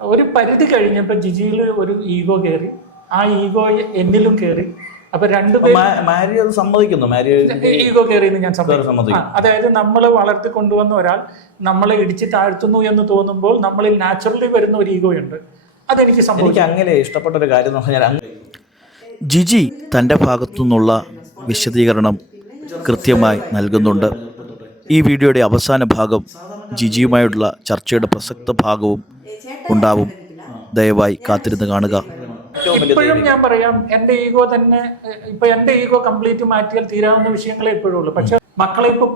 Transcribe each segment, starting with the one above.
ഒരു പരിധി കഴിഞ്ഞപ്പോൾ ജിജിയിൽ ഒരു ഈഗോ കയറി, ആ ഈഗോ എന്നിലും കയറി. അപ്പൊ രണ്ടുപേരും സമ്മതിക്കുന്നു ഈഗോ കയറിയെന്ന് ഞാൻ സമ്മതിക്കുന്നു. അതായത് നമ്മൾ വളർത്തി കൊണ്ടുവന്ന ഒരാൾ നമ്മളെ ഇടിച്ച് താഴ്ത്തുന്നു എന്ന് തോന്നുമ്പോൾ നമ്മളിൽ നാച്ചുറലി വരുന്ന ഒരു ഈഗോ ഉണ്ട്. അതെനിക്ക് സംഭവിച്ചു. അങ്ങനെ ഇഷ്ടപ്പെട്ട ഒരു കാര്യം എന്ന് പറഞ്ഞാൽ ജിജി തൻ്റെ ഭാഗത്തു നിന്നുള്ള വിശദീകരണം കൃത്യമായി നൽകുന്നുണ്ട്. ഈ വീഡിയോയുടെ അവസാന ഭാഗം ജിജിയുമായുള്ള ചർച്ചയുടെ പ്രസക്ത ഭാഗവും ഉണ്ടാവും. ദയവായി കാത്തിരുന്ന് കാണുക. ഇപ്പോഴും ഞാൻ പറയാം, എന്റെ ഈഗോ തന്നെ, ഇപ്പൊ എന്റെ ഈഗോ കംപ്ലീറ്റ് മാറ്റിയാൽ തീരാവുന്ന വിഷയങ്ങളെ ഇപ്പോഴും ഉള്ളൂ. പക്ഷെ മക്കളെ ഇപ്പൊ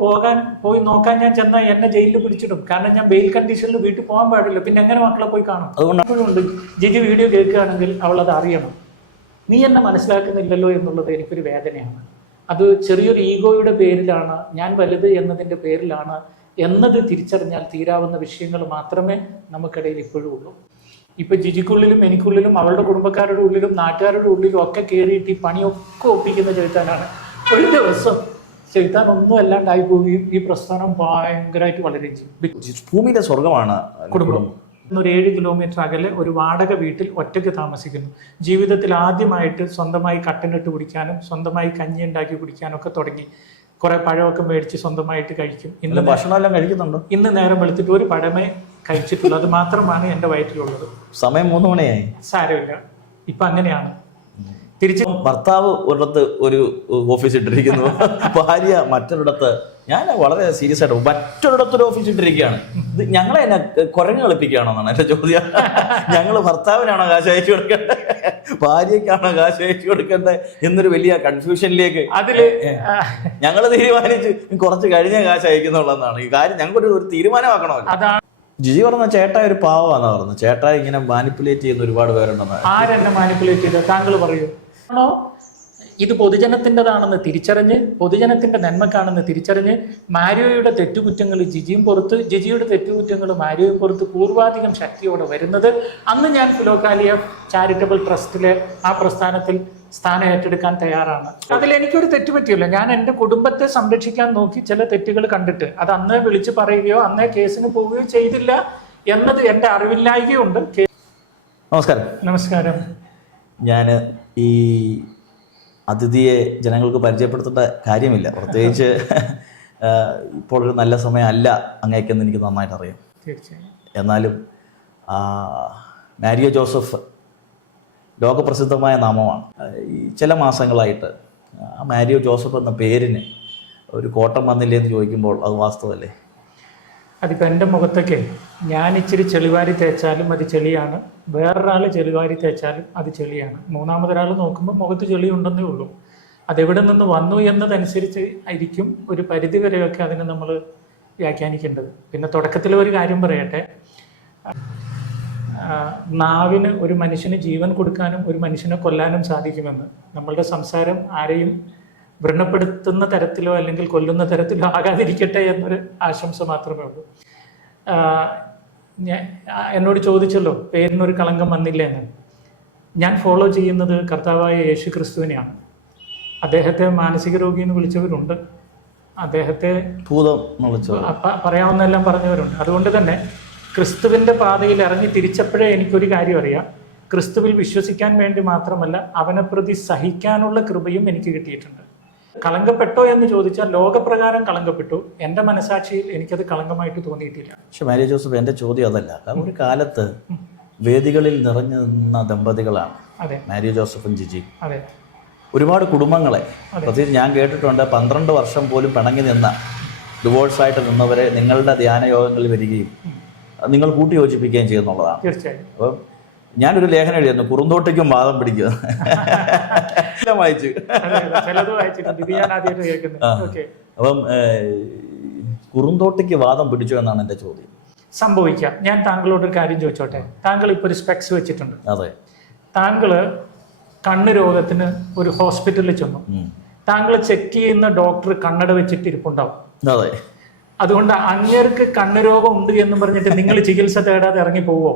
പോയി നോക്കാൻ ഞാൻ ചെന്നാൽ എന്നെ ജയിലിൽ പിടിച്ചിടും. കാരണം ഞാൻ ബെയിൽ കണ്ടീഷനിൽ വീട്ടിൽ പോകാൻ പാടില്ല. പിന്നെ എങ്ങനെ മക്കളെ പോയി കാണും? അതുകൊണ്ട് ജിജി വീഡിയോ കേൾക്കുകയാണെങ്കിൽ അവൾ അത് അറിയണം. നീ എന്നെ മനസ്സിലാക്കുന്നില്ലല്ലോ എന്നുള്ളത് എനിക്കൊരു വേദനയാണ്. അത് ചെറിയൊരു ഈഗോയുടെ പേരിലാണ്, ഞാൻ വലുത് എന്നതിൻ്റെ പേരിലാണ് എന്നത് തിരിച്ചറിഞ്ഞാൽ തീരാവുന്ന വിഷയങ്ങൾ മാത്രമേ നമുക്കിടയിൽ ഇപ്പോഴും ഉള്ളൂ. ഇപ്പൊ ജിജിക്കുള്ളിലും എനിക്കുള്ളിലും അവളുടെ കുടുംബക്കാരുടെ ഉള്ളിലും നാട്ടുകാരുടെ ഉള്ളിലും ഒക്കെ കയറിയിട്ട് ഈ പണിയൊക്കെ ഒപ്പിക്കുന്ന ചെലുത്താനാണ്. ഒരു ദിവസം ചെലുത്താൻ ഒന്നും അല്ലാണ്ടായി പോവുകയും ഈ പ്രസ്ഥാനം ഭയങ്കരമായിട്ട് വളരുകയും ചെയ്യും. ഭൂമിയിലെ സ്വർഗമാണ് കുടുംബം. ഒരു 7 കിലോമീറ്റർ അകലെ ഒരു വാടക വീട്ടിൽ ഒറ്റയ്ക്ക് താമസിക്കുന്നു. ജീവിതത്തിൽ ആദ്യമായിട്ട് സ്വന്തമായി കട്ടനിട്ട് കുടിക്കാനും സ്വന്തമായി കഞ്ഞി ഉണ്ടാക്കി കുടിക്കാനും ഒക്കെ തുടങ്ങി. കുറെ പഴമൊക്കെ മേടിച്ച് സ്വന്തമായിട്ട് കഴിക്കും. ഇന്ന് ഭക്ഷണമെല്ലാം കഴിക്കുന്നുണ്ടോ? ഇന്ന് നേരം വെളുത്തിട്ട് ഒരു പഴമേ കഴിച്ചിട്ടുള്ളൂ. അത് മാത്രമാണ് എൻ്റെ വയറ്റിലുള്ളത്. സമയം 3 മണിയായി. സാരമില്ല, ഇപ്പൊ അങ്ങനെയാണ്. തിരിച്ച് ഭർത്താവ് ഒരിടത്ത് ഒരു ഓഫീസ് ഇട്ടിരിക്കുന്നു, ഭാര്യ മറ്റൊരിടത്ത്. ഞാൻ വളരെ സീരിയസ് ആയിട്ട് മറ്റൊരിടത്തൊരു ഓഫീസ് ഇട്ടിരിക്കുകയാണ്. ഇത് ഞങ്ങളെ എന്നെ കുരങ്ങ് കളിപ്പിക്കുകയാണോ എന്നാണ് എൻ്റെ ചോദ്യം. ഞങ്ങൾ ഭർത്താവിനാണോ കാശ് അയച്ചു കൊടുക്കേണ്ടത്, ഭാര്യയ്ക്കാണോ കാശ് അയച്ചു കൊടുക്കേണ്ടത് എന്നൊരു വലിയ കൺഫ്യൂഷനിലേക്ക് ഞങ്ങൾ തീരുമാനിച്ച് കുറച്ച് കഴിഞ്ഞ കാശ് അയക്കുന്നുള്ളതാണ് ഈ കാര്യം. ഞങ്ങൾക്കൊരു തീരുമാനമാക്കണമല്ലോ. ജിജി പറഞ്ഞ ചേട്ടായി ഒരു പാവമാണെന്ന് പറഞ്ഞു. ചേട്ടായി ഇങ്ങനെ മാനിപ്പുലേറ്റ് ചെയ്യുന്ന ഒരുപാട് പേരുണ്ടെന്ന്. ആരെന്നെ മാനിപ്പുലേറ്റ് ചെയ്ത? താങ്കൾ പറയൂ. ആണോ ഇത് പൊതുജനത്തിൻ്റെതാണെന്ന് തിരിച്ചറിഞ്ഞ്, പൊതുജനത്തിന്റെ നന്മക്കാണെന്ന് തിരിച്ചറിഞ്ഞ് മാരിയോയുടെ തെറ്റുകുറ്റങ്ങൾ ജിജിയും പുറത്ത്, ജിജിയുടെ തെറ്റുകുറ്റങ്ങൾ മാരിയോയും പുറത്ത് പൂർവാധികം ശക്തിയോടെ വരുന്നത് അന്ന് ഞാൻ ഫിലോകാലിയ ചാരിറ്റബിൾ ട്രസ്റ്റിലെ ആ പ്രസ്ഥാനത്തിൽ സ്ഥാനം ഏറ്റെടുക്കാൻ തയ്യാറാണ്. അതിലെനിക്കൊരു തെറ്റ് പറ്റിയല്ലോ. ഞാൻ എൻ്റെ കുടുംബത്തെ സംരക്ഷിക്കാൻ നോക്കി ചില തെറ്റുകൾ കണ്ടിട്ട് അത് അന്നേ വിളിച്ച് പറയുകയോ അന്നേ കേസിന് പോവുകയോ ചെയ്തില്ല എന്നത് എൻ്റെ അറിവില്ലായ്കയുണ്ട്. നമസ്കാരം. നമസ്കാരം. ഞാൻ ഈ അതിഥിയെ ജനങ്ങൾക്ക് പരിചയപ്പെടുത്തേണ്ട കാര്യമില്ല. പ്രത്യേകിച്ച് ഇപ്പോൾ ഒരു നല്ല സമയമല്ല അങ്ങേക്കെന്ന് എനിക്ക് നന്നായിട്ട് അറിയാം. തീർച്ചയായും. എന്നാലും മാരിയോ ജോസഫ് ലോകപ്രസിദ്ധമായ നാമമാണ്. ഈ ചില മാസങ്ങളായിട്ട് മാരിയോ ജോസഫ് എന്ന പേരിന് ഒരു കോട്ടം വന്നില്ലേ എന്ന് ചോദിക്കുമ്പോൾ അത് വാസ്തവല്ലേ? അതിപ്പോൾ എൻ്റെ മുഖത്തൊക്കെ ഞാൻ ഇച്ചിരി ചെളിവാരി തേച്ചാലും അത് ചെളിയാണ്, വേറൊരാൾ ചെളിവാരി തേച്ചാലും അത് ചെളിയാണ്. മൂന്നാമതൊരാൾ നോക്കുമ്പോൾ മുഖത്ത് ചെളി ഉണ്ടെന്നേ ഉള്ളൂ. അതെവിടെ നിന്ന് വന്നു എന്നതനുസരിച്ച് ആയിരിക്കും ഒരു പരിധി വരെയൊക്കെ അതിനെ നമ്മൾ വ്യാഖ്യാനിക്കേണ്ടത്. പിന്നെ തുടക്കത്തിൽ ഒരു കാര്യം പറയട്ടെ, നാവിന് ഒരു മനുഷ്യന് ജീവൻ കൊടുക്കാനും ഒരു മനുഷ്യനെ കൊല്ലാനും സാധിക്കുമെന്ന്. നമ്മളുടെ സംസാരം ആരെയും വ്രണപ്പെടുത്തുന്ന തരത്തിലോ അല്ലെങ്കിൽ കൊല്ലുന്ന തരത്തിലോ ആകാതിരിക്കട്ടെ എന്നൊരു ആശംസ മാത്രമേ ഉള്ളൂ. എന്നോട് ചോദിച്ചല്ലോ പേരിനൊരു കളങ്കം വന്നില്ല എന്ന്. ഞാൻ ഫോളോ ചെയ്യുന്നത് കർത്താവായ യേശു ക്രിസ്തുവിനെയാണ്. അദ്ദേഹത്തെ മാനസിക രോഗി എന്ന് വിളിച്ചവരുണ്ട്, അദ്ദേഹത്തെ പറയാവുന്നതെല്ലാം പറഞ്ഞവരുണ്ട്. അതുകൊണ്ട് തന്നെ ക്രിസ്തുവിൻ്റെ പാതയിൽ ഇറങ്ങി തിരിച്ചപ്പോഴേ എനിക്കൊരു കാര്യം അറിയാം, ക്രിസ്തുവിൽ വിശ്വസിക്കാൻ വേണ്ടി മാത്രമല്ല അവനെ പ്രതി സഹിക്കാനുള്ള കൃപയും എനിക്ക് കിട്ടിയിട്ടുണ്ട്. കളങ്കപ്പെട്ടോ എന്ന് ചോദിച്ചാൽ ലോകപ്രകാരം കളങ്കപ്പെട്ടു. എൻ്റെ മനസാക്ഷിയിൽ എനിക്കത് കളങ്കമായിട്ട് തോന്നിയിട്ടില്ല. പക്ഷെ മാരിയോ ജോസഫ്, എൻ്റെ ചോദ്യം അതല്ല. കാരണം ഒരു കാലത്ത് വേദികളിൽ നിറഞ്ഞു നിന്ന ദമ്പതികളാണ് മാരിയോ ജോസഫും ജിജി. അതെ. ഒരുപാട് കുടുംബങ്ങളെ, പ്രത്യേകിച്ച് ഞാൻ കേട്ടിട്ടുണ്ട് 12 വർഷം പോലും പിണങ്ങി നിന്ന, ഡിവോഴ്സായിട്ട് നിന്നവരെ നിങ്ങളുടെ ധ്യാന യോഗങ്ങളിൽ വരികയും നിങ്ങൾ കൂട്ടി യോജിപ്പിക്കുകയും ചെയ്യുന്നുള്ളതാണ്. തീർച്ചയായും. അപ്പം ഞാനൊരു ലേഖനം എഴുതിയിരുന്നു, കുറുന്തോട്ടിക്കും വാദം പിടിക്കുക. വായിച്ചു. അപ്പം കുറുന്തോട്ടിക്ക് വാദം പിടിച്ചു എന്നാണ് എൻ്റെ ചോദ്യം. സംഭവിക്കാം. ഞാൻ താങ്കളോട് ഒരു കാര്യം ചോദിച്ചോട്ടെ. താങ്കൾ ഇപ്പോൾ ഒരു സ്പെക്സ് വെച്ചിട്ടുണ്ട്. അതെ. താങ്കള് കണ്ണ് രോഗത്തിന് ഒരു ഹോസ്പിറ്റലിൽ ചെന്നു. താങ്കൾ ചെക്ക് ചെയ്യുന്ന ഡോക്ടർ കണ്ണട വെച്ചിട്ട് ഇരിപ്പുണ്ടാവും. അതെ. അതുകൊണ്ട് അങ്ങേർക്ക് കണ്ണ് രോഗം ഉണ്ട് എന്ന് പറഞ്ഞിട്ട് നിങ്ങൾ ചികിത്സ തേടാതെ ഇറങ്ങി പോവോ?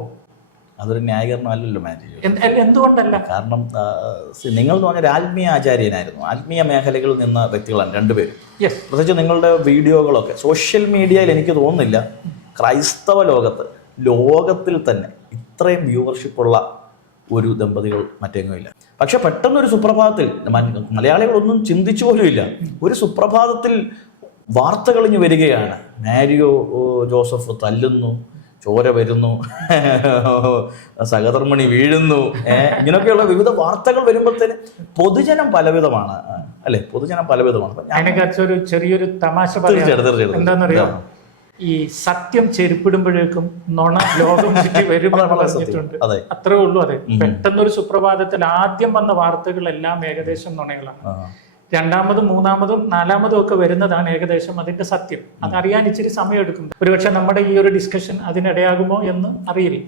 അതൊരു ന്യായീകരണമല്ലല്ലോ മാരിയോ. എന്തുകൊണ്ടല്ല? കാരണം നിങ്ങൾ എന്ന് പറഞ്ഞൊരു ആത്മീയ ആചാര്യനായിരുന്നു. ആത്മീയ മേഖലകളിൽ നിന്ന വ്യക്തികളാണ് രണ്ടുപേരും. പ്രത്യേകിച്ച് നിങ്ങളുടെ വീഡിയോകളൊക്കെ സോഷ്യൽ മീഡിയയിൽ എനിക്ക് തോന്നുന്നില്ല ക്രൈസ്തവ ലോകത്തിൽ തന്നെ ഇത്രയും വ്യൂവർഷിപ്പുള്ള ഒരു ദമ്പതികൾ മറ്റെങ്ങുമില്ല. പക്ഷെ പെട്ടെന്നൊരു സുപ്രഭാതത്തിൽ മലയാളികളൊന്നും ചിന്തിച്ചു പോലുമില്ല, ഒരു സുപ്രഭാതത്തിൽ വാർത്തകൾ ഇങ്ങ് വരികയാണ്. മാരിയോ ജോസഫ് തല്ലുന്നു, ചോര വരുന്നു, സഹധർമ്മിണി വീഴുന്നു, ഇങ്ങനെയൊക്കെയുള്ള വിവിധ വാർത്തകൾ വരുമ്പോഴത്തേന് പൊതുജനം പലവിധമാണ് അല്ലെ, പൊതുജനം പലവിധമാണ്. അതിനെക്കുറിച്ച് ഒരു ചെറിയൊരു തമാശ പറയാം. എന്താണെന്നറിയോ, ഈ സത്യം ചെരുപ്പിടുമ്പോഴേക്കും നുണ ലോകം ചുറ്റി വരും പറഞ്ഞിട്ടുണ്ട്. അത്രേ ഉള്ളൂ. അതെ, പെട്ടെന്നൊരു സുപ്രഭാതത്തിൽ ആദ്യം വന്ന വാർത്തകളെല്ലാം ഏകദേശം നുണകളാണ്. രണ്ടാമതും മൂന്നാമതും നാലാമതും ഒക്കെ വരുന്നതാണ് ഏകദേശം അതിന്റെ സത്യം. അതറിയാൻ ഇച്ചിരി സമയം എടുക്കും. ഒരുപക്ഷെ നമ്മുടെ ഈ ഒരു ഡിസ്കഷൻ അതിനിടയാകുമോ എന്ന് അറിയില്ല.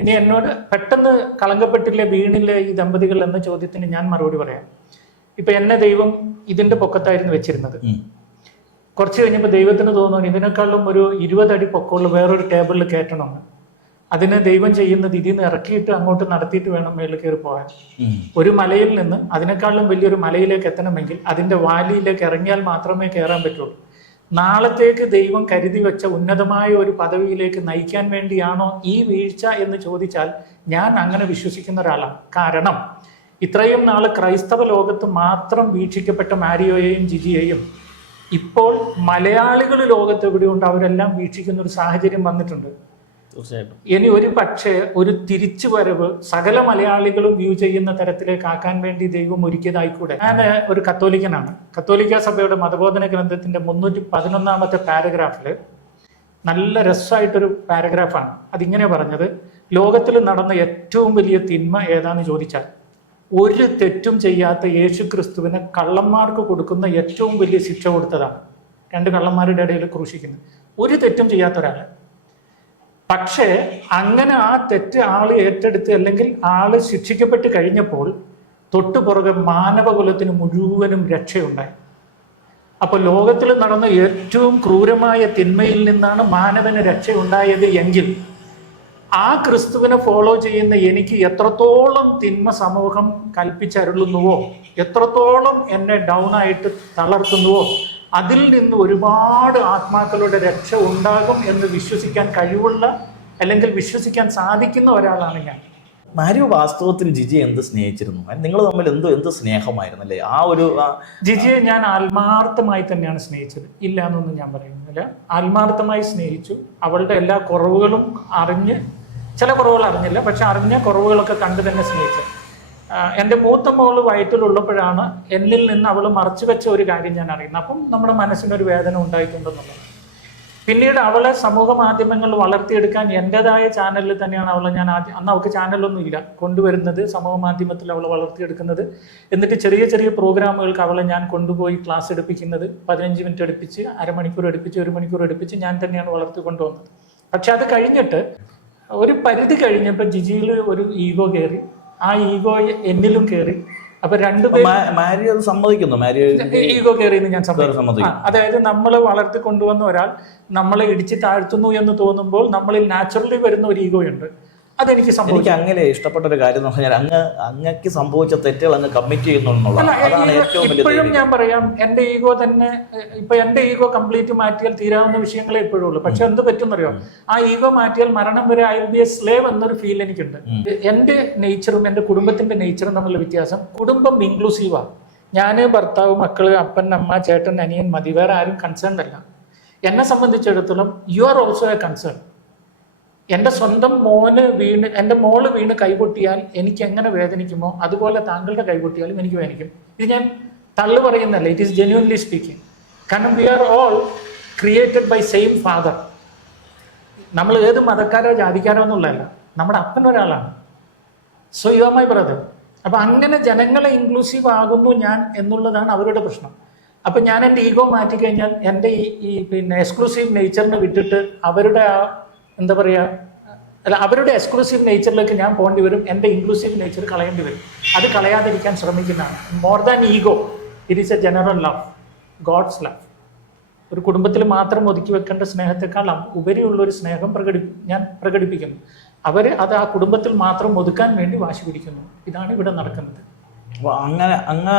ഇനി എന്നോട് പെട്ടെന്ന് കളങ്കപ്പെട്ടില്ലേ, വീണില്ലേ ഈ ദമ്പതികൾ എന്ന ചോദ്യത്തിന് ഞാൻ മറുപടി പറയാം. ഇപ്പൊ എന്നെ ദൈവം ഇതിന്റെ പൊക്കത്തായിരുന്നു വെച്ചിരുന്നത്. കുറച്ച് കഴിഞ്ഞപ്പോൾ ദൈവത്തിന് തോന്നുന്നു ഇതിനേക്കാളും ഒരു 20 അടി പൊക്കമുള്ള വേറൊരു ടേബിളിൽ കയറ്റണമെന്ന്. അതിന് ദൈവം ചെയ്യുന്നത് ഇതിൽ നിന്ന് ഇറക്കിയിട്ട് അങ്ങോട്ട് നടത്തിയിട്ട് വേണം മേളിൽ കയറി പോകാൻ. ഒരു മലയിൽ നിന്ന് അതിനേക്കാളും വലിയൊരു മലയിലേക്ക് എത്തണമെങ്കിൽ അതിന്റെ വാലിയിലേക്ക് ഇറങ്ങിയാൽ മാത്രമേ കയറാൻ പറ്റുള്ളൂ. നാളത്തേക്ക് ദൈവം കരുതി വെച്ച ഉന്നതമായ ഒരു പദവിയിലേക്ക് നയിക്കാൻ വേണ്ടിയാണോ ഈ വീഴ്ച എന്ന് ചോദിച്ചാൽ ഞാൻ അങ്ങനെ വിശ്വസിക്കുന്ന ഒരാളാണ്. കാരണം ഇത്രയും നാൾ ക്രൈസ്തവ ലോകത്ത് മാത്രം വീക്ഷിക്കപ്പെട്ട മാരിയോയെയും ജിജിയെയും ഇപ്പോൾ മലയാളികൾ ലോകത്ത് എവിടെയുണ്ട് അവരെല്ലാം വീക്ഷിക്കുന്ന ഒരു സാഹചര്യം വന്നിട്ടുണ്ട്. തീർച്ചയായിട്ടും ഇനി ഒരു പക്ഷേ ഒരു തിരിച്ചു വരവ് സകല മലയാളികളും വ്യൂ ചെയ്യുന്ന തരത്തിലേക്ക് ആക്കാൻ വേണ്ടി ദൈവം ഒരുക്കിയതായിക്കൂടെ. ഞാൻ ഒരു കത്തോലിക്കനാണ്. കത്തോലിക്ക സഭയുടെ മതബോധന ഗ്രന്ഥത്തിന്റെ 311 പാരഗ്രാഫിൽ നല്ല രസമായിട്ടൊരു പാരഗ്രാഫാണ്. അതിങ്ങനെ പറഞ്ഞത്, ലോകത്തിൽ നടന്ന ഏറ്റവും വലിയ തിന്മ ഏതാന്ന് ചോദിച്ചാൽ ഒരു തെറ്റും ചെയ്യാത്ത യേശു ക്രിസ്തുവിനെ കള്ളന്മാർക്ക് കൊടുക്കുന്ന ഏറ്റവും വലിയ ശിക്ഷ കൊടുത്തതാണ്. 2 കള്ളന്മാരുടെ ഇടയിൽ ക്രൂശിക്കുന്നത്, ഒരു തെറ്റും ചെയ്യാത്ത ഒരാള്. പക്ഷേ അങ്ങനെ ആ തെറ്റ് ആള് ഏറ്റെടുത്ത് അല്ലെങ്കിൽ ആള് ശിക്ഷിക്കപ്പെട്ട് കഴിഞ്ഞപ്പോൾ തൊട്ടുപുറകെ മാനവകുലത്തിന് മുഴുവനും രക്ഷയുണ്ടായി. അപ്പൊ ലോകത്തിൽ നടന്ന ഏറ്റവും ക്രൂരമായ തിന്മയിൽ നിന്നാണ് മാനവന് രക്ഷയുണ്ടായത് എങ്കിൽ ആ ക്രിസ്തുവിനെ ഫോളോ ചെയ്യുന്ന എനിക്ക് എത്രത്തോളം തിന്മ സമൂഹം കൽപ്പിച്ചരുളുന്നുവോ, എത്രത്തോളം എന്നെ ഡൗൺ ആയിട്ട് തളർത്തുന്നുവോ, അതിൽ നിന്ന് ഒരുപാട് ആത്മാക്കളുടെ രക്ഷ ഉണ്ടാകും എന്ന് വിശ്വസിക്കാൻ കഴിവുള്ള അല്ലെങ്കിൽ വിശ്വസിക്കാൻ സാധിക്കുന്ന ഒരാളാണ് ഞാൻ. മാരിയോ വാസ്തവത്തിൽ ജിജി എന്ത് സ്നേഹിച്ചിരുന്നു? നിങ്ങൾ തമ്മിൽ എന്ത് സ്നേഹമായിരുന്നു അല്ലേ? ആ ഒരു ജിജിയെ ഞാൻ ആത്മാർത്ഥമായി തന്നെയാണ് സ്നേഹിച്ചത്, ഇല്ല എന്നൊന്നും ഞാൻ പറയുന്നില്ല. ആത്മാർത്ഥമായി സ്നേഹിച്ചു. അവളുടെ എല്ലാ കുറവുകളും അറിഞ്ഞ്, ചില കുറവുകൾ അറിഞ്ഞില്ല, പക്ഷെ അറിഞ്ഞ കുറവുകളൊക്കെ കണ്ടു തന്നെ സ്നേഹിച്ചു. എൻ്റെ മൂത്ത മോള് വയറ്റിലുള്ളപ്പോഴാണ് എന്നിൽ നിന്ന് അവൾ മറച്ചു വെച്ച ഒരു കാര്യം ഞാൻ അറിയുന്നത്. അപ്പം നമ്മുടെ മനസ്സിനൊരു വേദന ഉണ്ടായിട്ടുണ്ടെന്നുള്ളത്. പിന്നീട് അവളെ സമൂഹ മാധ്യമങ്ങളിൽ വളർത്തിയെടുക്കാൻ എൻ്റെതായ ചാനലിൽ തന്നെയാണ് അവളെ ഞാൻ അന്ന് അവൾക്ക് ചാനലൊന്നും ഇല്ല കൊണ്ടുവരുന്നത്, സമൂഹ മാധ്യമത്തിൽ അവളെ വളർത്തിയെടുക്കുന്നത്. എന്നിട്ട് ചെറിയ ചെറിയ പ്രോഗ്രാമുകൾക്ക് അവളെ ഞാൻ കൊണ്ടുപോയി ക്ലാസ് എടുപ്പിക്കുന്നത്. 15 മിനിറ്റ് എടുപ്പിച്ച്, അരമണിക്കൂർ എടുപ്പിച്ച്, 1 മണിക്കൂർ എടുപ്പിച്ച് ഞാൻ തന്നെയാണ് വളർത്തി കൊണ്ടുവന്നത്. പക്ഷെ അത് കഴിഞ്ഞിട്ട് ഒരു പരിധി കഴിഞ്ഞപ്പോൾ ജിജിയിൽ ഒരു ഈഗോ കയറി. ആ ഈഗോ എന്നിലും കയറി. അപ്പൊ രണ്ടുപേരും സമ്മതിക്കുന്നു, ഈഗോ കയറി എന്ന് ഞാൻ സമ്മതിക്കും. അതായത് നമ്മളെ വളർത്തി കൊണ്ടുവന്ന ഒരാൾ നമ്മളെ ഇടിച്ച് താഴ്ത്തുന്നു എന്ന് തോന്നുമ്പോൾ നമ്മളിൽ നാച്ചുറലി വരുന്ന ഒരു ഈഗോ ഉണ്ട്. അതെനിക്ക് സംഭവിച്ചു. അങ്ങനെ ഇഷ്ടപ്പെട്ട ഒരു കാര്യം എന്ന് പറഞ്ഞാൽ അങ്ങക്ക് സംഭവിച്ച തെറ്റുകൾ അങ്ങ് കമ്മിറ്റ് ചെയ്യുന്നു. ഇപ്പോഴും ഞാൻ പറയാം, എന്റെ ഈഗോ തന്നെ ഇപ്പൊ എന്റെ ഈഗോ കംപ്ലീറ്റ് മാറ്റിയാൽ തീരാവുന്ന വിഷയങ്ങളെ ഇപ്പോഴും ഉള്ളൂ. പക്ഷെ എന്ത് പറ്റുമെന്നറിയോ, ആ ഈഗോ മാറ്റിയാൽ മരണം വരെ I will be A slave എന്നൊരു ഫീൽ എനിക്കുണ്ട്. എന്റെ നേച്ചറും എന്റെ കുടുംബത്തിന്റെ നേച്ചറും തമ്മിലുള്ള വ്യത്യാസം. കുടുംബം ഇൻക്ലൂസീവാണ്. ഞാൻ, ഭർത്താവ്, മക്കള്, അപ്പൻ, അമ്മ, ചേട്ടൻ, അനിയൻ മതി, വേറെ ആരും കൺസേൺ അല്ല. എന്നെ സംബന്ധിച്ചിടത്തോളം you are also A concern. എൻ്റെ സ്വന്തം എൻ്റെ മോള് വീണ് കൈപൊട്ടിയാൽ എനിക്ക് എങ്ങനെ വേദനിക്കുമോ അതുപോലെ താങ്കളുടെ കൈപൊട്ടിയാലും എനിക്ക് വേദനിക്കും. ഇത് ഞാൻ തള്ളു പറയുന്നല്ല, ഇറ്റ് ഈസ് ജെന്യുവൻലി സ്പീക്കിംഗ്. കാരണം we are all created by same father. നമ്മൾ ഏത് മതക്കാരോ ജാതിക്കാരോ എന്നുള്ളതല്ല, നമ്മുടെ അപ്പൻ ഒരാളാണ്. So you are my brother. അപ്പം അങ്ങനെ ജനങ്ങളെ ഇൻക്ലൂസീവ് ആകുന്നു ഞാൻ എന്നുള്ളതാണ് അവരുടെ പ്രശ്നം. അപ്പം ഞാൻ എൻ്റെ ഈഗോ മാറ്റിക്കഴിഞ്ഞാൽ എൻ്റെ ഈ എക്സ്ക്ലൂസീവ് നേച്ചറിനെ വിട്ടിട്ട് അവരുടെ എന്താ പറയുക, അല്ല, അവരുടെ എക്സ്ക്ലൂസീവ് നേച്ചറിലേക്ക് ഞാൻ പോകേണ്ടി വരും. എൻ്റെ ഇൻക്ലൂസീവ് നേച്ചർ കളയേണ്ടി വരും. അത് കളയാതിരിക്കാൻ ശ്രമിക്കുന്നതാണ്. More than ego, it is a general love, God's love. ഒരു കുടുംബത്തിൽ മാത്രം ഒതുക്കി വെക്കേണ്ട സ്നേഹത്തെക്കാൾ ഉപരിയുള്ളൊരു സ്നേഹം ഞാൻ പ്രകടിപ്പിക്കുന്നു. അവർ അത് ആ കുടുംബത്തിൽ മാത്രം ഒതുക്കാൻ വേണ്ടി വാശി പിടിക്കുന്നു. ഇതാണ് ഇവിടെ നടക്കുന്നത്. അങ്ങനെ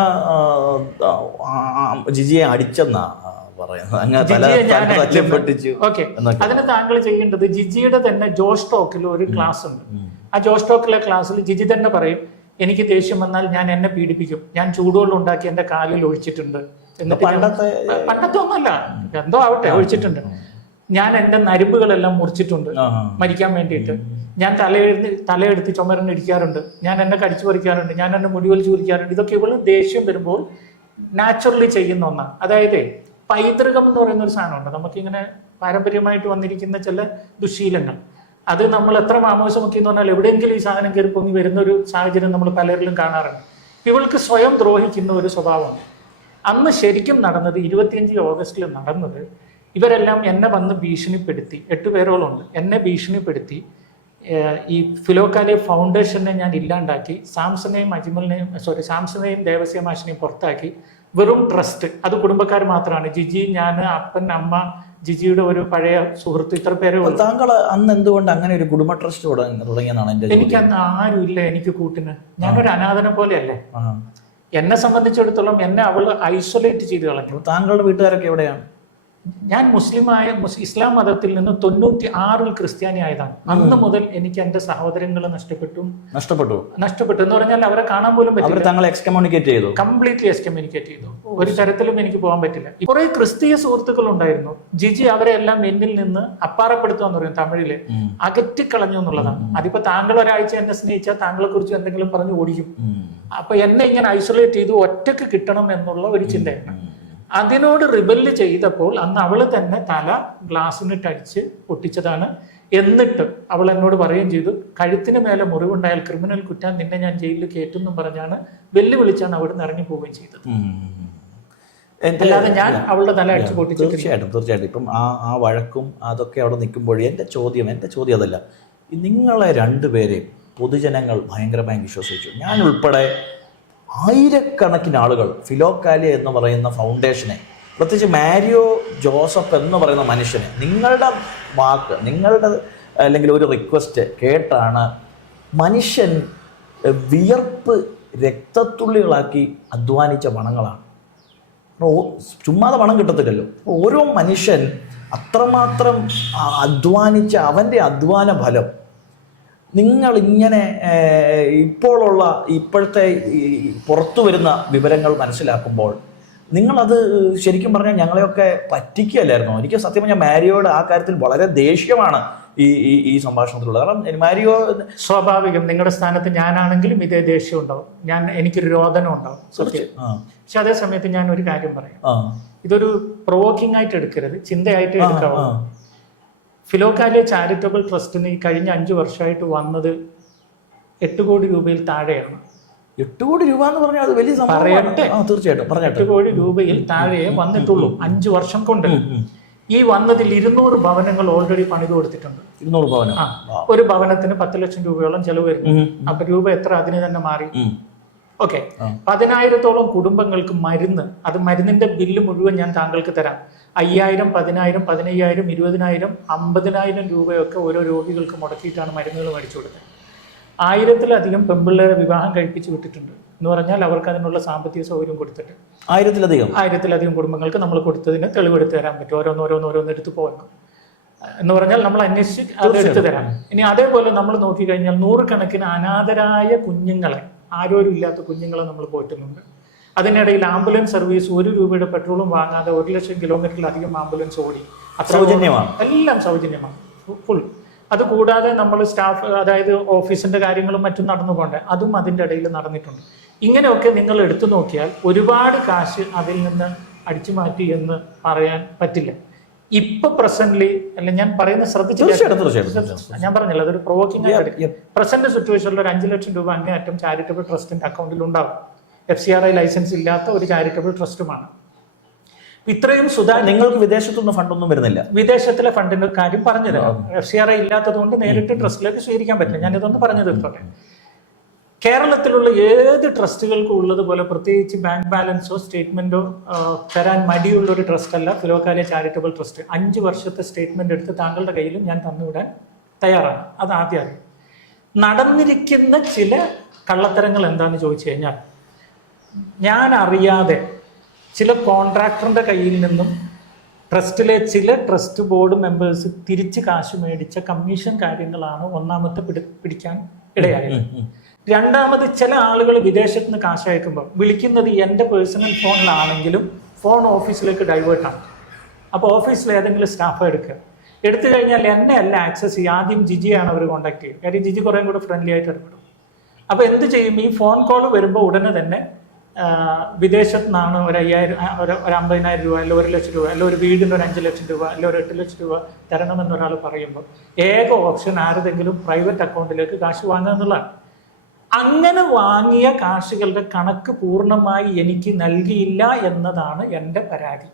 ജിജിയെ അടിച്ചെന്ന പറയുന്നത്. അങ്ങനെ ജിജിയെ ഞാൻ പൊട്ടിച്ചു. ഓക്കെ, അതിന് താങ്കൾ ചെയ്യേണ്ടത് ജിജിയുടെ തന്നെ ജോഷ് ടോക്കിൽ ഒരു ക്ലാസ് ഉണ്ട്. ആ ജോഷ് ടോക്കിലെ ക്ലാസ്സിൽ ജിജി തന്നെ പറയും, എനിക്ക് ദേഷ്യം വന്നാൽ ഞാൻ എന്നെ പീഡിപ്പിക്കും, ഞാൻ ചൂടുവെള്ളം ഉണ്ടാക്കി എന്റെ കാലിൽ ഒഴിച്ചിട്ടുണ്ട്. എന്നിട്ട് പണ്ടത്തെ ഒന്നല്ല, എന്തോ ആവട്ടെ, ഒഴിച്ചിട്ടുണ്ട്. ഞാൻ എന്റെ നരമ്പുകളെല്ലാം മുറിച്ചിട്ടുണ്ട് മരിക്കാൻ വേണ്ടിയിട്ട്. ഞാൻ തലയെടുത്ത് ചുമരന് ഇടിക്കാറുണ്ട്, ഞാൻ എന്നെ കടിച്ചു പറിക്കാറുണ്ട്, ഞാൻ എന്നെ മുടിവലിച്ചു കുറിക്കാറുണ്ട്. ഇതൊക്കെ ഇവള് ദേഷ്യം വരുമ്പോൾ നാച്ചുറലി ചെയ്യുന്ന ഒന്നാണ്. അതായത് പൈതൃകം എന്ന് പറയുന്ന ഒരു സാധനമുണ്ട്, നമുക്കിങ്ങനെ പാരമ്പര്യമായിട്ട് വന്നിരിക്കുന്ന ചില ദുശീലങ്ങൾ. അത് നമ്മൾ എത്ര മാമോസമൊക്കെ എന്ന് പറഞ്ഞാൽ എവിടെയെങ്കിലും ഈ സാധനം കയറി പൊങ്ങി വരുന്ന ഒരു സാഹചര്യം നമ്മൾ പലരിലും കാണാറുണ്ട്. ഇവൾക്ക് സ്വയം ദ്രോഹിക്കുന്ന ഒരു സ്വഭാവമാണ്. അന്ന് ശരിക്കും നടന്നത് 25 ഓഗസ്റ്റിൽ നടന്നത്, ഇവരെല്ലാം എന്നെ വന്ന് ഭീഷണിപ്പെടുത്തി, 8 പേരോളം ഉണ്ട്, എന്നെ ഭീഷണിപ്പെടുത്തി ഈ ഫിലോക്കാലെ ഫൗണ്ടേഷനെ ഞാൻ ഇല്ലാണ്ടാക്കി, സാംസനെയും ദേവസ്യ മാഷിനെയും പുറത്താക്കി. വെറും ട്രസ്റ്റ്, അത് കുടുംബക്കാർ മാത്രമാണ്, ജിജി, ഞാൻ, അപ്പൻ, അമ്മ, ജിജിയുടെ ഒരു പഴയ സുഹൃത്ത്, ഇത്ര പേരെ ഉള്ളൂ. താങ്കൾ അന്ന് എന്തുകൊണ്ട് അങ്ങനെ ഒരു കുടുംബ ട്രസ്റ്റ് തുടങ്ങിയെന്നാണ് എന്റെ? എനിക്ക് അന്ന് ആരുമില്ല എനിക്ക് കൂട്ടിന്, ഞാനൊരു അനാഥനെ പോലെയല്ലേ. എന്നെ സംബന്ധിച്ചിടത്തോളം എന്നെ അവൾ ഐസൊലേറ്റ് ചെയ്ത് കളഞ്ഞു. താങ്കളുടെ വീട്ടുകാരൊക്കെ എവിടെയാണ്? ഞാൻ ഇസ്ലാം മതത്തിൽ നിന്ന് 96-ൽ ക്രിസ്ത്യാനി ആയതാണ്. അന്ന് മുതൽ എനിക്ക് എന്റെ സഹോദരങ്ങൾ നഷ്ടപ്പെട്ടു എന്ന് പറഞ്ഞാൽ അവരെ കാണാൻ പോലും പറ്റില്ല. കംപ്ലീറ്റ്ലി എക്സ്കമ്മ്യൂണിക്കേറ്റ് ചെയ്തു. ഒരു തരത്തിലും എനിക്ക് പോകാൻ പറ്റില്ല. കുറെ ക്രിസ്തീയ സുഹൃത്തുക്കൾ ഉണ്ടായിരുന്നു. ജിജി അവരെ എല്ലാം എന്നിൽ നിന്ന് അപ്പാറപ്പെടുത്തുക എന്ന് പറയും തമിഴില്, അകറ്റിക്കളഞ്ഞു എന്നുള്ളതാണ്. അതിപ്പോ താങ്കൾ ഒരാഴ്ച എന്നെ സ്നേഹിച്ചാൽ താങ്കളെ കുറിച്ച് എന്തെങ്കിലും പറഞ്ഞ് ഓടിക്കും. അപ്പൊ എന്നെ ഇങ്ങനെ ഐസൊലേറ്റ് ചെയ്ത് ഒറ്റക്ക് കിട്ടണം എന്നുള്ള ഒരു ചിന്തയാണ്. അതിനോട് റിബല് ചെയ്തപ്പോൾ അന്ന് അവള് തന്നെ തല ഗ്ലാസ്സിനിട്ടടിച്ച് പൊട്ടിച്ചതാണ്. എന്നിട്ട് അവൾ എന്നോട് പറയുകയും ചെയ്തു, കഴുത്തിന് മേലെ മുറിവുണ്ടായാൽ ക്രിമിനൽ കുറ്റം, നിന്നെ ഞാൻ ജയിലിൽ കയറ്റുമെന്നും പറഞ്ഞാണ് വെല്ലുവിളിച്ചാണ് അവിടെ നിന്ന് ഇറങ്ങി പോവുകയും ചെയ്തത്. അല്ലാതെ ഞാൻ അവളുടെ തല അടിച്ചു പൊട്ടിച്ചു. തീർച്ചയായിട്ടും ഇപ്പം ആ വഴക്കും അതൊക്കെ അവിടെ നിൽക്കുമ്പോഴേ എൻ്റെ ചോദ്യം അതല്ല. നിങ്ങളെ രണ്ടുപേരെയും പൊതുജനങ്ങൾ ഭയങ്കരമായി വിശ്വസിച്ചു. ഞാൻ ഉൾപ്പെടെ ആയിരക്കണക്കിന് ആളുകൾ ഫിലോക്കാലിയ എന്ന് പറയുന്ന ഫൗണ്ടേഷനെ, പ്രത്യേകിച്ച് മാരിയോ ജോസഫ് എന്ന് പറയുന്ന മനുഷ്യനെ, നിങ്ങളുടെ വാക്ക്, നിങ്ങളുടെ അല്ലെങ്കിൽ ഒരു റിക്വസ്റ്റ് കേട്ടാണ് മനുഷ്യൻ വിയർപ്പ് രക്തത്തുള്ളികളാക്കി അധ്വാനിച്ച പണങ്ങളാണ്. ചുമ്മാതെ പണം കിട്ടത്തില്ലല്ലോ. ഓരോ മനുഷ്യൻ അത്രമാത്രം അധ്വാനിച്ച അവൻ്റെ അധ്വാന ഫലം നിങ്ങളിങ്ങനെ ഇപ്പോഴത്തെ പുറത്തു വരുന്ന വിവരങ്ങൾ മനസ്സിലാക്കുമ്പോൾ നിങ്ങളത് ശരിക്കും പറഞ്ഞാൽ ഞങ്ങളെയൊക്കെ പറ്റിക്കുകയല്ലായിരുന്നോ? എനിക്ക് സത്യം പറഞ്ഞാൽ മാരിയോട് ആ കാര്യത്തിൽ വളരെ ദേഷ്യമാണ് ഈ സംഭാഷണത്തിലുള്ളത്. കാരണം മാരിയോ സ്വാഭാവികം, നിങ്ങളുടെ സ്ഥാനത്ത് ഞാനാണെങ്കിലും ഇതേ ദേഷ്യം ഉണ്ടാവും, എനിക്കൊരു രോദനം ഉണ്ടാവും സത്യം. പക്ഷെ അതേ സമയത്ത് ഞാൻ ഒരു കാര്യം പറയാം, ഇതൊരു പ്രൊവോക്കിംഗ് ആയിട്ട് എടുക്കരുത്, ചിന്തയായിട്ട് എടുക്കാവൂ. ഫിലോക്കാലിയ ചാരിറ്റബിൾ ട്രസ്റ്റിന് ഈ കഴിഞ്ഞ 5 വർഷമായിട്ട് വന്നത് 8 കോടി രൂപയിൽ താഴെയാണ്. 8 കോടി രൂപ എന്ന് പറഞ്ഞാൽ അത് വലിയ പറയട്ടെ, തീർച്ചയായിട്ടും 8 കോടി രൂപയിൽ താഴെ വന്നിട്ടുള്ളൂ 5 വർഷം കൊണ്ട്. ഈ വന്നതിൽ 200 ഭവനങ്ങൾ ഓൾറെഡി പണിത് കൊടുത്തിട്ടുണ്ട്. 200 ഭവനം, ഒരു ഭവനത്തിന് 10 ലക്ഷം രൂപയോളം ചെലവ് വരുന്നു. അപ്പൊ രൂപ എത്ര അതിന് തന്നെ മാറി. ഓക്കെ, 10,000-ഓളം കുടുംബങ്ങൾക്ക് മരുന്നിന്റെ ബില്ല് മുഴുവൻ ഞാൻ താങ്കൾക്ക് തരാം. 5,000, 10,000, 15,000, 20,000, 50,000 രൂപയൊക്കെ ഓരോ രോഗികൾക്ക് മുടക്കിയിട്ടാണ് മരുന്നുകൾ മേടിച്ചു കൊടുത്തത്. 1000-ലധികം പെൺപിള്ളേരെ വിവാഹം കഴിപ്പിച്ച് വിട്ടിട്ടുണ്ട് എന്ന് പറഞ്ഞാൽ അവർക്ക് അതിനുള്ള സാമ്പത്തിക സൗകര്യം കൊടുത്തിട്ട് 1000-ലധികം കുടുംബങ്ങൾക്ക് നമ്മൾ കൊടുത്തതിന് തെളിവെടുത്ത് തരാൻ പറ്റും. ഓരോന്നോരോന്നെടുത്ത് പോകണം എന്ന് പറഞ്ഞാൽ നമ്മൾ അന്വേഷിച്ച് അത് എടുത്തു തരാം. ഇനി അതേപോലെ നമ്മൾ നോക്കിക്കഴിഞ്ഞാൽ 100 കണക്കിന് അനാഥരായ കുഞ്ഞുങ്ങളെ, ആരോരും ഇല്ലാത്ത കുഞ്ഞുങ്ങളെ നമ്മൾ പോറ്റുന്നുണ്ട്. അതിനിടയിൽ ആംബുലൻസ് സർവീസ് 1 രൂപയുടെ പെട്രോളും വാങ്ങാതെ 1,00,000 കിലോമീറ്ററിലധികം ആംബുലൻസ് ഓടി. സൗജന്യമാണ്, എല്ലാം സൗജന്യമാണ് ഫുൾ. അതുകൂടാതെ നമ്മൾ സ്റ്റാഫ്, അതായത് ഓഫീസിന്റെ കാര്യങ്ങളും മറ്റും നടന്നു പോകണ്ടേ, അതും അതിൻ്റെ ഇടയിൽ നടന്നിട്ടുണ്ട്. ഇങ്ങനെയൊക്കെ നിങ്ങൾ എടുത്തു നോക്കിയാൽ ഒരുപാട് കാശ് അതിൽ നിന്ന് അടിച്ചു മാറ്റി എന്ന് പറയാൻ പറ്റില്ല. ഇപ്പൊ പ്രസന്റ്ലി അല്ല ഞാൻ പറയുന്നത് ശ്രദ്ധിച്ചു, ഞാൻ പറഞ്ഞില്ല അതൊരു പ്രൊവോക്കിംഗ് ആയിട്ട്. പ്രസന്റ് സിറ്റുവേഷനിൽ ഒരു 5 ലക്ഷം രൂപ അങ്ങേയറ്റം ചാരിറ്റബിൾ ട്രസ്റ്റിന്റെ അക്കൗണ്ടിൽ ഉണ്ടാവും. FCRI ലൈസൻസ് ഇല്ലാത്ത ഒരു ചാരിറ്റബിൾ ട്രസ്റ്റുമാണ്. ഇത്രയും നിങ്ങൾക്ക് വിദേശത്തൊന്നും ഫണ്ടൊന്നും വരുന്നില്ല. വിദേശത്തിലെ ഫണ്ടിന്റെ കാര്യം പറഞ്ഞു തരാം. FCRI ഇല്ലാത്തത് കൊണ്ട് നേരിട്ട് ട്രസ്റ്റിലേക്ക് സ്വീകരിക്കാൻ പറ്റില്ല. ഞാൻ ഇതൊന്ന് പറഞ്ഞു തീർത്തോട്ടെ. കേരളത്തിലുള്ള ഏത് ട്രസ്റ്റുകൾക്കും ഉള്ളതുപോലെ പ്രത്യേകിച്ച് ബാങ്ക് ബാലൻസോ സ്റ്റേറ്റ്മെന്റോ തരാൻ മടിയുള്ള ഒരു ട്രസ്റ്റ് അല്ല ഫിലോക്കാലിയ ചാരിറ്റബിൾ ട്രസ്റ്റ്. 5 വർഷത്തെ സ്റ്റേറ്റ്മെന്റ് എടുത്ത് താങ്കളുടെ കയ്യിലും ഞാൻ തന്നുവിടാൻ തയ്യാറാണ്. അത് ആദ്യം നടന്നിരിക്കുന്ന ചില കള്ളത്തരങ്ങൾ എന്താണെന്ന് ചോദിച്ചു കഴിഞ്ഞാൽ, ഞാൻ അറിയാതെ ചില കോൺട്രാക്ടറിന്റെ കയ്യിൽ നിന്നും ട്രസ്റ്റിലെ ചില ട്രസ്റ്റ് ബോർഡ് മെമ്പേഴ്സ് തിരിച്ച് കാശ് മേടിച്ച കമ്മീഷൻ കാര്യങ്ങളാണ് ഒന്നാമത്തെ പിടിക്കാൻ ഇടയായത്. രണ്ടാമത് ചില ആളുകൾ വിദേശത്ത് നിന്ന് കാശ് അയക്കുമ്പോൾ വിളിക്കുന്നത് എൻ്റെ പേഴ്സണൽ ഫോണിലാണെങ്കിലും ഫോൺ ഓഫീസിലേക്ക് ഡൈവേർട്ടാണ്. അപ്പോൾ ഓഫീസിൽ ഏതെങ്കിലും സ്റ്റാഫ് എടുത്തു കഴിഞ്ഞാൽ എന്നെ അല്ല ആക്സസ് ചെയ്യുക, ആദ്യം ജിജിയാണ് അവർ കോൺടാക്ട് ചെയ്യുക. കാര്യം ജിജി കുറേ കൂടെ ഫ്രണ്ട്ലി ആയിട്ട് ഇടപെടും. അപ്പോൾ എന്ത് ചെയ്യും, ഈ ഫോൺ കോൾ വരുമ്പോൾ ഉടനെ തന്നെ വിദേശത്ത് നിന്നാണ് ഒരു 50,000 രൂപ അല്ല 1 ലക്ഷം രൂപ അല്ല ഒരു വീടിന് ഒരു 5 ലക്ഷം രൂപ അല്ല ഒരു 8 ലക്ഷം രൂപ തരണമെന്നൊരാൾ പറയുമ്പോൾ ഏക ഓപ്ഷൻ ആരുടെങ്കിലും പ്രൈവറ്റ് അക്കൗണ്ടിലേക്ക് കാശ് വാങ്ങുക എന്നുള്ളതാണ്. അങ്ങനെ വാങ്ങിയ കാശുകളുടെ കണക്ക് പൂർണ്ണമായി എനിക്ക് നൽകിയില്ല എന്നതാണ് എൻ്റെ പരാതി.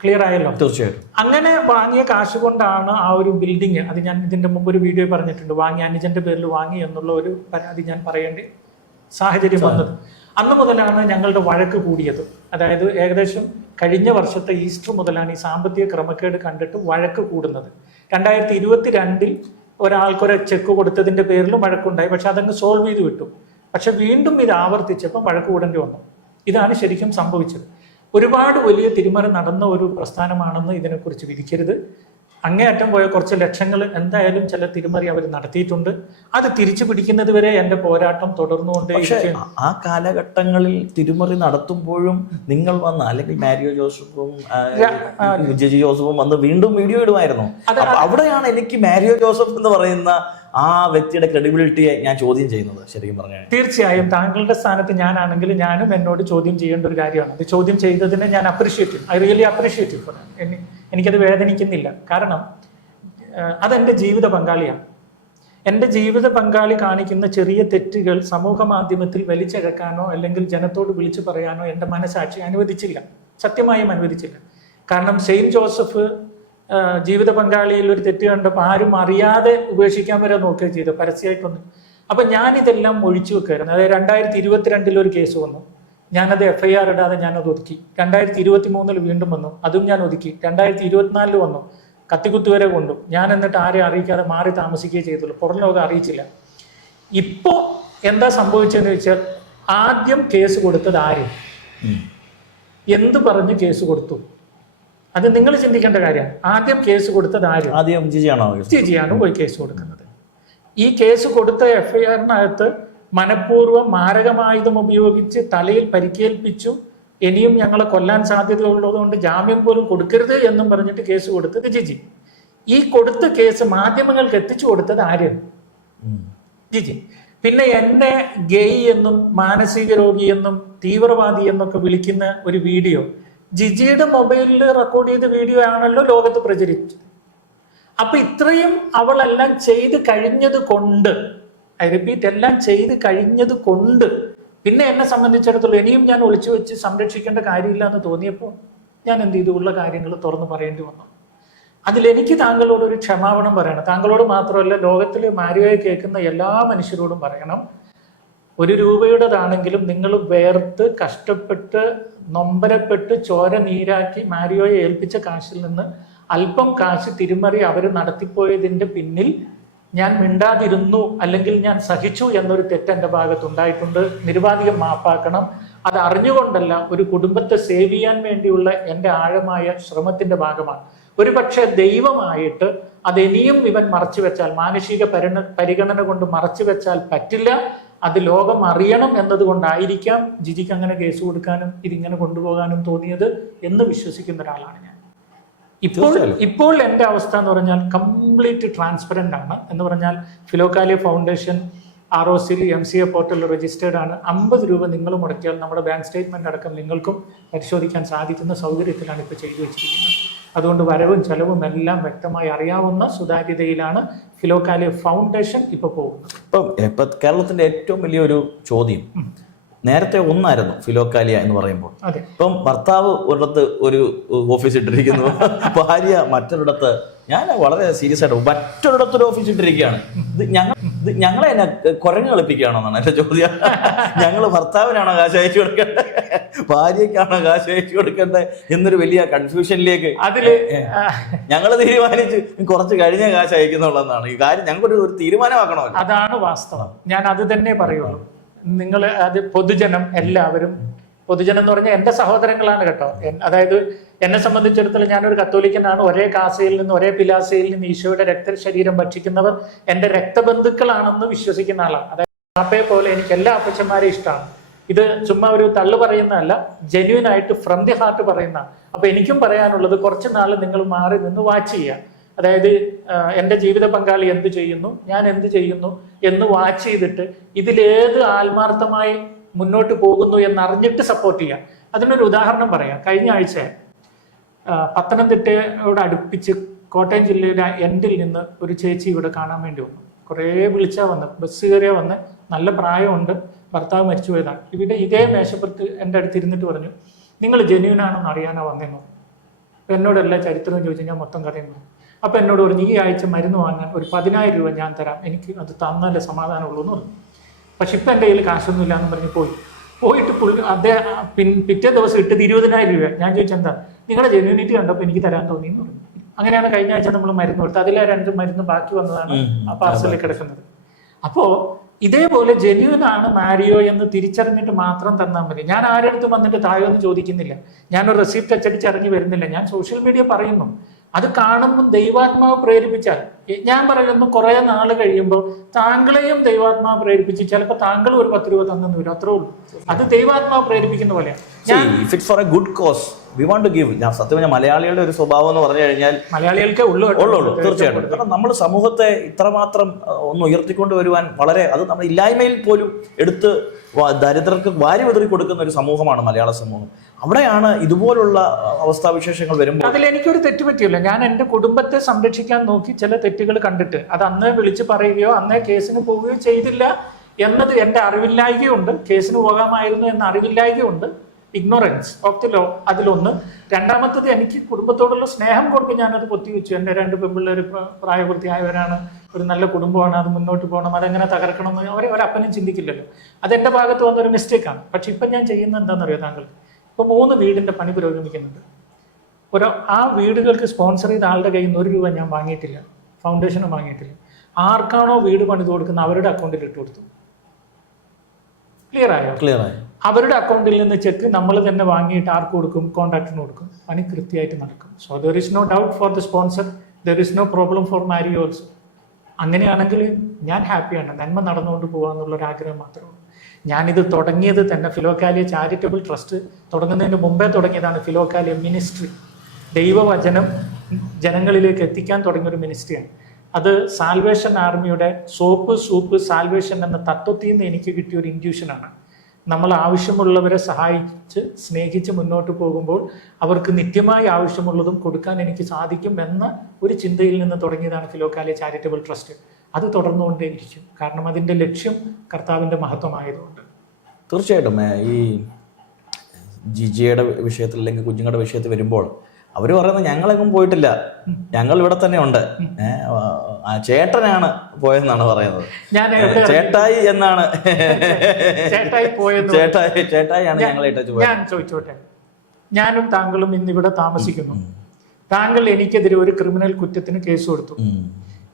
ക്ലിയർ ആയല്ലോ? തീർച്ചയായിട്ടും. അങ്ങനെ വാങ്ങിയ കാശ് കൊണ്ടാണ് ആ ഒരു ബിൽഡിങ്, അത് ഞാൻ ഇതിന്റെ മുമ്പ് ഒരു വീഡിയോ പറഞ്ഞിട്ടുണ്ട്, വാങ്ങി അനുജന്റെ പേരിൽ വാങ്ങി എന്നുള്ള ഒരു പരാതി ഞാൻ പറയേണ്ട സാഹചര്യം വന്നത്. അന്ന് മുതലാണ് ഞങ്ങളുടെ വഴക്ക് കൂടിയത്. അതായത് ഏകദേശം കഴിഞ്ഞ വർഷത്തെ ഈസ്റ്റർ മുതലാണ് ഈ സാമ്പത്തിക ക്രമക്കേട് കണ്ടിട്ട് വഴക്ക് കൂടുന്നത്. 2022 ഒരാൾക്കൊരു ചെക്ക് കൊടുത്തതിന്റെ പേരിലും വഴക്കുണ്ടായി. പക്ഷെ അതങ്ങ് സോൾവ് ചെയ്ത് വിട്ടു. പക്ഷെ വീണ്ടും ഇത് ആവർത്തിച്ചപ്പോൾ വഴക്ക് കൂടേണ്ടി വന്നു. ഇതാണ് ശരിക്കും സംഭവിച്ചത്. ഒരുപാട് വലിയ തിരിമറി നടന്ന ഒരു പ്രസ്ഥാനമാണെന്ന് ഇതിനെക്കുറിച്ച് വിധിക്കരുത്. അങ്ങേയറ്റം പോയ കുറച്ച് ലക്ഷങ്ങൾ എന്തായാലും ചില തിരിമറി അവർ നടത്തിയിട്ടുണ്ട്. അത് തിരിച്ചു പിടിക്കുന്നത് വരെ എൻ്റെ പോരാട്ടം തുടർന്നുകൊണ്ടേ. ആ കാലഘട്ടങ്ങളിൽ തിരിമറി നടത്തുമ്പോഴും നിങ്ങൾ വന്ന് അല്ലെങ്കിൽ മാരിയോ ജോസഫും ജിജി ജോസഫും വന്ന് വീണ്ടും വീഡിയോ ഇടുമായിരുന്നു. അവിടെയാണ് എനിക്ക് മാരിയോ ജോസഫ് എന്ന് പറയുന്ന ആ വ്യക്തിയുടെ ക്രെഡിബിലിറ്റിയെ ഞാൻ ചോദ്യം ചെയ്യുന്നത്. ശരിക്കും പറഞ്ഞാൽ തീർച്ചയായും താങ്കളുടെ സ്ഥാനത്ത് ഞാനാണെങ്കിൽ ഞാനും എന്നോട് ചോദ്യം ചെയ്യേണ്ട ഒരു കാര്യമാണ്. അത് ചോദ്യം ചെയ്തതിനെ ഞാൻ appreciate, I really appreciate for. എനിക്കത് വേദനിക്കുന്നില്ല. കാരണം അതെൻ്റെ ജീവിത പങ്കാളിയാണ്. എൻ്റെ ജീവിത പങ്കാളി കാണിക്കുന്ന ചെറിയ തെറ്റുകൾ സമൂഹ മാധ്യമത്തിൽ വലിച്ചഴക്കാനോ അല്ലെങ്കിൽ ജനത്തോട് വിളിച്ചു പറയാനോ എൻ്റെ മനസാക്ഷി അനുവദിച്ചില്ല, സത്യമായും അനുവദിച്ചില്ല. കാരണം സെയിൻറ്റ് ജോസഫ് ജീവിത പങ്കാളിയിൽ ഒരു തെറ്റ് കണ്ടപ്പോൾ ആരും അറിയാതെ ഉപേക്ഷിക്കാൻ വരെ നോക്കുകയും ചെയ്തു, പരസ്യമായിട്ടൊന്നും. അപ്പം ഞാനിതെല്ലാം ഒഴിച്ചു വെക്കുകയായിരുന്നു. അതായത് 2022 ഒരു കേസ് വന്നു, ഞാനത് FIR ഇടാതെ ഞാനത് ഒതുക്കി. 2023 വീണ്ടും വന്നു, അതും ഞാൻ ഒതുക്കി. 2024 വന്നു, കത്തിക്കുത്തു വരെ കൊണ്ടു. ഞാൻ എന്നിട്ട് ആരെയും അറിയിക്കാതെ മാറി താമസിക്കുകയേ ചെയ്തുള്ളൂ, പുറം ലോകം അറിയിച്ചില്ല. ഇപ്പോൾ എന്താ സംഭവിച്ചതെന്ന് വെച്ചാൽ, ആദ്യം കേസ് കൊടുത്തത് ആര്, എന്ത് പറഞ്ഞ് കേസ് കൊടുത്തു, അത് നിങ്ങൾ ചിന്തിക്കേണ്ട കാര്യമാണ്. ആദ്യം കേസ് കൊടുത്തത് ആര്? ആദ്യം ജിജിയാണ് പോയി കേസ് കൊടുക്കുന്നത്. ഈ കേസ് കൊടുത്ത FIR-നകത്ത് മനഃപൂർവ്വം മാരകമായുധം ഉപയോഗിച്ച് തലയിൽ പരിക്കേൽപ്പിച്ചു, ഇനിയും ഞങ്ങളെ കൊല്ലാൻ സാധ്യതയുള്ളതുകൊണ്ട് ജാമ്യം പോലും കൊടുക്കരുത് എന്നും പറഞ്ഞിട്ട് കേസ് കൊടുത്തത് ജിജി. ഈ കൊടുത്ത കേസ് മാധ്യമങ്ങൾക്ക് എത്തിച്ചു കൊടുത്തത് ആര്? ജിജി. പിന്നെ എന്നെ ഗെയ് എന്നും മാനസിക രോഗി എന്നും തീവ്രവാദി എന്നൊക്കെ വിളിക്കുന്ന ഒരു വീഡിയോ ജിജിയുടെ മൊബൈലിൽ റെക്കോർഡ് ചെയ്ത വീഡിയോ ആണല്ലോ ലോകത്ത് പ്രചരിച്ചത്. അപ്പൊ ഇത്രയും അവളെല്ലാം ചെയ്ത് കഴിഞ്ഞത് കൊണ്ട്, ഐ റിപ്പീറ്റ്, എല്ലാം ചെയ്ത് കഴിഞ്ഞത് കൊണ്ട് പിന്നെ എന്നെ സംബന്ധിച്ചിടത്തോളം ഇനിയും ഞാൻ ഒളിച്ചു വെച്ച് സംരക്ഷിക്കേണ്ട കാര്യമില്ല എന്ന് തോന്നിയപ്പോൾ ഞാൻ എന്ത് ചെയ്തു, ഉള്ള കാര്യങ്ങൾ തുറന്നു പറയേണ്ടി വന്നു. അതിലെനിക്ക് താങ്കളോട് ഒരു ക്ഷമാപണം പറയണം. താങ്കളോട് മാത്രമല്ല, ലോകത്തിൽ മാരിയോയെ കേൾക്കുന്ന എല്ലാ മനുഷ്യരോടും പറയണം. 1 രൂപയുടേതാണെങ്കിലും നിങ്ങൾ വേർത്ത് കഷ്ടപ്പെട്ട് നൊമ്പരപ്പെട്ട് ചോര നീരാക്കി മാരിയോയെ ഏൽപ്പിച്ച കാശിൽ നിന്ന് അല്പം കാശ് തിരിമറി അവർ നടത്തിപ്പോയതിൻ്റെ പിന്നിൽ ഞാൻ മിണ്ടാതിരുന്നു അല്ലെങ്കിൽ ഞാൻ സഹിച്ചു എന്നൊരു തെറ്റ് എൻ്റെ ഭാഗത്തുണ്ടായിട്ടുണ്ട്. നിരുപാധികം മാപ്പാക്കണം. അത് അറിഞ്ഞുകൊണ്ടല്ല, ഒരു കുടുംബത്തെ സേവ് ചെയ്യാൻ വേണ്ടിയുള്ള എൻ്റെ ആഴമായ ശ്രമത്തിൻ്റെ ഭാഗമാണ്. ഒരു പക്ഷേ ദൈവമായിട്ട് അതെനിയും ഇവൻ മറച്ചു വെച്ചാൽ, മാനുഷിക പരിഗണന കൊണ്ട് മറച്ചു വെച്ചാൽ പറ്റില്ല, അത് ലോകം അറിയണം എന്നതുകൊണ്ടായിരിക്കാം ജിജിക്ക് അങ്ങനെ കേസ് കൊടുക്കാനും ഇതിങ്ങനെ കൊണ്ടുപോകാനും തോന്നിയത് എന്ന് വിശ്വസിക്കുന്ന ഒരാളാണ് ഞാൻ. ഇപ്പോൾ എൻ്റെ അവസ്ഥ എന്ന് പറഞ്ഞാൽ കംപ്ലീറ്റ് ട്രാൻസ്പെറൻ്റ് ആണ്. എന്ന് പറഞ്ഞാൽ ഫിലോകാലിയ ഫൗണ്ടേഷൻ ROCയിൽ MCA പോർട്ടലിൽ രജിസ്റ്റേർഡ് ആണ്. 50 രൂപ നിങ്ങൾ മുടക്കിയാൽ നമ്മുടെ ബാങ്ക് സ്റ്റേറ്റ്മെന്റ് അടക്കം നിങ്ങൾക്കും പരിശോധിക്കാൻ സാധിക്കുന്ന സൗകര്യത്തിലാണ് ഇപ്പോൾ ചെയ്തു വെച്ചിരിക്കുന്നത്. അതുകൊണ്ട് വരവും ചെലവും എല്ലാം വ്യക്തമായി അറിയാവുന്ന സുതാര്യതയിലാണ് ഫിലോകാലിയ ഫൗണ്ടേഷൻ ഇപ്പോൾ പോകുന്നത്. ഇപ്പൊ കേരളത്തിന്റെ ഏറ്റവും വലിയൊരു ചോദ്യം, നേരത്തെ ഒന്നായിരുന്നു ഫിലോകാലിയ എന്ന് പറയുമ്പോൾ, ഇപ്പം ഭർത്താവ് ഒരിടത്ത് ഒരു ഓഫീസ് ഇട്ടിരിക്കുന്നു, ഭാര്യ മറ്റൊരിടത്ത്. ഞാൻ വളരെ സീരിയസ് ആയിട്ട് മറ്റൊരിടത്തൊരു ഓഫീസ് ഇട്ടിരിക്കുകയാണ്. ഇത് ഞങ്ങളെ എന്നെ കുരങ്ങ് കളിപ്പിക്കുകയാണോ എന്നാണ് എൻ്റെ ചോദ്യം. ഞങ്ങൾ ഭർത്താവിനാണോ കാശ് അയച്ചു കൊടുക്കേണ്ടത്, ഭാര്യയ്ക്കാണോ കാശ് അയച്ചു കൊടുക്കേണ്ടത് എന്നൊരു വലിയ കൺഫ്യൂഷനിലേക്ക് ഞങ്ങൾ തീരുമാനിച്ച് കുറച്ച് കഴിഞ്ഞ കാശ് അയക്കുന്നുള്ളതാണ് ഈ കാര്യം. ഞങ്ങൾക്കൊരു തീരുമാനമാക്കണമല്ലോ. അതാണ് വാസ്തവം. ഞാൻ അത് തന്നെ പറയുള്ളൂ. നിങ്ങൾ അത് പൊതുജനം എല്ലാവരും പൊതുജനം എന്ന് പറഞ്ഞാൽ എൻ്റെ സഹോദരങ്ങളാണ് കേട്ടോ. അതായത് എന്നെ സംബന്ധിച്ചിടത്തോളം ഞാനൊരു കത്തോലിക്കനാണ്. ഒരേ കാസയിൽ നിന്ന് ഒരേ പിലാസയിൽ നിന്ന് ഈശോയുടെ രക്തശരീരം ഭക്ഷിക്കുന്നവർ എൻ്റെ രക്തബന്ധുക്കളാണെന്ന് വിശ്വസിക്കുന്ന ആളാണ്. അതായത് പാപ്പയെ പോലെ എനിക്ക് എല്ലാ അപ്പച്ചന്മാരെയും ഇഷ്ടമാണ്. ഇത് ചുമ്മാ ഒരു തള്ളു പറയുന്നതല്ല, ജെന്യൂൻ ആയിട്ട് ഫ്രം ദി ഹാർട്ട് പറയുന്ന. അപ്പൊ എനിക്കും പറയാനുള്ളത് കുറച്ച് നാൾ നിങ്ങൾ മാറി നിന്ന് വാച്ച് ചെയ്യുക. അതായത് എൻ്റെ ജീവിത പങ്കാളി എന്ത് ചെയ്യുന്നു, ഞാൻ എന്ത് ചെയ്യുന്നു എന്ന് വാച്ച് ചെയ്തിട്ട് ഇതിലേത് ആത്മാർത്ഥമായി മുന്നോട്ട് പോകുന്നു എന്നറിഞ്ഞിട്ട് സപ്പോർട്ട് ചെയ്യുക. അതിനൊരു ഉദാഹരണം പറയാം. കഴിഞ്ഞ ആഴ്ച പത്തനംതിട്ടയോട് അടുപ്പിച്ച് കോട്ടയം ജില്ലയുടെ എൻഡിൽ നിന്ന് ഒരു ചേച്ചി ഇവിടെ കാണാൻ വേണ്ടി വന്നു. കുറേ വിളിച്ചാൽ വന്ന്, ബസ് കയറിയാൽ വന്ന്, നല്ല പ്രായമുണ്ട്, ഭർത്താവ് മരിച്ചു പോയതാണ്. ഇവിടെ ഇതേ മേശപ്പുറത്ത് എൻ്റെ അടുത്ത് ഇരുന്നിട്ട് പറഞ്ഞു, നിങ്ങൾ ജെന്യൂൻ ആണെന്ന് അറിയാനോ വന്നേന്നു. അപ്പം എന്നോട് എല്ലാ ചരിത്രം ചോദിച്ചു, ഞാൻ മൊത്തം കഥയും പറഞ്ഞു. അപ്പം എന്നോട് പറഞ്ഞു, ഈ ആഴ്ച മരുന്ന് വാങ്ങാൻ ഒരു 10,000 രൂപ ഞാൻ തരാം, എനിക്ക് അത് തന്നാലേ സമാധാനമുള്ളൂ എന്ന് പറഞ്ഞു. പക്ഷെ ഇപ്പം എൻ്റെ കയ്യിൽ കാശൊന്നുമില്ല എന്ന് പറഞ്ഞ് പോയിട്ട് പിറ്റേ ദിവസം ഇട്ടത് 20,000 രൂപ. ഞാൻ ചോദിച്ചെന്താ, നിങ്ങളുടെ ജെന്യൂനിറ്റി കണ്ടപ്പോൾ എനിക്ക് തരാൻ തോന്നി എന്ന് പറഞ്ഞു. അങ്ങനെയാണ് കഴിഞ്ഞ ആഴ്ച നമ്മൾ മരുന്ന് കൊടുത്തത്. അതിലെ 2 മരുന്ന് ബാക്കി വന്നതാണ് ആ പാർസലിൽ കിടക്കുന്നത്. അപ്പോ ഇതേപോലെ ജെന്യൂൻ ആണ് മാരിയോ എന്ന് തിരിച്ചറിഞ്ഞിട്ട് മാത്രം തന്നാൽ മതി. ഞാൻ ആരുടെ അടുത്ത് വന്നിട്ട് താഴെയൊന്നും ചോദിക്കുന്നില്ല, ഞാനൊരു റെസിപ്റ്റ് അച്ചടിച്ച് ഇറങ്ങി വരുന്നില്ല. ഞാൻ സോഷ്യൽ മീഡിയ പറയുന്നു, അത് കാണുമ്പോൾ ദൈവാത്മാവ് പ്രേരിപ്പിച്ചാൽ, ഞാൻ പറയുന്നു കുറെ നാൾ കഴിയുമ്പോൾ താങ്കളെയും ദൈവാത്മാവ് പ്രേരിപ്പിച്ച് ചിലപ്പോൾ താങ്കൾ ഒരു 10 രൂപ തന്നു വരും, അത്രേ ഉള്ളൂ. അത് ദൈവാത്മാവ് പ്രേരിപ്പിക്കുന്ന പോലെയാണ്. If it's for a good cause we want to give. ഞാൻ സത്യം പറഞ്ഞാൽ മലയാളികളുടെ ഒരു സ്വഭാവം എന്ന് പറഞ്ഞു കഴിഞ്ഞാൽ മലയാളികൾക്കേ ഉള്ളൂ, തീർച്ചയായിട്ടും. കാരണം നമ്മൾ സമൂഹത്തെ ഇത്രമാത്രം ഒന്ന് ഉയർത്തിക്കൊണ്ട് വരുവാൻ വളരെ, അത് നമ്മൾ ഇല്ലായ്മയിൽ പോലും എടുത്ത് ദരിദ്രർക്ക് വാരി വിതറി കൊടുക്കുന്ന ഒരു സമൂഹമാണ് മലയാള സമൂഹം. അവിടെയാണ് ഇതുപോലുള്ള അവസ്ഥാവിശേഷങ്ങൾ വരുമ്പോൾ. അതിൽ എനിക്കൊരു തെറ്റ് പറ്റിയില്ല. ഞാൻ എൻ്റെ കുടുംബത്തെ സംരക്ഷിക്കാൻ നോക്കി ചില തെറ്റുകൾ കണ്ടിട്ട് അത് അന്നേ വിളിച്ച് പറയുകയോ അന്നേ കേസിന് പോവുകയോ ചെയ്തില്ല എന്നത് എൻ്റെ അറിവില്ലായ്കയുണ്ട്. കേസിന് പോകാമായിരുന്നു എന്ന അറിവില്ലായ്കയുണ്ട്. ഇഗ്നോറൻസ് ഓഫ് ദി ലോ അതിലൊന്ന്. രണ്ടാമത്തത്, എനിക്ക് കുടുംബത്തോടുള്ള സ്നേഹം കൊണ്ട് ഞാനത് പൊത്തിവെച്ചു. എൻ്റെ 2 പെൺപിള്ളേർ പ്രായപൂർത്തിയായവരാണ്, ഒരു നല്ല കുടുംബമാണ്, അത് മുന്നോട്ട് പോകണം, അതെങ്ങനെ തകർക്കണം എന്ന് ഒരപ്പനും ചിന്തിക്കില്ലല്ലോ. അത് എൻ്റെ ഭാഗത്ത് വന്നൊരു മിസ്റ്റേക്കാണ്. പക്ഷെ ഇപ്പം ഞാൻ ചെയ്യുന്നത് എന്താണെന്നറിയോ താങ്കൾ? ഇപ്പോൾ 3 വീടിൻ്റെ പണി പുരോഗമിക്കുന്നുണ്ട്. ആ വീടുകൾക്ക് സ്പോൺസർ ചെയ്ത ആളുടെ കയ്യിൽ നിന്ന് 1 രൂപ ഞാൻ വാങ്ങിയിട്ടില്ല, ഫൗണ്ടേഷനും വാങ്ങിയിട്ടില്ല. ആർക്കാണോ വീട് പണിത് കൊടുക്കുന്നത് അവരുടെ അക്കൗണ്ടിൽ ഇട്ട് കൊടുത്തു. ക്ലിയർ ആയോ? അവരുടെ അക്കൗണ്ടിൽ നിന്ന് ചെക്ക് നമ്മൾ തന്നെ വാങ്ങിയിട്ട് ആർക്ക് കൊടുക്കും? കോൺട്രാക്ടറിന് കൊടുക്കും. പണി കൃത്യമായിട്ട് നടക്കും. So there is no doubt for the sponsor, there is no problem for Mary also. അങ്ങനെയാണെങ്കിൽ ഞാൻ ഹാപ്പിയാണ്. നന്മ നടന്നുകൊണ്ട് പോകാമെന്നുള്ളൊരു ആഗ്രഹം മാത്രമേ ഉള്ളൂ. ഞാനിത് തുടങ്ങിയത് തന്നെ ഫിലോക്കാലിയ ചാരിറ്റബിൾ ട്രസ്റ്റ് തുടങ്ങുന്നതിന് മുമ്പേ തുടങ്ങിയതാണ് ഫിലോക്കാലിയ മിനിസ്ട്രി. ദൈവവചനം ജനങ്ങളിലേക്ക് എത്തിക്കാൻ തുടങ്ങിയൊരു മിനിസ്ട്രിയാണ്. അത് സാൽവേഷൻ ആർമിയുടെ സോപ്പ് സൂപ്പ് സാൽവേഷൻ എന്ന തത്വത്തിൽ നിന്ന് എനിക്ക് കിട്ടിയൊരു ഇൻഡ്യൂഷനാണ്. നമ്മൾ ആവശ്യമുള്ളവരെ സഹായിച്ച് സ്നേഹിച്ച് മുന്നോട്ട് പോകുമ്പോൾ അവർക്ക് നിത്യമായി ആവശ്യമുള്ളതും കൊടുക്കാൻ എനിക്ക് സാധിക്കും എന്ന ഒരു ചിന്തയിൽ നിന്ന് തുടങ്ങിയതാണ് ഫിലോക്കാലിയ ചാരിറ്റബിൾ ട്രസ്റ്റ്. അത് തുടർന്നുകൊണ്ടേയിരിക്കും. കാരണം അതിൻ്റെ ലക്ഷ്യം കർത്താവിൻ്റെ മഹത്വമായതുകൊണ്ട്. തീർച്ചയായിട്ടും ഈ ജിജിയുടെ വിഷയത്തിൽ അല്ലെങ്കിൽ കുഞ്ഞുങ്ങളുടെ വിഷയത്തിൽ വരുമ്പോൾ അവർ പറയുന്നത് ഞങ്ങളെങ്ങും പോയിട്ടില്ല, ഞങ്ങൾ ഇവിടെ തന്നെ ഉണ്ട്, ചേട്ടനാണ് പോയെന്നാണ് പറയുന്നത്. ചേട്ടായി എന്നാണ്, ചേട്ടായിയാണ് ഞങ്ങളെ ഇട്ടു പോയത്. ഞാൻ ചോദിച്ചോട്ടെ, ഞാനും താങ്കളും ഇന്നിവിടെ താമസിക്കുന്നു. താങ്കൾ എനിക്കെതിരെ ഒരു ക്രിമിനൽ കുറ്റത്തിന് കേസ് കൊടുത്തു.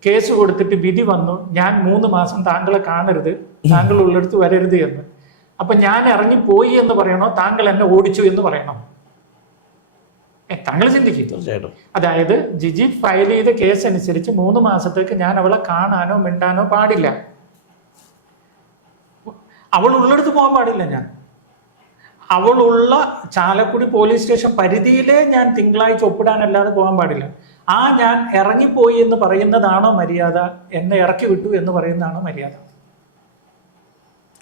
കേസ് കൊടുത്തിട്ട് വിധി വന്നു, ഞാൻ 3 മാസം താങ്കളെ കാണരുത്, താങ്കൾ ഉള്ളിടത്ത് വരരുത് എന്ന്. അപ്പൊ ഞാൻ ഇറങ്ങിപ്പോയി എന്ന് പറയണോ, താങ്കൾ എന്നെ ഓടിച്ചു എന്ന് പറയണോ? താങ്കൾ ചിന്തിക്കും. തീർച്ചയായിട്ടും. അതായത് ജിജി ഫയൽ ചെയ്ത കേസ് അനുസരിച്ച് 3 മാസത്തേക്ക് ഞാൻ അവളെ കാണാനോ മിണ്ടാനോ പാടില്ല. അവൾ ഉള്ളിടത്ത് പോകാൻ പാടില്ല. ഞാൻ അവളുള്ള ചാലക്കുടി പോലീസ് സ്റ്റേഷൻ പരിധിയിലേ ഞാൻ തിങ്കളാഴ്ച ഒപ്പിടാനല്ലാതെ പോകാൻ പാടില്ല. ഞാൻ ഇറങ്ങിപ്പോയി എന്ന് പറയുന്നതാണോ മര്യാദ, എന്നെ ഇറക്കി വിട്ടു എന്ന് പറയുന്നതാണോ മര്യാദ?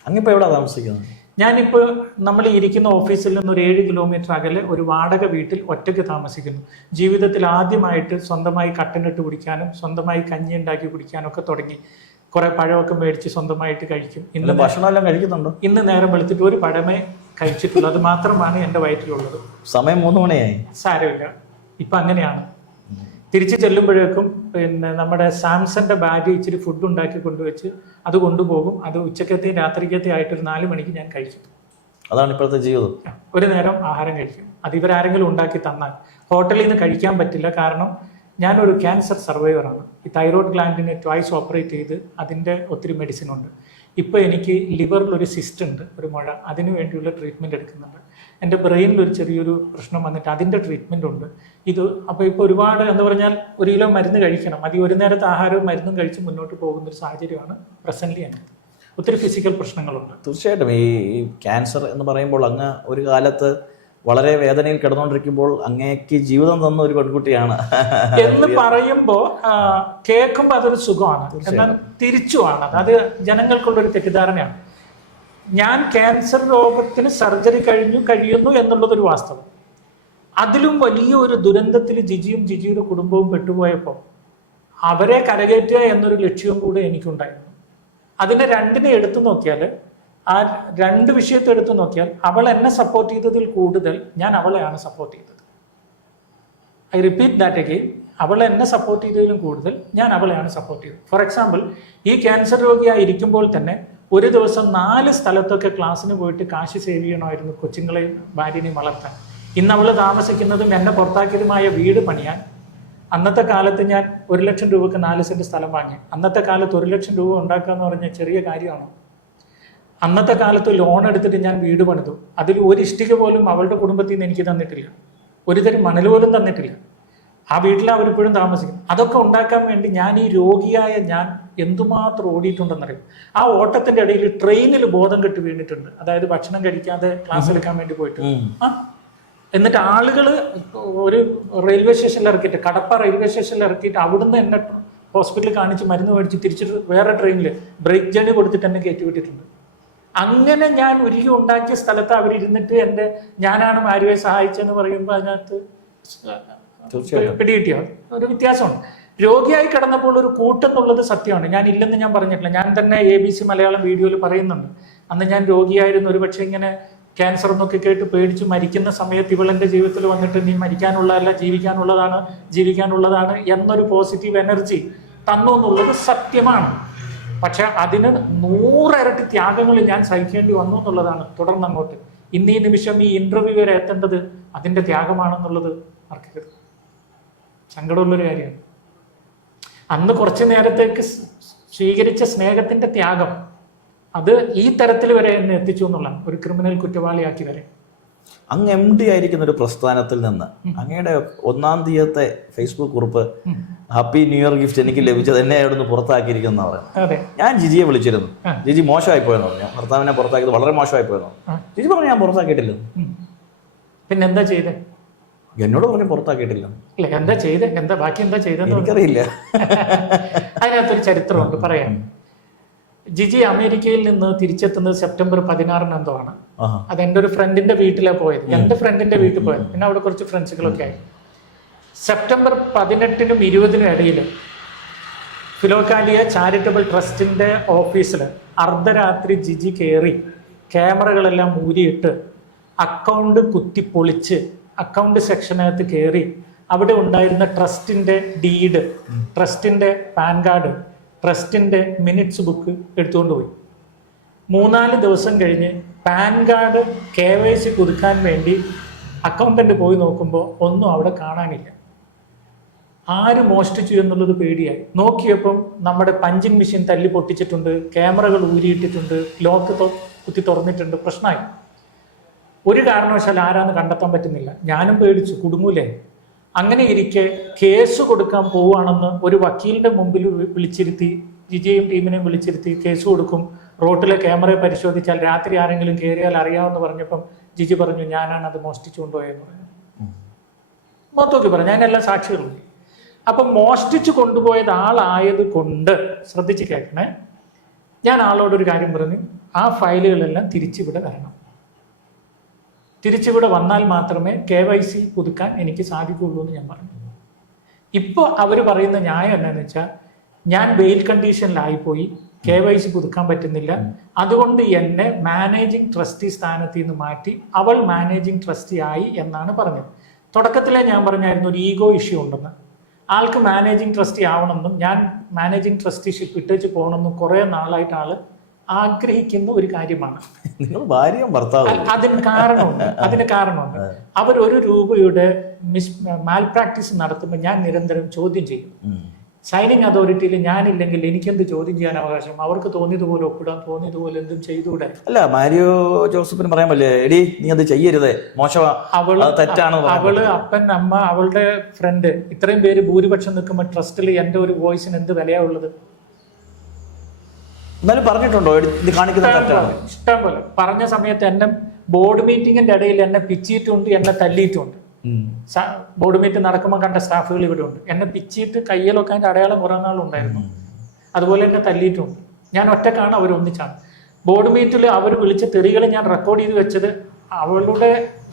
അങ്ങിപ്പോ എവിടെ താമസിക്കുന്നത്? ഞാനിപ്പോൾ നമ്മൾ ഇരിക്കുന്ന ഓഫീസിൽ നിന്ന് ഒരു 7 കിലോമീറ്റർ അകലെ ഒരു വാടക വീട്ടിൽ ഒറ്റയ്ക്ക് താമസിക്കുന്നു. ജീവിതത്തിൽ ആദ്യമായിട്ട് സ്വന്തമായി കട്ടനിട്ട് കുടിക്കാനും സ്വന്തമായി കഞ്ഞി ഉണ്ടാക്കി കുടിക്കാനും ഒക്കെ തുടങ്ങി. കുറെ പഴമൊക്കെ മേടിച്ച് സ്വന്തമായിട്ട് കഴിക്കും. ഇന്ന് ഭക്ഷണമെല്ലാം കഴിക്കുന്നുണ്ടോ? ഇന്ന് നേരം വെളുത്തിട്ട് ഒരു പഴമേ കഴിച്ചിട്ടുള്ളൂ. അത് മാത്രമാണ് എൻ്റെ വയറ്റിലുള്ളത്. സമയം 3 മണിയായി. സാരമില്ല, ഇപ്പം അങ്ങനെയാണ്. തിരിച്ചു ചെല്ലുമ്പോഴേക്കും നമ്മുടെ സാംസന്റെ ഭാര്യ ഇച്ചിരി ഫുഡ് ഉണ്ടാക്കി കൊണ്ടുവച്ച് അത് കൊണ്ടുപോകും. അത് ഉച്ചക്കത്തെയും രാത്രിക്കത്തെയും ആയിട്ടൊരു 4 മണിക്ക് ഞാൻ കഴിക്കും. അതാണ് ഇപ്പോഴത്തെ ജീവിതം. ഒരു നേരം ആഹാരം കഴിക്കും. അത് ഇവരാരെങ്കിലും ഉണ്ടാക്കി തന്നാൽ. ഹോട്ടലിൽ നിന്ന് കഴിക്കാൻ പറ്റില്ല. കാരണം ഞാനൊരു ക്യാൻസർ സർവൈവറാണ്. ഈ തൈറോയ്ഡ് ഗ്ലാൻഡിനെ ട്വൈസ് ഓപ്പറേറ്റ് ചെയ്ത് അതിൻ്റെ ഒത്തിരി മെഡിസിൻ ഉണ്ട്. ഇപ്പോൾ എനിക്ക് ലിവറിൽ ഒരു സിസ്റ്റ് ഉണ്ട്, ഒരു മുഴ, അതിന് വേണ്ടിയുള്ള ട്രീറ്റ്മെൻറ്റ് എടുക്കുന്നുണ്ട്. എൻ്റെ ബ്രെയിനിൽ ഒരു ചെറിയൊരു പ്രശ്നം വന്നിട്ട് അതിൻ്റെ ട്രീറ്റ്മെൻറ്റ് ഉണ്ട്. ഇത് അപ്പോൾ ഇപ്പോൾ ഒരുപാട് എന്ന് പറഞ്ഞാൽ 1 കിലോ മരുന്ന് കഴിക്കണം, അത് ഒരു നേരത്തെ ആഹാരവും മരുന്നും കഴിച്ച് മുന്നോട്ട് പോകുന്നൊരു സാഹചര്യമാണ് പ്രസൻ്റ്ലി എനിക്ക്. ഒത്തിരി ഫിസിക്കൽ പ്രശ്നങ്ങളുണ്ട്. തീർച്ചയായിട്ടും ഈ ക്യാൻസർ എന്ന് പറയുമ്പോൾ അങ്ങ് ഒരു കാലത്ത് വളരെ വേദനയിൽ കിടന്നുകൊണ്ടിരിക്കുമ്പോൾ അങ്ങേക്ക് ജീവിതം തന്ന ഒരു പെൺകുട്ടിയാണ് എന്ന് പറയുമ്പോൾ കേൾക്കുമ്പോൾ അതൊരു സുഖമാണ്, എന്നാൽ തിരിച്ചുമാണ് അത് ജനങ്ങൾക്കുള്ളൊരു തെറ്റിദ്ധാരണയാണ്. ഞാൻ ക്യാൻസർ രോഗത്തിന് സർജറി കഴിയുന്നു എന്നുള്ളതൊരു വാസ്തവം. അതിലും വലിയൊരു ദുരന്തത്തിൽ ജിജിയും ജിജിയുടെ കുടുംബവും പെട്ടുപോയപ്പോൾ അവരെ കരകയറ്റുക എന്നൊരു ലക്ഷ്യവും കൂടെ എനിക്കുണ്ടായിരുന്നു. അതിനെ രണ്ടിനെ എടുത്തു നോക്കിയാൽ, ആ 2 വിഷയത്തെ എടുത്തു നോക്കിയാൽ, അവൾ എന്നെ സപ്പോർട്ട് ചെയ്തതിൽ കൂടുതൽ ഞാൻ അവളെയാണ് സപ്പോർട്ട് ചെയ്തത്. I repeat that again. അവൾ എന്നെ സപ്പോർട്ട് ചെയ്തതിലും കൂടുതൽ ഞാൻ അവളെയാണ് സപ്പോർട്ട് ചെയ്തത്. ഫോർ എക്സാമ്പിൾ, ഈ ക്യാൻസർ രോഗിയായിരിക്കുമ്പോൾ തന്നെ ഒരു ദിവസം 4 സ്ഥലത്തൊക്കെ ക്ലാസ്സിന് പോയിട്ട് കാശ് സേവ് ചെയ്യണമായിരുന്നു കൊച്ചുങ്ങളെയും ഭാര്യനെയും വളർത്താൻ. ഇന്ന് അവൾ താമസിക്കുന്നതും എന്നെ പുറത്താക്കിയതുമായ വീട് പണിയാൻ അന്നത്തെ കാലത്ത് ഞാൻ 1 ലക്ഷം രൂപക്ക് 4 സെന്റ് സ്ഥലം വാങ്ങി. അന്നത്തെ കാലത്ത് 1 ലക്ഷം രൂപ ഉണ്ടാക്കുക എന്ന് പറഞ്ഞാൽ ചെറിയ കാര്യമാണോ? അന്നത്തെ കാലത്ത് ലോൺ എടുത്തിട്ട് ഞാൻ വീട് പണിതു. അതിൽ ഒരു ഇഷ്ടിക പോലും അവളുടെ കുടുംബത്തിൽ നിന്ന് എനിക്ക് തന്നിട്ടില്ല, ഒരു തരം മണൽ പോലും തന്നിട്ടില്ല. ആ വീട്ടിൽ അവരിപ്പോഴും താമസിക്കും. അതൊക്കെ ഉണ്ടാക്കാൻ വേണ്ടി ഞാൻ, ഈ രോഗിയായ ഞാൻ എന്തുമാത്രം ഓടിയിട്ടുണ്ടെന്നറിയും. ആ ഓട്ടത്തിന്റെ ഇടയിൽ ട്രെയിനിൽ ബോധം കെട്ട് വീണിട്ടുണ്ട്. അതായത് ഭക്ഷണം കഴിക്കാതെ ക്ലാസ് എടുക്കാൻ വേണ്ടി പോയിട്ട് എന്നിട്ട് ആളുകൾ ഒരു റെയിൽവേ സ്റ്റേഷനിൽ ഇറക്കിയിട്ട്, കടപ്പ റെയിൽവേ സ്റ്റേഷനിൽ ഇറക്കിയിട്ട് അവിടുന്ന് എന്നെ ഹോസ്പിറ്റലിൽ കാണിച്ച് മരുന്ന് മേടിച്ച് തിരിച്ചിട്ട് വേറെ ട്രെയിനിൽ ബ്രേക്ക് ജേണി കൊടുത്തിട്ട് എന്നെ കയറ്റി വിട്ടിട്ടുണ്ട്. അങ്ങനെ ഞാൻ ഒരുക്കി ഉണ്ടാക്കിയ സ്ഥലത്ത് അവരിരുന്നിട്ട് ഞാനാണ് മാരുവെ സഹായിച്ചെന്ന് പറയുമ്പോൾ അതിനകത്ത് പിടികിട്ടിയോ? ഒരു വ്യത്യാസമുണ്ട്. രോഗിയായി കിടന്നപ്പോൾ ഒരു കൂട്ടെന്നുള്ളത് സത്യമാണ്. ഞാൻ ഇല്ലെന്ന് ഞാൻ പറഞ്ഞിട്ടില്ല. ഞാൻ തന്നെ ABC മലയാളം വീഡിയോയിൽ പറയുന്നുണ്ട്. അന്ന് ഞാൻ രോഗിയായിരുന്നു. ഒരു പക്ഷേ ഇങ്ങനെ ക്യാൻസർ എന്നൊക്കെ കേട്ട് പേടിച്ച് മരിക്കുന്ന സമയത്ത് ഇവളെൻ്റെ ജീവിതത്തിൽ വന്നിട്ട് നീ മരിക്കാനുള്ളതല്ല, ജീവിക്കാനുള്ളതാണ് എന്നൊരു പോസിറ്റീവ് എനർജി തന്നു എന്നുള്ളത് സത്യമാണ്. പക്ഷെ അതിന് 100 ഇരട്ടി ത്യാഗങ്ങൾ ഞാൻ സഹിക്കേണ്ടി വന്നു എന്നുള്ളതാണ് തുടർന്നങ്ങോട്ട്. ഇന്ന് ഈ നിമിഷം ഈ ഇന്റർവ്യൂ വരെ എത്തേണ്ടത് അതിൻ്റെ ത്യാഗമാണെന്നുള്ളത് മറക്കരുത്. സങ്കടമുള്ളൊരു കാര്യമാണ്. അന്ന് കുറച്ചു നേരത്തേക്ക് സ്വീകരിച്ച സ്നേഹത്തിന്റെ ത്യാഗം അത് ഈ തരത്തിൽ വരെ എന്നെ എത്തിച്ചു എന്നുള്ളതാണ്, ഒരു ക്രിമിനൽ കുറ്റവാളിയാക്കി വരെ. അങ്ങ് MD ആയിരിക്കുന്ന ഒരു പ്രസ്ഥാനത്തിൽ നിന്ന് അങ്ങയുടെ 1-ാം തീയതിയത്തെ ഫേസ്ബുക്ക് കുറിപ്പ്, ഹാപ്പി ന്യൂ ഇയർ ഗിഫ്റ്റ് എനിക്ക് ലഭിച്ചത് എന്നെ അവിടുന്ന് പുറത്താക്കിയിരിക്കുന്ന പറയുന്നത്. ഞാൻ ജിജിയെ വിളിച്ചിരുന്നു. ജിജി മോശമായി പോയെന്ന് പറഞ്ഞു. ഭർത്താവിനെ പുറത്താക്കിയത് വളരെ മോശമായി പോയെന്ന് പറഞ്ഞു. ജിജി പറഞ്ഞു ഞാൻ പുറത്താക്കിയിട്ടില്ല. പിന്നെ എന്താ ചെയ്തേ? എന്നോട് പറഞ്ഞു പുറത്താക്കിയിട്ടില്ല. അല്ല, എന്താ ചെയ്തേ? ബാക്കി എന്താ ചെയ്തെന്ന് എനിക്കറിയില്ല. അതിനകത്തൊരു ചരിത്രമുണ്ട് പറയാം. ജിജി അമേരിക്കയിൽ നിന്ന് തിരിച്ചെത്തുന്നത് സെപ്റ്റംബർ 16 എന്തോ ആണ്. അത് എൻ്റെ ഒരു ഫ്രണ്ടിന്റെ വീട്ടിലാണ് പോയത്. എൻ്റെ ഫ്രണ്ടിന്റെ വീട്ടിൽ പോയത്. പിന്നെ അവിടെ കുറച്ച് ഫ്രണ്ട്സുകളൊക്കെ ആയി. സെപ്റ്റംബർ 18-നും 20-നും ഇടയിൽ ഫിലോകാലിയ ചാരിറ്റബിൾ ട്രസ്റ്റിന്റെ ഓഫീസിൽ അർദ്ധരാത്രി ജിജി കയറി ക്യാമറകളെല്ലാം ഊരിയിട്ട് അക്കൗണ്ട് കുത്തിപ്പൊളിച്ച് അക്കൗണ്ട് സെക്ഷനകത്ത് കയറി അവിടെ ഉണ്ടായിരുന്ന ട്രസ്റ്റിന്റെ ഡീഡ്, ട്രസ്റ്റിന്റെ പാൻ കാർഡ്, ട്രസ്റ്റിന്റെ മിനിറ്റ്സ് ബുക്ക് എടുത്തുകൊണ്ട് പോയി. 3-4 ദിവസം കഴിഞ്ഞ് പാൻ കാർഡ് KYC പുതുക്കാൻ വേണ്ടി അക്കൗണ്ടന്റ് പോയി നോക്കുമ്പോൾ ഒന്നും അവിടെ കാണാനില്ല. ആര് മോഷ്ടിച്ചു എന്നുള്ളത് പേടിയായി. നോക്കിയപ്പം നമ്മുടെ പഞ്ചിങ് മെഷീൻ തല്ലി പൊട്ടിച്ചിട്ടുണ്ട്, ക്യാമറകൾ ഊരിയിട്ടിട്ടുണ്ട്, ലോക്ക് കുത്തി തുറന്നിട്ടുണ്ട്. പ്രശ്നമായി. ഒരു കാരണവശാൽ ആരാന്ന് കണ്ടെത്താൻ പറ്റുന്നില്ല. ഞാനും പേടിച്ചു, കുടുങ്ങൂലേ. അങ്ങനെ ഇരിക്കെ കേസ് കൊടുക്കാൻ പോവുകയാണെന്ന് ഒരു വക്കീലിന്റെ മുമ്പിൽ വിളിച്ചിരുത്തി, ജിജിയും ടീമിനെയും വിളിച്ചിരുത്തി കേസ് കൊടുക്കും, റോട്ടിലെ ക്യാമറയെ പരിശോധിച്ചാൽ രാത്രി ആരെങ്കിലും കയറിയാൽ അറിയാമെന്ന് പറഞ്ഞപ്പം ജിജി പറഞ്ഞു ഞാനാണ് അത് മോഷ്ടിച്ചു കൊണ്ടുപോയെന്ന് പറഞ്ഞു. മൊത്തമൊക്കെ പറഞ്ഞു, ഞാനെല്ലാം സാക്ഷികളുണ്ട്. അപ്പം മോഷ്ടിച്ചു കൊണ്ടുപോയത് ആളായത് കൊണ്ട് ശ്രദ്ധിച്ച് കേൾക്കണേ, ഞാൻ ആളോടൊരു കാര്യം പറഞ്ഞു, ആ ഫയലുകളെല്ലാം തിരിച്ചിവിടെ വരണം. തിരിച്ചിവിടെ വന്നാൽ മാത്രമേ KYC പുതുക്കാൻ എനിക്ക് സാധിക്കുള്ളൂ എന്ന് ഞാൻ പറഞ്ഞു. ഇപ്പോൾ അവർ പറയുന്ന ന്യായം എന്താണെന്ന് വെച്ചാൽ, ഞാൻ ബെയിൽ കണ്ടീഷനിലായിപ്പോയി, KYC പുതുക്കാൻ പറ്റുന്നില്ല, അതുകൊണ്ട് എന്നെ മാനേജിങ് ട്രസ്റ്റി സ്ഥാനത്ത് നിന്ന് മാറ്റി അവൾ മാനേജിങ് ട്രസ്റ്റി ആയി എന്നാണ് പറഞ്ഞത്. തുടക്കത്തിലെ ഞാൻ പറഞ്ഞായിരുന്നു ഒരു ഈഗോ ഇഷ്യൂ ഉണ്ടെന്ന്. ആൾക്ക് മാനേജിങ് ട്രസ്റ്റി ആവണമെന്നും ഞാൻ മാനേജിങ് ട്രസ്റ്റിഷിപ്പ് ഇട്ടേച്ച് പോകണമെന്നും കുറേ നാളായിട്ട് ആള് ആഗ്രഹിക്കുന്ന ഒരു കാര്യമാണ്. ഭാര്യയും ഭർത്താവും. അതിന് കാരണമുണ്ട്. അവർ 1 രൂപയുടെ മാൽ പ്രാക്ടീസ് നടത്തുമ്പോൾ ഞാൻ നിരന്തരം ചോദ്യം ചെയ്യും. സൈനിങ് അതോറിറ്റിയിൽ ഞാനില്ലെങ്കിൽ എനിക്കെന്ത് ചോദ്യം ചെയ്യാൻ അവകാശം? അവർക്ക് തോന്നിയതുപോലെ ഒപ്പിടാം, തോന്നിയതുപോലെ എന്തും ചെയ്തുകൂടെ? അല്ല, മാരിയോ ജോസഫിന് പറയാൻ പറ്റില്ലേ, എടി നീ അത് ചെയ്യരുതേ, മോശമാ, തെറ്റാണ്. അവള്, അപ്പൻ, അമ്മ, അവളുടെ ഫ്രണ്ട്, ഇത്രയും പേര് ഭൂരിപക്ഷം നിൽക്കുമ്പോൾ ട്രസ്റ്റിൽ എന്റെ ഒരു വോയിസിന് എന്ത് വിലയാ ഉള്ളത്? എന്നാലും പറഞ്ഞിട്ടുണ്ടോ ഇത് കാണിക്കുന്നത്? ഇഷ്ടം പോലെ പറഞ്ഞ സമയത്ത് എന്നെ ബോർഡ് മീറ്റിംഗിന്റെ ഇടയിൽ എന്നെ പിച്ചിയിട്ടുണ്ട്, എന്നെ തല്ലിയിട്ടുണ്ട്. ബോർഡ് മീറ്റ് നടക്കുമ്പോൾ കണ്ട സ്റ്റാഫുകൾ ഇവിടെ ഉണ്ട്. എന്നെ പിച്ചിയിട്ട് കയ്യിലൊക്കെ അതിന്റെ അടയാളം കുറെ നാളുണ്ടായിരുന്നു. അതുപോലെ എന്നെ തല്ലിയിട്ടുണ്ട്. ഞാൻ ഒറ്റക്കാണ്, അവർ ഒന്നിച്ചാണ്. ബോർഡ് മീറ്റിൽ അവർ വിളിച്ച തെറികൾ ഞാൻ റെക്കോർഡ് ചെയ്ത് വെച്ചത് അവളുടെ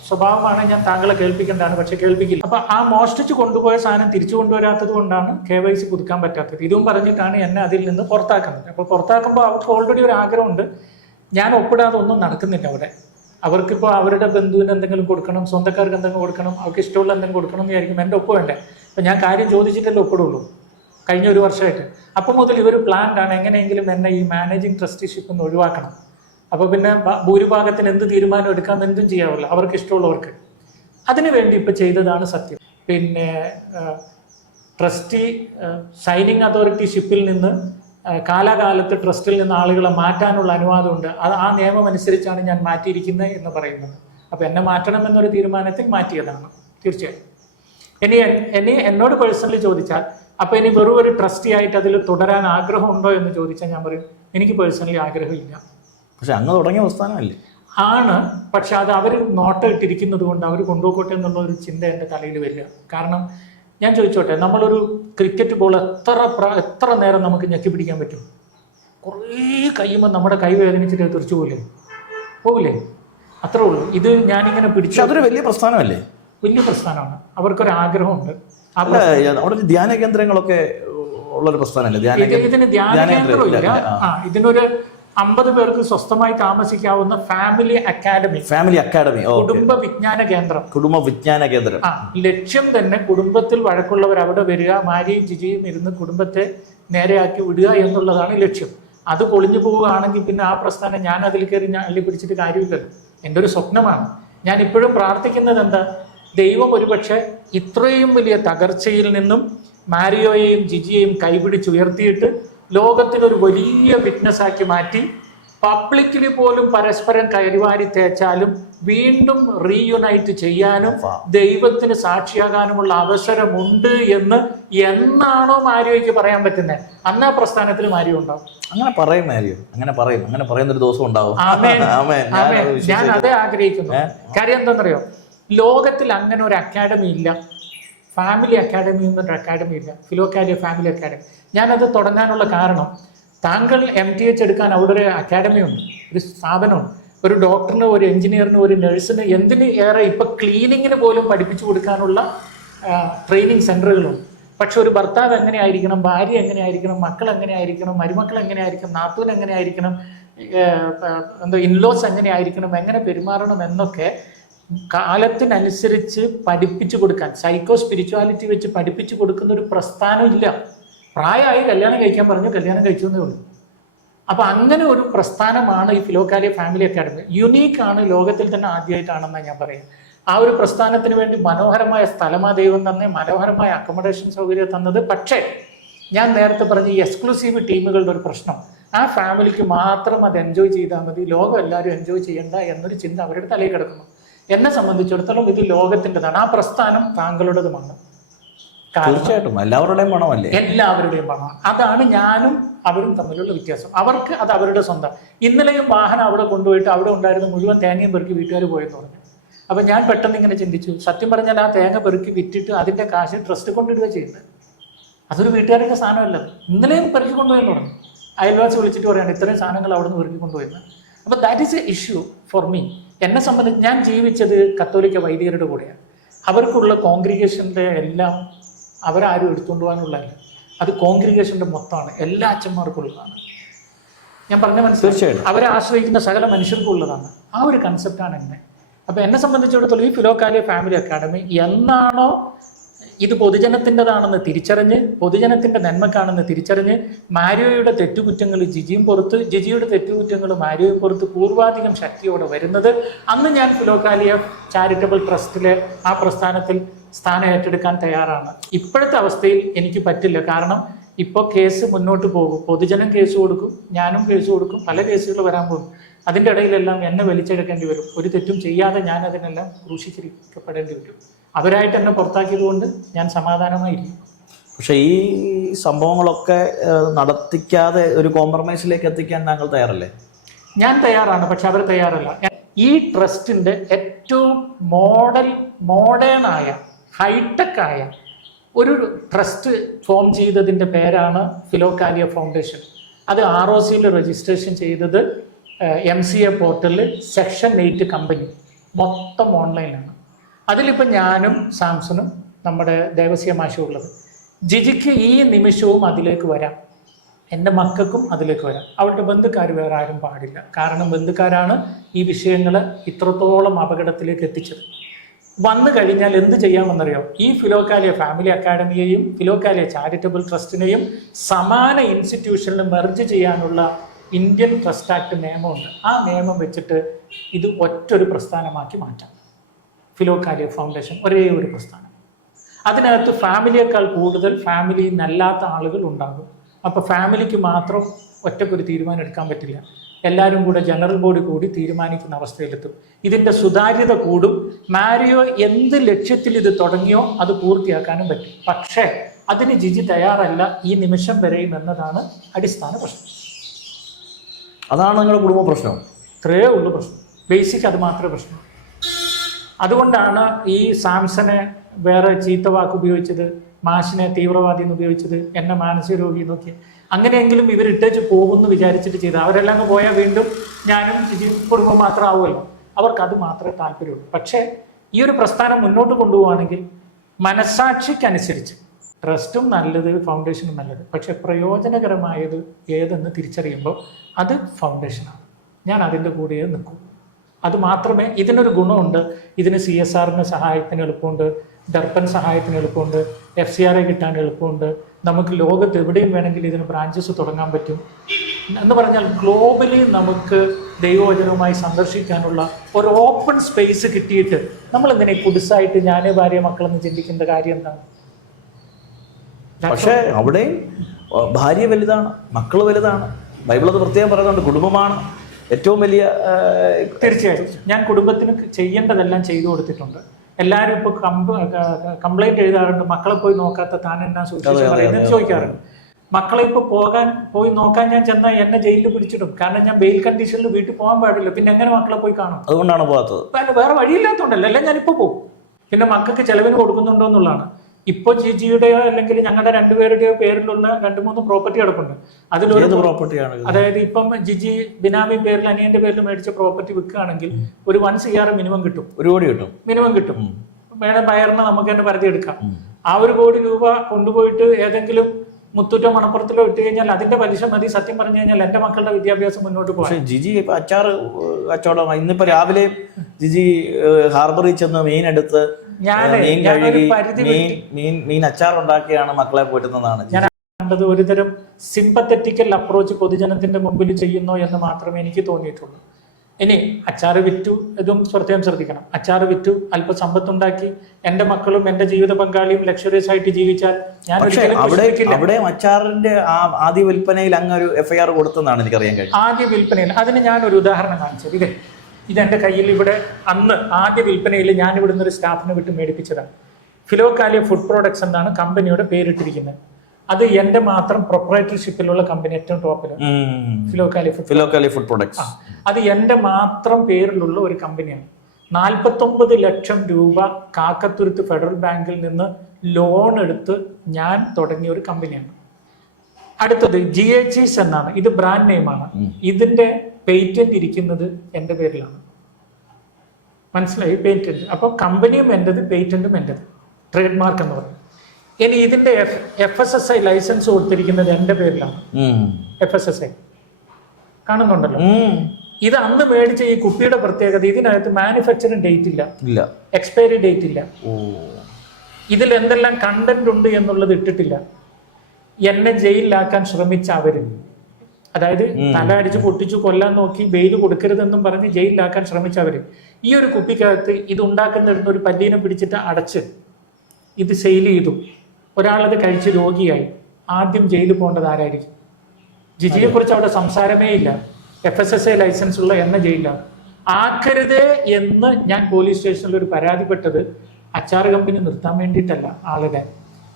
സ്വഭാവമാണ്. ഞാൻ താങ്കളെ കേൾപ്പിക്കേണ്ടതാണ്, പക്ഷെ കേൾപ്പിക്കില്ല. അപ്പൊ ആ മോഷ്ടിച്ച് കൊണ്ടുപോയ സാധനം തിരിച്ചു കൊണ്ടുവരാത്തത് കൊണ്ടാണ് KYC പുതുക്കാൻ പറ്റാത്തത്. ഇതും പറഞ്ഞിട്ടാണ് എന്നെ അതിൽ നിന്ന് പുറത്താക്കുന്നത്. അപ്പൊ പുറത്താക്കുമ്പോൾ അവർക്ക് ഓൾറെഡി ഒരു ആഗ്രഹമുണ്ട്. ഞാൻ ഒപ്പിടാതെ ഒന്നും നടക്കുന്നില്ല അവിടെ. അവർക്കിപ്പോൾ അവരുടെ ബന്ധുവിന് എന്തെങ്കിലും കൊടുക്കണം, സ്വന്തക്കാർക്ക് എന്തെങ്കിലും കൊടുക്കണം, അവർക്ക് ഇഷ്ടമുള്ള എന്തെങ്കിലും കൊടുക്കണം എന്ന് വിചാരിക്കും. എൻ്റെ ഒപ്പ് വേണ്ടേ? അപ്പം ഞാൻ കാര്യം ചോദിച്ചിട്ടല്ലേ ഒപ്പിടുള്ളൂ. കഴിഞ്ഞ ഒരു വർഷമായിട്ട് അപ്പം മുതൽ ഇവർ പ്ലാൻഡാണ് എങ്ങനെയെങ്കിലും എന്നെ ഈ മാനേജിങ് ട്രസ്റ്റിഷിപ്പ് ഒന്ന് ഒഴിവാക്കണം. അപ്പോൾ പിന്നെ ഭൂരിഭാഗത്തിന് എന്ത് തീരുമാനം എടുക്കാം, എന്തും ചെയ്യാമല്ലോ അവർക്ക് ഇഷ്ടമുള്ളവർക്ക്. അതിനുവേണ്ടി ഇപ്പം ചെയ്തതാണ് സത്യം. പിന്നെ ട്രസ്റ്റി സൈനിങ് അതോറിറ്റി ഷിപ്പിൽ നിന്ന് കാലാകാലത്ത് ട്രസ്റ്റിൽ നിന്ന് ആളുകളെ മാറ്റാനുള്ള അനുവാദമുണ്ട്. അത് ആ നിയമം അനുസരിച്ചാണ് ഞാൻ മാറ്റിയിരിക്കുന്നത് എന്ന് പറയുന്നത്. അപ്പോൾ എന്നെ മാറ്റണം എന്നൊരു തീരുമാനത്തിൽ മാറ്റിയതാണ് തീർച്ചയായും. ഇനി എന്നോട് പേഴ്സണലി ചോദിച്ചാൽ, അപ്പോൾ ഇനി വെറും ഒരു ട്രസ്റ്റി ആയിട്ട് അതിൽ തുടരാൻ ആഗ്രഹമുണ്ടോ എന്ന് ചോദിച്ചാൽ ഞാൻ പറയും എനിക്ക് പേഴ്സണലി ആഗ്രഹമില്ല. പക്ഷെ അങ്ങ് തുടങ്ങിയ പ്രസ്ഥാനമല്ലേ? ആണ്, പക്ഷെ അത് അവർ നോട്ടം ഇട്ടിരിക്കുന്നത് കൊണ്ട് അവർ കൊണ്ടുപോകട്ടെ എന്നുള്ള ഒരു ചിന്ത എൻ്റെ തലയിൽ വരിക. കാരണം ഞാൻ ചോദിച്ചോട്ടെ, നമ്മളൊരു ക്രിക്കറ്റ് ബോൾ എത്ര നേരം നമുക്ക് ഞെക്കി പിടിക്കാൻ പറ്റും? കുറേ കഴിയുമ്പോൾ നമ്മുടെ കൈ വേദനിച്ചിട്ട് തെറിച്ചു പോകില്ലേ? അത്രേ ഉള്ളൂ. ഇത് ഞാനിങ്ങനെ പിടിച്ചു. അതൊരു വലിയ പ്രസ്ഥാനമല്ലേ? വലിയ പ്രസ്ഥാനമാണ്. അവർക്കൊരു ആഗ്രഹമുണ്ട്. അവിടെ ധ്യാന കേന്ദ്രങ്ങളൊക്കെ ഉള്ളൊരു പ്രസ്ഥാനമല്ലേ? ഇതിന് ധ്യാന കേന്ദ്രം ഇല്ല. ഇതിനൊരു 50 പേർക്ക് സ്വസ്ഥമായി താമസിക്കാവുന്ന ഫാമിലി അക്കാഡമി, കുടുംബ വിജ്ഞാന കേന്ദ്രം. ലക്ഷ്യം തന്നെ കുടുംബത്തിൽ വഴക്കുള്ളവർ അവിടെ വരിക, മാരിയും ജിജിയും ഇരുന്ന് കുടുംബത്തെ നേരെയാക്കി വിടുക എന്നുള്ളതാണ് ലക്ഷ്യം. അത് പൊളിഞ്ഞു പോവുകയാണെങ്കിൽ പിന്നെ ആ പ്രസ്ഥാനം ഞാൻ അതിൽ കയറി അള്ളി പിടിച്ചിട്ട് കാര്യമില്ലല്ലോ. എൻ്റെ ഒരു സ്വപ്നമാണ്. ഞാൻ ഇപ്പോഴും പ്രാർത്ഥിക്കുന്നത് എന്താ, ദൈവം ഒരുപക്ഷെ ഇത്രയും വലിയ തകർച്ചയിൽ നിന്നും മാരിയോയെയും ജിജിയെയും കൈപിടിച്ചുയർത്തിയിട്ട് ലോകത്തിനൊരു വലിയ വിറ്റ്നസ് ആക്കി മാറ്റി, പബ്ലിക്കില് പോലും പരസ്പരം കരിവാരി തേച്ചാലും വീണ്ടും റീയുണൈറ്റ് ചെയ്യാനും ദൈവത്തിന് സാക്ഷിയാകാനുമുള്ള അവസരമുണ്ട് എന്ന് എന്നാണോ മാരിയോയ്ക്ക് പറയാൻ പറ്റുന്നത്, അന്ന് ആ പ്രസ്ഥാനത്തിൽ മാരിയോ ഉണ്ടാവും. അങ്ങനെ പറയും മാരിയോ, അങ്ങനെ പറയുന്നൊരു ദിവസം ഉണ്ടാവും. ഞാൻ അതേ ആഗ്രഹിക്കുന്നു. കാര്യം എന്താണെന്നറിയോ, ലോകത്തിൽ അങ്ങനെ ഒരു അക്കാഡമി ഇല്ല. ഫാമിലി അക്കാഡമി എന്നൊരു അക്കാഡമി ഇല്ല, ഫിലോക്കാലിയ ഫാമിലി അക്കാഡമി. ഞാനത് തുടങ്ങാനുള്ള കാരണം, താങ്കൾ MTH എടുക്കാൻ അവിടെ ഒരു അക്കാഡമി ഉണ്ട്, ഒരു സ്ഥാപനമുണ്ട്. ഒരു ഡോക്ടറിന്, ഒരു എഞ്ചിനീയറിന്, ഒരു നഴ്സിന്, എന്തിന് ഏറെ ഇപ്പം ക്ലീനിങ്ങിന് പോലും പഠിപ്പിച്ചു കൊടുക്കാനുള്ള ട്രെയിനിങ് സെൻ്ററുകളുണ്ട്. പക്ഷെ ഒരു ഭർത്താവ് എങ്ങനെയായിരിക്കണം, ഭാര്യ എങ്ങനെയായിരിക്കണം, മക്കൾ എങ്ങനെയായിരിക്കണം, മരുമക്കൾ എങ്ങനെയായിരിക്കണം, നാത്തൂൻ എങ്ങനെയായിരിക്കണം, ഇൻലോസ് എങ്ങനെയായിരിക്കണം, എങ്ങനെ പെരുമാറണം എന്നൊക്കെ കാലത്തിനനുസരിച്ച് പഠിപ്പിച്ചു കൊടുക്കാൻ, സൈക്കോ സ്പിരിച്വാലിറ്റി വെച്ച് പഠിപ്പിച്ചു കൊടുക്കുന്ന ഒരു പ്രസ്ഥാനം ഇല്ല. പ്രായമായി കല്യാണം കഴിക്കാൻ പറഞ്ഞു, കല്യാണം കഴിച്ചതേ ഉള്ളൂ. അപ്പൊ അങ്ങനെ ഒരു പ്രസ്ഥാനമാണ് ഈ ഫിലോക്കാലിയ ഫാമിലി അക്കാഡമി. യുണീക്കാണ്, ലോകത്തിൽ തന്നെ ആദ്യമായിട്ടാണെന്നാണ് ഞാൻ പറയുക. ആ ഒരു പ്രസ്ഥാനത്തിന് വേണ്ടി മനോഹരമായ സ്ഥലമാ ദൈവം തന്നെ, മനോഹരമായ അക്കോമഡേഷൻ സൗകര്യം തന്നത്. പക്ഷേ ഞാൻ നേരത്തെ പറഞ്ഞ ഈ എക്സ്ക്ലൂസീവ് ടീമുകളുടെ ഒരു പ്രശ്നം, ആ ഫാമിലിക്ക് മാത്രം അത് എൻജോയ് ചെയ്താൽ മതി, ലോകം എല്ലാവരും എൻജോയ് ചെയ്യണ്ട എന്നൊരു ചിന്ത അവരുടെ തലയിൽ കിടക്കുന്നു. എന്നെ സംബന്ധിച്ചിടത്തോളം ഇത് ലോകത്തിൻ്റെതാണ്, ആ പ്രസ്ഥാനം താങ്കളുടേതുമാണ്. തീർച്ചയായിട്ടും എല്ലാവരുടെയും പണമല്ലേ? എല്ലാവരുടെയും പണമാണ്. അതാണ് ഞാനും അവരും തമ്മിലുള്ള വ്യത്യാസം. അവർക്ക് അത് അവരുടെ സ്വന്തം. ഇന്നലെയും വാഹനം അവിടെ കൊണ്ടുപോയിട്ട് അവിടെ ഉണ്ടായിരുന്ന മുഴുവൻ തേങ്ങയും പെറുക്കി വീട്ടുകാർ പോയെന്ന് പറഞ്ഞു. അപ്പം ഞാൻ പെട്ടെന്ന് ഇങ്ങനെ ചിന്തിച്ചു, സത്യം പറഞ്ഞാൽ ആ തേങ്ങ പെറുക്കി വിറ്റിട്ട് അതിൻ്റെ കാശ് ട്രസ്റ്റ് കൊണ്ടിടുക ചെയ്യുന്നത്. അതൊരു വീട്ടുകാരുടെ സാധനമല്ല. ഇന്നലെയും പെറുക്കി കൊണ്ടുപോയെന്ന് പറഞ്ഞു. അയൽവാസി വിളിച്ചിട്ട് പറയാണ് ഇത്രയും സാധനങ്ങൾ അവിടെ നിന്ന് പെറുക്കി കൊണ്ടുപോയെന്ന്. അപ്പോൾ that is A issue for me. എന്നെ സംബന്ധിച്ച് ഞാൻ ജീവിച്ചത് കത്തോലിക്ക വൈദികരുടെ കൂടെയാണ്. അവർക്കുള്ള കോൺഗ്രിഗേഷൻ്റെ എല്ലാം അവരാരും എടുത്തുകൊണ്ട് പോകാനുള്ളതല്ല, അത് കോൺഗ്രിഗേഷൻ്റെ മൊത്തമാണ്, എല്ലാ അച്ഛന്മാർക്കുള്ളതാണ്. ഞാൻ പറഞ്ഞ മനസ്സിലായി, അവരെ ആശ്രയിക്കുന്ന സകല മനുഷ്യർക്കുള്ളതാണ്. ആ ഒരു കൺസെപ്റ്റാണ് എന്നെ. അപ്പോൾ എന്നെ സംബന്ധിച്ചിടത്തോളം ഈ ഫിലോക്കാലിയ ഫാമിലി അക്കാഡമി എന്നാണോ ഇത് പൊതുജനത്തിൻ്റെതാണെന്ന് തിരിച്ചറിഞ്ഞ്, പൊതുജനത്തിൻ്റെ നന്മക്കാണെന്ന് തിരിച്ചറിഞ്ഞ്, മാരിയോയുടെ തെറ്റുകുറ്റങ്ങൾ ജിജിയും പുറത്ത്, ജിജിയുടെ തെറ്റുകുറ്റങ്ങൾ മാരിയോയും പുറത്ത് പൂർവാധികം ശക്തിയോടെ വരുന്നത്, അന്ന് ഞാൻ ഫിലോക്കാലിയ ചാരിറ്റബിൾ ട്രസ്റ്റിലെ ആ പ്രസ്ഥാനത്തിൽ സ്ഥാനം ഏറ്റെടുക്കാൻ തയ്യാറാണ്. ഇപ്പോഴത്തെ അവസ്ഥയിൽ എനിക്ക് പറ്റില്ല. കാരണം ഇപ്പോൾ കേസ് മുന്നോട്ട് പോകും, പൊതുജനം കേസ് കൊടുക്കും, ഞാനും കേസ് കൊടുക്കും, പല കേസുകൾ വരാൻ പോകും. അതിൻ്റെ ഇടയിലെല്ലാം എന്നെ വലിച്ചെടുക്കേണ്ടി വരും. ഒരു തെറ്റും ചെയ്യാതെ ഞാൻ അതിനെല്ലാം ക്രൂശീകരിക്കപ്പെടേണ്ടി വരും. അവരായിട്ട് എന്നെ പുറത്താക്കിയത് കൊണ്ട് ഞാൻ സമാധാനമായിരിക്കും. പക്ഷെ ഈ സംഭവങ്ങളൊക്കെ നടത്തിക്കാതെ ഒരു കോംപ്രമൈസിലേക്ക് എത്തിക്കാൻ താങ്കൾ തയ്യാറല്ലേ? ഞാൻ തയ്യാറാണ്, പക്ഷെ അവർ തയ്യാറല്ല. ഈ ട്രസ്റ്റിൻ്റെ ഏറ്റവും മോഡേണായ ഹൈടെക് ആയ ഒരു ട്രസ്റ്റ് ഫോം ചെയ്തതിൻ്റെ പേരാണ് ഫിലോകാലിയ ഫൗണ്ടേഷൻ. അത് ROCയിൽ രജിസ്ട്രേഷൻ ചെയ്തത് MCA പോർട്ടലിൽ സെക്ഷൻ 8 കമ്പനി, മൊത്തം ഓൺലൈനാണ്. അതിലിപ്പോൾ ഞാനും സാംസണും നമ്മുടെ ദേവസ്യ മാഷും ഉള്ളത്. ജിജിക്ക് ഈ നിമിഷവും അതിലേക്ക് വരാം, എൻ്റെ മക്കൾക്കും അതിലേക്ക് വരാം. അവരുടെ ബന്ധുക്കാർ വേറെ ആരും പാടില്ല. കാരണം ബന്ധുക്കാരാണ് ഈ വിഷയങ്ങൾ ഇത്രത്തോളം അപകടത്തിലേക്ക് എത്തിച്ചത്. വന്നു കഴിഞ്ഞാൽ എന്ത് ചെയ്യാമെന്നറിയാം? ഈ ഫിലോകാലിയ ഫാമിലി അക്കാഡമിയെയും ഫിലോകാലിയ ചാരിറ്റബിൾ ട്രസ്റ്റിനെയും സമാന ഇൻസ്റ്റിറ്റ്യൂഷനിൽ മെർജ് ചെയ്യാനുള്ള ഇന്ത്യൻ ട്രസ്റ്റ് ആക്ട് നിയമമുണ്ട്. ആ നിയമം വെച്ചിട്ട് ഇത് ഒറ്റൊരു പ്രസ്ഥാനമാക്കി മാറ്റാം. ഫിലോകാലിയ ഫൗണ്ടേഷൻ ഒരേ ഒരു പ്രസ്ഥാനം. അതിനകത്ത് ഫാമിലിയേക്കാൾ കൂടുതൽ ഫാമിലിയിൽ നിന്നല്ലാത്ത ആളുകൾ ഉണ്ടാകും. അപ്പോൾ ഫാമിലിക്ക് മാത്രം ഒറ്റക്കൊരു തീരുമാനം എടുക്കാൻ പറ്റില്ല. എല്ലാവരും കൂടെ ജനറൽ ബോഡി കൂടി തീരുമാനിക്കുന്ന അവസ്ഥയിലെത്തും. ഇതിൻ്റെ സുതാര്യത കൂടും. മാരിയോ എന്ത് ലക്ഷ്യത്തിൽ ഇത് തുടങ്ങിയോ അത് പൂർത്തിയാക്കാനും പറ്റും. പക്ഷേ അതിന് ജിജി തയ്യാറല്ല ഈ നിമിഷം വരെയും എന്നതാണ് അടിസ്ഥാന പ്രശ്നം. അതാണ് നിങ്ങളുടെ കുടുംബ പ്രശ്നം. ഇത്രയേ ഉള്ളൂ പ്രശ്നം. ബേസിക് അത് മാത്രമേ പ്രശ്നം. അതുകൊണ്ടാണ് ഈ സാംസനെ വേറെ ചീത്ത വാക്ക് ഉപയോഗിച്ചത്, മാഷിനെ തീവ്രവാദി എന്ന് ഉപയോഗിച്ചത്, എന്നെ മാനസിക രോഗി എന്നൊക്കെ. അങ്ങനെയെങ്കിലും ഇവരിട്ടേച്ച് പോകുമെന്ന് വിചാരിച്ചിട്ട് ചെയ്ത് അവരെല്ലാം അങ്ങ് പോയാൽ വീണ്ടും ഞാനും കുടുംബം മാത്രമാവുമല്ലോ. അവർക്കത് മാത്രമേ താല്പര്യമുള്ളൂ. പക്ഷേ ഈ ഒരു പ്രസ്ഥാനം മുന്നോട്ട് കൊണ്ടുപോവുകയാണെങ്കിൽ മനസ്സാക്ഷിക്കനുസരിച്ച് ട്രസ്റ്റും നല്ലത്, ഫൗണ്ടേഷനും നല്ലത്, പക്ഷെ പ്രയോജനകരമായത് ഏതെന്ന് തിരിച്ചറിയുമ്പോൾ അത് ഫൗണ്ടേഷനാണ്. ഞാൻ അതിൻ്റെ കൂടെ നിൽക്കും. അത് മാത്രമേ ഇതിനൊരു ഗുണമുണ്ട്. ഇതിന് CSRന് സഹായത്തിന് എളുപ്പമുണ്ട്, ഡർപ്പൻ സഹായത്തിന് എളുപ്പമുണ്ട്, FCRA കിട്ടാൻ എളുപ്പമുണ്ട്. നമുക്ക് ലോകത്ത് എവിടെയും വേണമെങ്കിൽ ഇതിന് ബ്രാഞ്ചസ് തുടങ്ങാൻ പറ്റും. എന്ന് പറഞ്ഞാൽ ഗ്ലോബലി നമുക്ക് ദൈവവചനവുമായി സന്ദർശിക്കാനുള്ള ഒരു ഓപ്പൺ സ്പേസ് കിട്ടിയിട്ട് നമ്മൾ എന്തിനെ കുടിസായിട്ട് ഞാനേ ഭാര്യ മക്കളെന്ന് ചിന്തിക്കേണ്ട കാര്യം എന്താണ്? പക്ഷേ അവിടെയും ഭാര്യ വലുതാണ്, മക്കൾ വലുതാണ്. ബൈബിൾ അത് പ്രത്യേകം പറയുന്നുണ്ട്. കുടുംബമാണ് ഏറ്റവും വലിയ. തീർച്ചയായും ഞാൻ കുടുംബത്തിന് ചെയ്യേണ്ടതെല്ലാം ചെയ്തു കൊടുത്തിട്ടുണ്ട്. എല്ലാവരും ഇപ്പോൾ കംപ്ലൈൻറ്റ് എഴുതാറുണ്ട്, മക്കളെ പോയി നോക്കാത്ത താൻ എന്നാ സുവിശേഷം പറയുന്നത് ചോദിക്കാറുണ്ട്. മക്കളെ ഇപ്പോൾ പോയി നോക്കാൻ ഞാൻ ചെന്നാൽ എന്നെ ജയിലിൽ പിടിച്ചിടും. കാരണം ഞാൻ ബെയിൽ കണ്ടീഷനിൽ വീട്ടിൽ പോകാൻ പാടില്ല. പിന്നെ എങ്ങനെ മക്കളെ പോയി കാണും? അതുകൊണ്ടാണ് പോകാത്തത്. അല്ല, വേറെ വഴിയില്ലാത്തതുകൊണ്ടല്ല. അല്ല, ഞാനിപ്പോൾ പോകും. പിന്നെ മക്കൾക്ക് ചെലവിന് കൊടുക്കുന്നുണ്ടോ എന്നുള്ളതാണ്. ഇപ്പോൾ ജിജിയുടെയോ അല്ലെങ്കിൽ ഞങ്ങളുടെ രണ്ടുപേരുടെയോ പേരിലുള്ള 2-3 പ്രോപ്പർട്ടി കിടപ്പുണ്ട്. അതിലൊരു പ്രോപ്പർട്ടിയാണ്. അതായത് ഇപ്പം ജിജി ബിനാമി പേരിൽ അനിയന്റെ പേരിൽ മേടിച്ച പ്രോപ്പർട്ടി വിൽക്കുകയാണെങ്കിൽ ഒരു 1 CR മിനിമം കിട്ടും. 1 കോടി കിട്ടും, മിനിമം കിട്ടും. വേണം ബയറിന് നമുക്ക് തന്നെ പരിധി എടുക്കാം. ആ 1 കോടി രൂപ കൊണ്ടുപോയിട്ട് ഏതെങ്കിലും മുത്തൂറ്റോ മണപ്പുറത്തിലോ ഇട്ട് കഴിഞ്ഞാൽ അതിന്റെ പലിശ മതി. സത്യം പറഞ്ഞു കഴിഞ്ഞാൽ എന്റെ മക്കളുടെ വിദ്യാഭ്യാസം മുന്നോട്ട് പോകാം. ജിജി ഇപ്പൊ അച്ചാറ് കച്ചവടം ഇന്നിപ്പോ രാവിലെ ജിജി ഹാർബറിൽ ചെന്ന് മീൻ എടുത്ത് മീൻ അച്ചാർ ഉണ്ടാക്കിയാണ് മക്കളെ പോറ്റുന്നതാണ് ഞാൻ കണ്ടത്. ഒരുതരം സിമ്പത്തറ്റിക്കൽ അപ്രോച്ച് പൊതുജനത്തിന്റെ മുമ്പിൽ ചെയ്യുന്നു എന്ന് മാത്രമേ എനിക്ക് തോന്നിയിട്ടുള്ളൂ. ഇനി അച്ചാറ് വിറ്റു, ഇതും പ്രത്യേകം ശ്രദ്ധിക്കണം. അച്ചാറ് വിറ്റു അല്പ സമ്പത്തുണ്ടാക്കി എൻ്റെ മക്കളും എൻ്റെ ജീവിത പങ്കാളിയും ലക്ഷറീസ് ആയിട്ട് ജീവിച്ചാൽ ഞാൻ അവിടെ അച്ചാറിന്റെ ആദ്യ വിൽപ്പനയിൽ അങ്ങൊരു FIR കൊടുത്തെന്നാണ് എനിക്കറിയാൻ കഴിയും. ആദ്യ വിൽപ്പനയിൽ അതിന് ഞാനൊരു ഉദാഹരണം കാണിച്ചത് ഇതെൻ്റെ കയ്യിൽ ഇവിടെ അന്ന് ആദ്യ വിൽപ്പനയിൽ ഞാൻ ഇവിടുന്ന് ഒരു സ്റ്റാഫിനെ വിട്ട് മേടിപ്പിച്ചതാണ്. ഫിലോകാലിയ ഫുഡ് പ്രോഡക്ട്സ് എന്നാണ് കമ്പനിയുടെ പേരിട്ടിരിക്കുന്നത്. അത് എൻ്റെ മാത്രം പ്രൊപ്പറേറ്റർഷിപ്പിലുള്ള കമ്പനി, ഏറ്റവും ടോപ്പിൽ ഫിലോകാലിയ ഫുഡ് പ്രോഡക്ട്സ്. അത് എൻ്റെ മാത്രം പേരിലുള്ള ഒരു കമ്പനിയാണ്. 49 ലക്ഷം രൂപ കാക്കത്തുരുത്ത് ഫെഡറൽ ബാങ്കിൽ നിന്ന് ലോൺ എടുത്ത് ഞാൻ തുടങ്ങിയ ഒരു കമ്പനിയാണ്. അടുത്തത് GHES എന്നാണ്. ഇത് ബ്രാൻഡ് നെയിമാണ്. ഇതിന്റെ പേറ്റന്റ് ഇരിക്കുന്നത് എൻ്റെ പേരിലാണ്. മനസ്സിലായി? പേറ്റന്റ്. അപ്പോൾ കമ്പനിയും എൻ്റെത്, പേറ്റന്റും എൻ്റെത്, ട്രേഡ് മാർക്ക് എന്ന് പറയും. ഇനി ഇതിന്റെ FSSI ലൈസൻസ് കൊടുത്തിരിക്കുന്നത് എൻ്റെ പേരിലാണ്. FSSI കാണുന്നുണ്ടല്ലോ. ഇത് അന്ന് മേടിച്ച ഈ കുപ്പിയുടെ പ്രത്യേകത, ഇതിനകത്ത് മാനുഫാക്ചറിംഗ് ഡേറ്റ് ഇല്ല, എക്സ്പയറി ഡേറ്റ് ഇല്ല. ഇതിൽ എന്തെല്ലാം കണ്ടന്റ് ഉണ്ട് എന്നുള്ളത് ഇട്ടിട്ടില്ല. എന്നെ ജയിലിലാക്കാൻ ശ്രമിച്ച അവര്, അതായത് തല അടിച്ച് പൊട്ടിച്ചു കൊല്ലാൻ നോക്കി ബെയിൽ കൊടുക്കരുതെന്നും പറഞ്ഞ് ജയിലിലാക്കാൻ ശ്രമിച്ചവര്, ഈ ഒരു കുപ്പിക്കകത്ത് ഇത് ഉണ്ടാക്കുന്നിടന്ന് ഒരു പല്ലീനെ പിടിച്ചിട്ട് അടച്ച് ഇത് സെയിൽ ചെയ്തു, ഒരാളത് കഴിച്ച് രോഗിയായി, ആദ്യം ജയിലിൽ പോകേണ്ടത് ആരായിരിക്കും? ജിജിയെ കുറിച്ച് അവിടെ സംസാരമേ ഇല്ല. FSSAI ലൈസൻസ് ഉള്ള എണ്ണ ജയിലാണ്. ആക്കരുതേ എന്ന് ഞാൻ പോലീസ് സ്റ്റേഷനിൽ ഒരു പരാതിപ്പെട്ടത് അച്ചാർ കമ്പനി നിർത്താൻ വേണ്ടിയിട്ടല്ല ആളുടെ.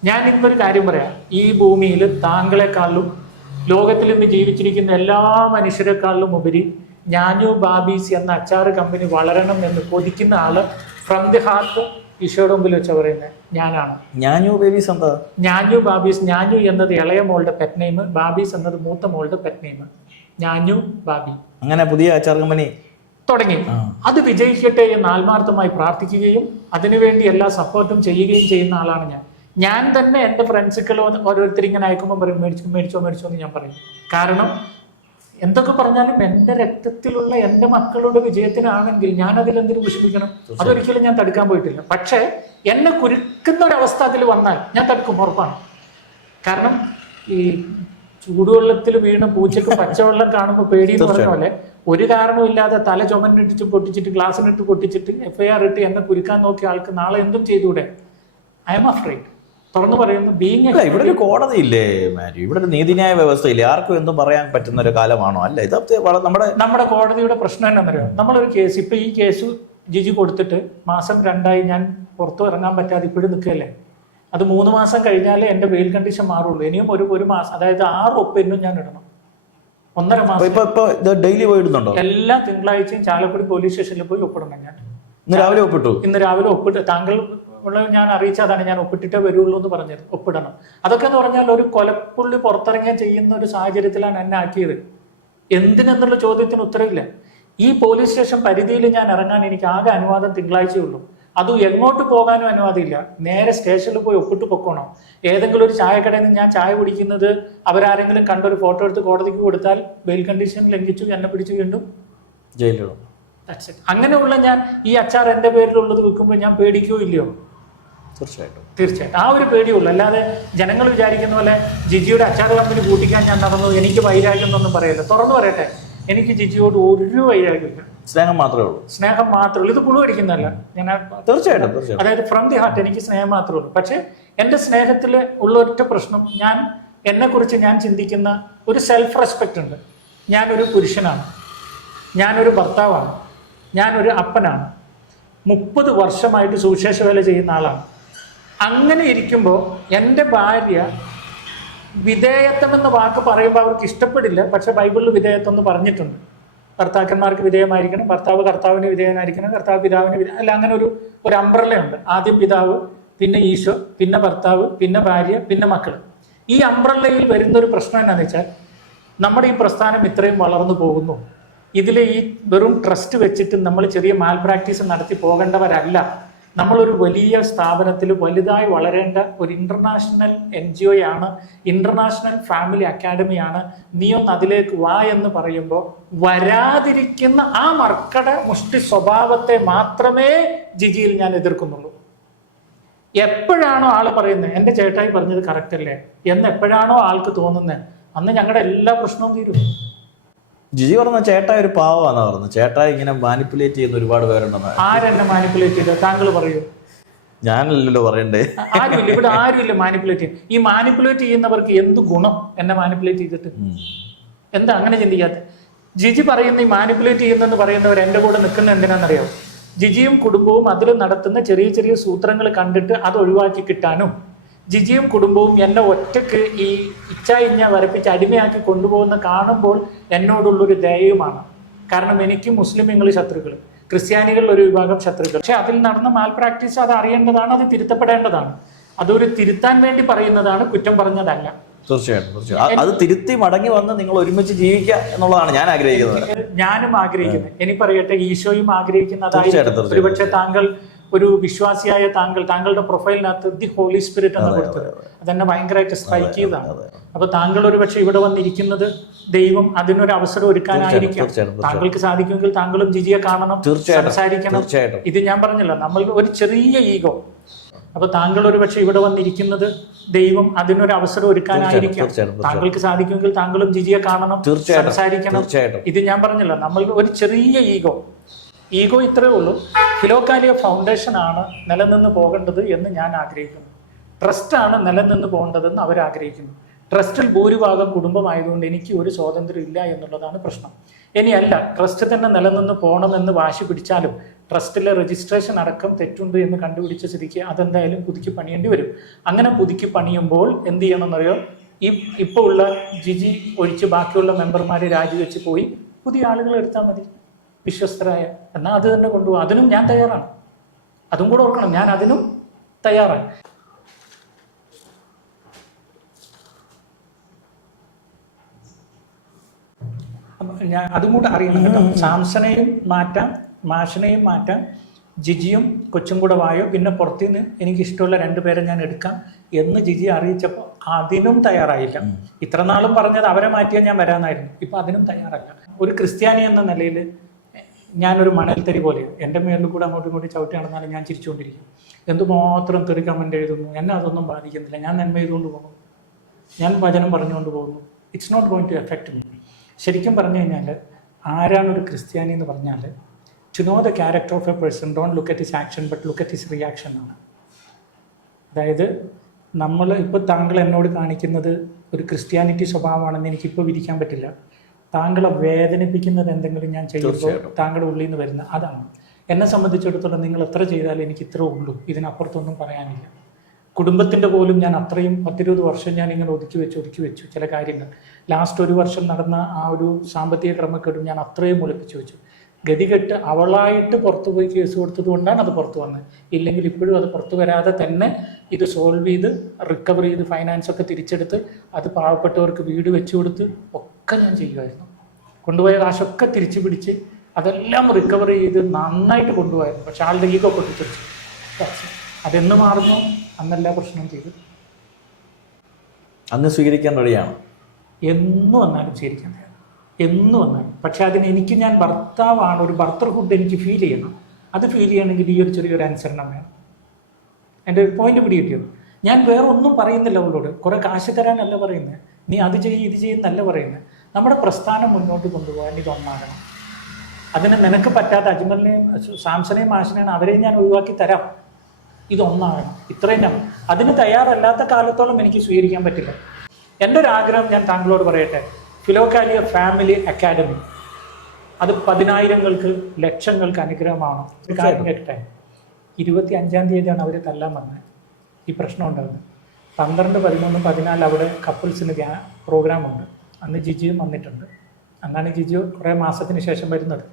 ഞാൻ ഇന്നൊരു കാര്യം പറയാം, ഈ ഭൂമിയിൽ താങ്കളെക്കാളും ലോകത്തിൽ ഇന്ന് ജീവിച്ചിരിക്കുന്ന എല്ലാ മനുഷ്യരെക്കാളിലും ഉപരി ഞാനു ബാബീസ് എന്ന അച്ചാർ കമ്പനി വളരണം എന്ന് കൊതിക്കുന്ന ആള് ഫ്രം ദി ഹാർട്ട് ഈശോയുടെ മുമ്പിൽ വെച്ച് പറയുന്നത് ഞാനാണ്. ഞാനു ബേബീസ് എന്താ? ഞാനു ബാബീസ്. ഞാനു എന്നത് ഇളയ മോളുടെ പെറ്റ് നെയിം, ബാബീസ് എന്നത് മൂത്ത മോളുടെ പെറ്റ് നെയിം. ഞാനു ബാബി. അങ്ങനെ പുതിയ അച്ചാർ കമ്പനി തുടങ്ങി. അത് വിജയിക്കട്ടെ എന്ന് ആത്മാർത്ഥമായി പ്രാർത്ഥിക്കുകയും അതിനുവേണ്ടി എല്ലാ സപ്പോർട്ടും ചെയ്യുകയും ചെയ്യുന്ന ആളാണ് ഞാൻ. ഞാൻ തന്നെ എൻ്റെ ഫ്രണ്ട്സുകൾ ഓരോരുത്തർ ഇങ്ങനെ അയക്കുമ്പോൾ പറയും മേടിച്ചോ എന്ന് ഞാൻ പറയും. കാരണം എന്തൊക്കെ പറഞ്ഞാലും എൻ്റെ രക്തത്തിലുള്ള എൻ്റെ മക്കളുടെ വിജയത്തിനാണെങ്കിൽ ഞാൻ അതിലെന്തിനു വിഷമിക്കണം? അതൊരിക്കലും ഞാൻ തടുക്കാൻ പോയിട്ടില്ല. പക്ഷേ എന്നെ കുരുക്കുന്ന ഒരവസ്ഥ അതിൽ വന്നാൽ ഞാൻ തടുക്കും, ഉറപ്പാണ്. കാരണം ഈ ചൂടുവെള്ളത്തിൽ വീണ് പൂച്ചക്ക് പച്ചവെള്ളം കാണുമ്പോൾ പേടി എന്ന് പറഞ്ഞ പോലെ ഒരു കാരണമില്ലാതെ തല ചുമന്നിട്ട് പൊട്ടിച്ചിട്ട് ഗ്ലാസ്സിനിട്ട് പൊട്ടിച്ചിട്ട് FIR ഇട്ട് എന്നെ കുരുക്കാൻ നോക്കിയ ആൾക്ക് നാളെ എന്തും ചെയ്തൂടെ? I am afraid. തുറന്നു പറയുന്നു. ഇവിടെ ഒരു കോടതി ഇല്ലേ മാരി? ഇവിടെ ഒരു നീതിന്യായ വ്യവസ്ഥയില്ലേ? ആർക്കും എന്തും പറയാൻ പറ്റുന്ന ഒരു കാലമാണോ? അല്ല, ഇത് നമ്മുടെ കോടതിയുടെ പ്രശ്നം എന്താണെന്നറിയോ? നമ്മളൊരു കേസ്, ഇപ്പൊ ഈ കേസ് ജിജി കൊടുത്തിട്ട് മാസം 2 ഞാൻ പുറത്തു ഇറങ്ങാൻ പറ്റാതെ ഇപ്പോഴും നിൽക്കുകയല്ലേ. അത് 3 മാസം കഴിഞ്ഞാലേ എൻ്റെ ബെയിൽ കണ്ടീഷൻ മാറുള്ളൂ. ഇനിയും ഒരു മാസം, അതായത് 6 ഒപ്പ് എന്നും ഞാൻ ഇടണം. 1.5 മാസം ഡെയിലി പോയിടുന്നുണ്ടോ? എല്ലാ തിങ്കളാഴ്ചയും ചാലക്കുടി പോലീസ് സ്റ്റേഷനിൽ പോയി ഒപ്പിടണം. ഞാൻ ഇന്ന് രാവിലെ ഒപ്പിട്ട് താങ്കൾ ഞാൻ അറിയിച്ചതാണ്, ഞാൻ ഒപ്പിട്ടിട്ടേ വരുള്ളൂ എന്ന് പറഞ്ഞത്. ഒപ്പിടണം. അതൊക്കെ എന്ന് പറഞ്ഞാൽ ഒരു കൊലപ്പുള്ളി പുറത്തിറങ്ങിയാൽ ചെയ്യുന്ന ഒരു സാഹചര്യത്തിലാണ് എന്നെ ആക്കിയത്. എന്തിനെന്നുള്ള ചോദ്യത്തിന് ഉത്തരവില്ല. ഈ പോലീസ് സ്റ്റേഷൻ പരിധിയിൽ ഞാൻ ഇറങ്ങാൻ എനിക്ക് ആകെ അനുവാദം തിങ്കളാഴ്ചയുള്ളൂ. അതും എങ്ങോട്ട് പോകാനും അനുവാദമില്ല. നേരെ സ്റ്റേഷനിൽ പോയി ഒപ്പിട്ട് പൊക്കോണം. ഏതെങ്കിലും ഒരു ചായക്കടയിൽ നിന്ന് ഞാൻ ചായ കുടിക്കുന്നത് അവരാരെങ്കിലും കണ്ടൊരു ഫോട്ടോ എടുത്ത് കോടതിക്ക് കൊടുത്താൽ ബെയിൽ കണ്ടീഷൻ ലംഘിച്ചു, എന്നെ പിടിച്ചു വീണ്ടും ജയിലിലോ. അങ്ങനെയുള്ള ഞാൻ ഈ അച്ചാർ എൻ്റെ പേരിലുള്ളത് വിൽക്കുമ്പോൾ ഞാൻ പേടിക്കോ ഇല്ലയോ? തീർച്ചയായിട്ടും ആ ഒരു പേടിയുള്ളൂ. അല്ലാതെ ജനങ്ങൾ വിചാരിക്കുന്ന പോലെ ജിജിയുടെ അച്ചാർ കമ്പനി കൂട്ടിക്കാൻ ഞാൻ നടന്നു, എനിക്ക് വൈരാഗ്യം എന്നൊന്നും പറയല്ല. തുറന്നു പറയട്ടെ, എനിക്ക് ജിജിയോട് ഒരു വൈരാഗ്യമില്ല. സ്നേഹം മാത്രമേ ഉള്ളൂ. ഇത് പുളു അടിക്കുന്നതല്ല. ഞാൻ തീർച്ചയായിട്ടും അതായത് ഫ്രം ദി ഹാർട്ട് എനിക്ക് സ്നേഹം മാത്രമേ ഉള്ളൂ. പക്ഷെ എൻ്റെ സ്നേഹത്തിൽ ഉള്ള ഒറ്റ പ്രശ്നം, എന്നെക്കുറിച്ച് ഞാൻ ചിന്തിക്കുന്ന ഒരു സെൽഫ് റെസ്പെക്റ്റ് ഉണ്ട്. ഞാനൊരു പുരുഷനാണ്, ഞാനൊരു ഭർത്താവാണ്, ഞാനൊരു അപ്പനാണ്, 30 വർഷമായിട്ട് സുവിശേഷ വേല ചെയ്യുന്ന ആളാണ്. അങ്ങനെ ഇരിക്കുമ്പോൾ എൻ്റെ ഭാര്യ വിധേയത്വം എന്ന വാക്ക് പറയുമ്പോൾ അവർക്ക് ഇഷ്ടപ്പെടില്ല. പക്ഷെ ബൈബിളിൽ വിധേയത്വം എന്ന് പറഞ്ഞിട്ടുണ്ട്. ഭർത്താക്കന്മാർക്ക് വിധേയമായിരിക്കണം, ഭർത്താവ് കർത്താവിന് വിധേയനായിരിക്കണം, കർത്താവ് പിതാവിന് അല്ല, അങ്ങനെ ഒരു അംബ്രല്ലയുണ്ട്. ആദ്യം പിതാവ്, പിന്നെ ഈശോ, പിന്നെ ഭർത്താവ്, പിന്നെ ഭാര്യ, പിന്നെ മക്കൾ. ഈ അംബ്രല്ലയിൽ വരുന്നൊരു പ്രശ്നം എന്താണെന്ന് വെച്ചാൽ, നമ്മുടെ ഈ പ്രസ്ഥാനം ഇത്രയും വളർന്നു പോകുന്നു. ഇതിൽ ഈ വെറും ട്രസ്റ്റ് വെച്ചിട്ട് നമ്മൾ ചെറിയ മാൽ പ്രാക്ടീസ് നടത്തി പോകേണ്ടവരല്ല. നമ്മളൊരു വലിയ സ്ഥാപനത്തിൽ വലുതായി വളരേണ്ട ഒരു ഇന്റർനാഷണൽ NGO ആണ്, ഇന്റർനാഷണൽ ഫാമിലി അക്കാഡമിയാണ്. നീ ഒന്ന് അതിലേക്ക് വാ എന്ന് പറയുമ്പോൾ വരാതിരിക്കുന്ന ആ മർക്കട മുഷ്ടി സ്വഭാവത്തെ മാത്രമേ ജിജിയിൽ ഞാൻ എതിർക്കുന്നുള്ളൂ. എപ്പോഴാണോ ആൾ പറയുന്നത് എൻ്റെ ചേട്ടായി പറഞ്ഞത് കറക്റ്റ് അല്ലേ എന്ന് എപ്പോഴാണോ ആൾക്ക് തോന്നുന്നത്, അന്ന് ഞങ്ങളുടെ എല്ലാ പ്രശ്നവും തീരും. ജിജി പറഞ്ഞ ചേട്ടായി ഒരു പാവമാണെന്ന് പറഞ്ഞു. ചേട്ടായി ഇങ്ങനെ മാനിപ്പുലേറ്റ് ചെയ്യുന്ന ഒരുപാട് പേരുണ്ടെന്ന്. ആരെന്നെ മാനിപ്പുലേറ്റ് ചെയ്ത? താങ്കൾ പറയൂ. ഞാനല്ലല്ലോ പറയണ്ടേ. ആരുമില്ല, ഇവിടെ ആരുമില്ല മാനിപ്പുലേറ്റ് ചെയ്യും. ഈ മാനിപ്പുലേറ്റ് ചെയ്യുന്നവർക്ക് എന്ത് ഗുണം എന്നെ മാനിപ്പുലേറ്റ് ചെയ്തിട്ട്? എന്താ അങ്ങനെ ചിന്തിക്കാത്ത? ജിജി പറയുന്ന ഈ മാനിപ്പുലേറ്റ് ചെയ്യുന്നെന്ന് പറയുന്നവർ എൻ്റെ കൂടെ നിൽക്കുന്ന എന്തിനാണെന്നറിയാം? ജിജിയും കുടുംബവും അതിൽ നടത്തുന്ന ചെറിയ ചെറിയ സൂത്രങ്ങൾ കണ്ടിട്ട് അത് ഒഴിവാക്കി കിട്ടാനും, ജിജിയും കുടുംബവും എന്നെ ഒറ്റക്ക് ഈ ഇച്ഛ വരപ്പിച്ച് അടിമയാക്കി കൊണ്ടുപോകുന്ന കാണുമ്പോൾ എന്നോടുള്ളൊരു ദയയുമാണ്. കാരണം എനിക്ക് മുസ്ലിമുകൾ ശത്രുക്കൾ, ക്രിസ്ത്യാനികളിൽ ഒരു വിഭാഗം ശത്രുക്കൾ. പക്ഷെ അതിൽ നടന്ന മാൽ പ്രാക്ടീസ് അത് അറിയേണ്ടതാണ്, അത് തിരുത്തപ്പെടേണ്ടതാണ്. അതൊരു തിരുത്താൻ വേണ്ടി പറയുന്നതാണ്, കുറ്റം പറഞ്ഞതല്ല. തീർച്ചയായിട്ടും അത് തിരുത്തി മടങ്ങി വന്ന് നിങ്ങൾ ഒരുമിച്ച് ജീവിക്കുക എന്നുള്ളതാണ് ഞാൻ ആഗ്രഹിക്കുന്നത്. ഞാനും ആഗ്രഹിക്കുന്നത്. എനിക്ക് പറയട്ടെ, ഈശോയും ആഗ്രഹിക്കുന്നതായിരിക്കും. ഒരുപക്ഷെ താങ്കൾ ഒരു വിശ്വാസിയായ താങ്കളുടെ പ്രൊഫൈലിനകത്ത് ദി ഹോളി സ്പിരിറ്റ് എന്ന് കൊടുത്തത് അതെന്നെ ഭയങ്കരമായിട്ട് സ്ട്രൈക്ക് ചെയ്തതാണ്. അപ്പൊ താങ്കൾ ഒരു പക്ഷെ ഇവിടെ വന്നിരിക്കുന്നത് ദൈവം അതിനൊരു അവസരം ഒരുക്കാനായിരിക്കാം. താങ്കൾക്ക് സാധിക്കുമെങ്കിൽ താങ്കളും ജിജിയെ കാണണം, സംസാരിക്കണം. ഇത് ഞാൻ പറഞ്ഞില്ല, നമ്മൾ ഒരു ചെറിയ ഈഗോ. അപ്പൊ താങ്കൾ ഒരു പക്ഷെ ഇവിടെ വന്നിരിക്കുന്നത് ദൈവം അതിനൊരു അവസരം ഒരുക്കാനായിരിക്കാം. താങ്കൾക്ക് സാധിക്കുമെങ്കിൽ താങ്കളും ജിജിയെ കാണണം, സംസാരിക്കണം. ഇത് ഞാൻ പറഞ്ഞില്ല, നമ്മൾ ഒരു ചെറിയ ഈഗോ. ഈഗോ ഇത്രയേ ഉള്ളൂ. ഫിലോക്കാലിയ ഫൗണ്ടേഷൻ ആണ് നിലനിന്ന് പോകേണ്ടത് എന്ന് ഞാൻ ആഗ്രഹിക്കുന്നു. ട്രസ്റ്റാണ് നിലനിന്ന് പോകേണ്ടതെന്ന് അവരാഗ്രഹിക്കുന്നു. ട്രസ്റ്റിൽ ഭൂരിഭാഗം കുടുംബമായതുകൊണ്ട് എനിക്ക് ഒരു സ്വാതന്ത്ര്യം ഇല്ല എന്നുള്ളതാണ് പ്രശ്നം. ഇനിയല്ല, ട്രസ്റ്റ് തന്നെ നിലനിന്ന് പോകണമെന്ന് വാശി പിടിച്ചാലും ട്രസ്റ്റിലെ രജിസ്ട്രേഷൻ അടക്കം തെറ്റുണ്ട് എന്ന് കണ്ടുപിടിച്ച സ്ഥിതിക്ക് അതെന്തായാലും പുതുക്കി പണിയേണ്ടി വരും. അങ്ങനെ പുതുക്കി പണിയുമ്പോൾ എന്ത് ചെയ്യണമെന്നറിയോ? ഇപ്പോൾ ഉള്ള ജിജി ഒഴിച്ച് ബാക്കിയുള്ള മെമ്പർമാർ രാജിവെച്ച് പോയി പുതിയ ആളുകൾ എടുത്താൽ മതി, വിശ്വസ്തരായ. എന്നാൽ അത് തന്നെ കൊണ്ടുപോകും. അതിനും ഞാൻ തയ്യാറാണ്. അതും കൂടെ ഓർക്കണം, ഞാൻ അതിനും തയ്യാറാണ്. ഞാൻ അതും കൂടെ അറിയണം കേട്ടോ. സാംസണെയും മാറ്റാം, മാഷിനെയും മാറ്റാം, ജിജിയും കൊച്ചും കൂടെ വായോ, പിന്നെ പുറത്തുനിന്ന് എനിക്കിഷ്ടമുള്ള 2 പേരെ ഞാൻ എടുക്കാം എന്ന് ജിജി അറിയിച്ചപ്പോൾ അതിനും തയ്യാറായില്ല. ഇത്ര നാളും പറഞ്ഞത് അവരെ മാറ്റിയാൽ ഞാൻ വരാനായിരുന്നു. ഇപ്പം അതിനും തയ്യാറല്ല. ഒരു ക്രിസ്ത്യാനി എന്ന നിലയിൽ ഞാനൊരു മണൽത്തരി പോലെയാണ്. എൻ്റെ മേളിൽ കൂടെ അങ്ങോട്ടും ഇങ്ങോട്ടും ചവിട്ടി നടന്നാലും ഞാൻ ചിരിച്ചുകൊണ്ടിരിക്കും. എന്തുമാത്രം തെറി കമൻ്റ് എഴുതുന്നു, എന്നെ അതൊന്നും ബാധിക്കുന്നില്ല. ഞാൻ നന്മ ചെയ്തുകൊണ്ട് പോകുന്നു, ഞാൻ വചനം പറഞ്ഞുകൊണ്ട് പോകുന്നു. It's not going to affect me. ശരിക്കും പറഞ്ഞു കഴിഞ്ഞാൽ ആരാണ് ഒരു ക്രിസ്ത്യാനി എന്ന് പറഞ്ഞാൽ, to know the character of a person don't look at his action but look at his reaction ആണ്. അതായത് നമ്മൾ ഇപ്പോൾ താങ്കൾ എന്നോട് കാണിക്കുന്നത് ഒരു ക്രിസ്ത്യാനിറ്റി സ്വഭാവമാണെന്ന് എനിക്കിപ്പോൾ വിധിക്കാൻ പറ്റില്ല. താങ്കളെ വേദനിപ്പിക്കുന്നത് എന്തെങ്കിലും ഞാൻ ചെയ്യുമ്പോൾ താങ്കളുടെ ഉള്ളിൽ നിന്ന് വരുന്ന അതാണ്. എന്നെ സംബന്ധിച്ചിടത്തോളം നിങ്ങൾ എത്ര ചെയ്താലും എനിക്ക് ഇത്രേ ഉള്ളൂ, ഇതിനപ്പുറത്തൊന്നും പറയാനില്ല. കുടുംബത്തിൻ്റെ പോലും ഞാൻ അത്രയും 10-20 വർഷം ഞാൻ ഇങ്ങനെ ഒതുക്കി വെച്ചു ചില കാര്യങ്ങൾ. ലാസ്റ്റ് 1 വർഷം നടന്ന ആ ഒരു സാമ്പത്തിക ക്രമക്കേടും ഞാൻ അത്രയും ഒളിപ്പിച്ചു വെച്ചു. ഗതികെട്ട് അവളായിട്ട് പുറത്തു പോയി കേസ് കൊടുത്തത് കൊണ്ടാണ് അത് പുറത്തു വന്നത്. ഇല്ലെങ്കിൽ ഇപ്പോഴും അത് പുറത്തു വരാതെ തന്നെ ഇത് സോൾവ് ചെയ്ത് റിക്കവർ ചെയ്ത് ഫൈനാൻസൊക്കെ തിരിച്ചെടുത്ത് അത് പാവപ്പെട്ടവർക്ക് വീട് വെച്ചു കൊടുത്ത് ഒക്കെ ഞാൻ ചെയ്യുമായിരുന്നു. കൊണ്ടുപോയ കാശൊക്കെ തിരിച്ചു പിടിച്ച് അതെല്ലാം റിക്കവർ ചെയ്ത് നന്നായിട്ട് കൊണ്ടുപോയായിരുന്നു. പക്ഷെ ആളുടെ ഈഗോ പൊട്ടിത്തെറിച്ചു. അതെന്ന് മാറുന്നു അന്നെല്ലാ പ്രശ്നവും ചെയ്തു. അങ്ങ് സ്വീകരിക്കാൻ റെഡിയാണ്? എന്ന് വന്നാലും സ്വീകരിക്കാൻ തയ്യാറാണ്, എന്ന് വന്നാലും. പക്ഷെ അതിന് എനിക്ക് ഞാൻ ഭർത്താവാണ്, ഒരു ഭർത്തൃഹുഡ് എനിക്ക് ഫീൽ ചെയ്യണം. അത് ഫീൽ ചെയ്യണമെങ്കിൽ ഈ ഒരു ചെറിയൊരു അനുസരണം വേണം. എൻ്റെ ഒരു പോയിന്റ് പിടി കിട്ടിയോ? ഞാൻ വേറെ ഒന്നും പറയുന്നില്ല അവളോട്. കുറേ കാശ് തരാനല്ല പറയുന്നത്, നീ അത് ചെയ്യും ഇത് ചെയ്യുന്നല്ല പറയുന്നത്. നമ്മുടെ പ്രസ്ഥാനം മുന്നോട്ട് കൊണ്ടുപോകാൻ ഇതൊന്നാകണം. അതിന് നിനക്ക് പറ്റാത്ത അജ്മലിനെയും സാംസനെയും മാഷിനെയും അവരെയും ഞാൻ ഒഴിവാക്കി തരാം. ഇതൊന്നാകണം, ഇത്രയും ഞാൻ. അതിന് തയ്യാറല്ലാത്ത കാലത്തോളം എനിക്ക് സ്വീകരിക്കാൻ പറ്റില്ല. എൻ്റെ ഒരു ആഗ്രഹം ഞാൻ താങ്കളോട് പറയട്ടെ, ഫിലോക്കാലിയ ഫാമിലി അക്കാഡമി അത് 10,000-കൾക്ക് ലക്ഷങ്ങൾക്ക് അനുഗ്രഹമാണ്. ഒരു കാര്യം കേട്ടെ, 25-ാം തീയതിയാണ് അവർ തല്ലാൻ വന്നത്. ഈ പ്രശ്നം ഉണ്ടാകുന്നത് 12, 13, 14 അവിടെ കപ്പിൾസിന് പ്രോഗ്രാമുണ്ട്. അന്ന് ജിജിയും വന്നിട്ടുണ്ട്. അന്നാണ് ജിജിയോ കുറേ മാസത്തിന് ശേഷം വരുന്നത്.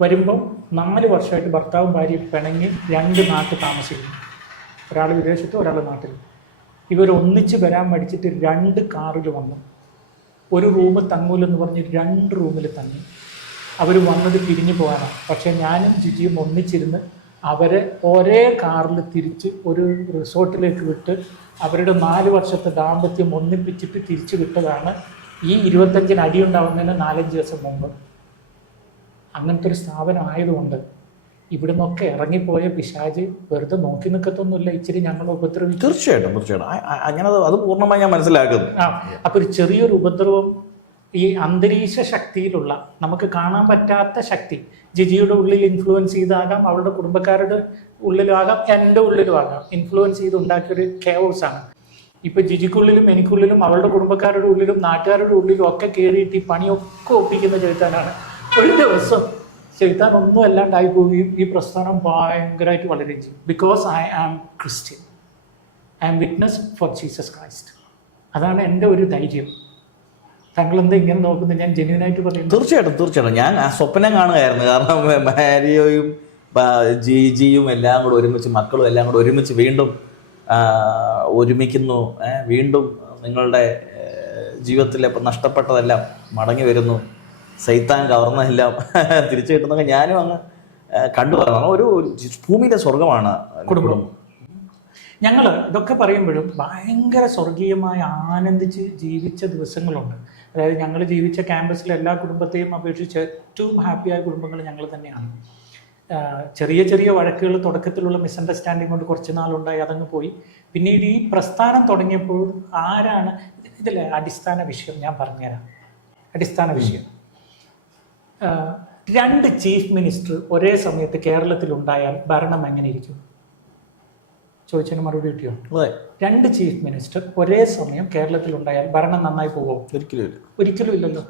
വരുമ്പോൾ 4 വർഷമായിട്ട് ഭർത്താവും ഭാര്യയും പിണങ്ങി 2 നാട്ടിൽ താമസിക്കുന്നു. ഒരാൾ വിദേശത്തും ഒരാൾ നാട്ടിലും. ഇവർ ഒന്നിച്ച് വരാൻ മടിച്ചിട്ട് 2 കാറിൽ വന്നു. ഒരു റൂം തങ്ങൂലെന്ന് പറഞ്ഞ് 2 റൂമിൽ തങ്ങി. അവർ വന്നത് പിരിഞ്ഞു പോകാനാണ്. പക്ഷേ ഞാനും ജിജിയും ഒന്നിച്ചിരുന്ന് അവരെ ഒരേ കാറിൽ തിരിച്ച് ഒരു റിസോർട്ടിലേക്ക് വിട്ട് അവരുടെ 4 വർഷത്തെ ദാമ്പത്യം ഒന്നിപ്പിച്ചിട്ട് തിരിച്ചു വിട്ടതാണ് ഈ 25-ന് അടിയുണ്ടാവുന്നതിന് 4-5 ദിവസം മുമ്പ്. അങ്ങനത്തെ ഒരു സ്ഥാപനം ആയതുകൊണ്ട് ഇവിടെ നിന്നൊക്കെ ഇറങ്ങിപ്പോയ പിശാച് വെറുതെ നോക്കി നിൽക്കത്തൊന്നുമില്ല. ഇച്ചിരി ഞങ്ങൾ ഉപദ്രവിക്കും. തീർച്ചയായിട്ടും അങ്ങനെ അത് പൂർണ്ണമായി ഞാൻ മനസ്സിലാക്കുന്നു. അപ്പൊ ഒരു ചെറിയൊരു ഉപദ്രവം ഈ അന്തരീക്ഷ ശക്തിയിലുള്ള നമുക്ക് കാണാൻ പറ്റാത്ത ശക്തി ജിജിയുടെ ഉള്ളിൽ ഇൻഫ്ലുവൻസ് ചെയ്താകാം, അവളുടെ കുടുംബക്കാരുടെ ഉള്ളിലാകാം, എൻ്റെ ഉള്ളിലും ആകാം. ഇൻഫ്ലുവൻസ് ചെയ്ത് ഉണ്ടാക്കിയൊരു കെയോസ് ആണ്. ഇപ്പൊ ജിജിക്കുള്ളിലും എനിക്കുള്ളിലും അവളുടെ കുടുംബക്കാരുടെ ഉള്ളിലും നാട്ടുകാരുടെ ഉള്ളിലും ഒക്കെ കയറിയിട്ട് ഈ പണിയൊക്കെ ഒപ്പിക്കുന്ന ചെലുത്താനാണ്. ഒരു ദിവസം ചെലുത്താൻ ഒന്നും അല്ലാണ്ടായി പോവുകയും ഈ പ്രസ്ഥാനം ഭയങ്കരമായിട്ട് വളരുകയും ചെയ്യും. Because I am Christian, I am witness for Jesus Christ. അതാണ് എൻ്റെ ഒരു ധൈര്യം. താങ്കൾ എന്താ ഇങ്ങനെ നോക്കുന്നത്? ഞാൻ ജെന്യൂനായിട്ട് പറയുന്നത്. തീർച്ചയായിട്ടും ഞാൻ ആ സ്വപ്നം കാണുകയായിരുന്നു. കാരണം മാരിയോയും ജിജിയും എല്ലാം കൂടെ ഒരുമിച്ച്, മക്കളും എല്ലാം കൂടെ ഒരുമിച്ച് വീണ്ടും ഒരുമിക്കുന്നു. വീണ്ടും നിങ്ങളുടെ ജീവിതത്തിലെ നഷ്ടപ്പെട്ടതെല്ലാം മടങ്ങി വരുന്നു. സൈത്താൻ കവർന്നെല്ലാം തിരിച്ചു കിട്ടുന്നതൊക്കെ ഞാനും അങ്ങ് കണ്ടു പറഞ്ഞു. ഒരു ഭൂമിയിലെ സ്വർഗമാണ് കുടുംബം. ഞങ്ങൾ ഇതൊക്കെ പറയുമ്പോഴും ഭയങ്കര സ്വർഗീയമായി ആനന്ദിച്ച് ജീവിച്ച ദിവസങ്ങളുണ്ട്. അതായത് ഞങ്ങൾ ജീവിച്ച ക്യാമ്പസിലെ എല്ലാ കുടുംബത്തെയും അപേക്ഷിച്ച് ഏറ്റവും ഹാപ്പിയായ കുടുംബങ്ങൾ ഞങ്ങൾ തന്നെയാണ്. ചെറിയ ചെറിയ വഴക്കുകൾ, തുടക്കത്തിലുള്ള മിസ്അണ്ടർസ്റ്റാൻഡിങ് കൊണ്ട് കുറച്ച് നാളുണ്ടായി, അതങ്ങ് പോയി. പിന്നീട് ഈ പ്രസ്ഥാനം തുടങ്ങിയപ്പോൾ ആരാണ് ഇതിലെ അടിസ്ഥാന വിഷയം? ഞാൻ പറഞ്ഞുതരാം. അടിസ്ഥാന വിഷയം 2 ചീഫ് മിനിസ്റ്റർ ഒരേ സമയത്ത് കേരളത്തിൽ ഉണ്ടായാൽ ഭരണം എങ്ങനെ ഇരിക്കും? ചോദിച്ചതിന് മറുപടി കിട്ടിയോ? 2 ചീഫ് മിനിസ്റ്റർ ഒരേ സമയം കേരളത്തിൽ ഉണ്ടായാൽ ഭരണം നന്നായി പോകുമോ? ഒരിക്കലും ഇല്ലല്ലോ.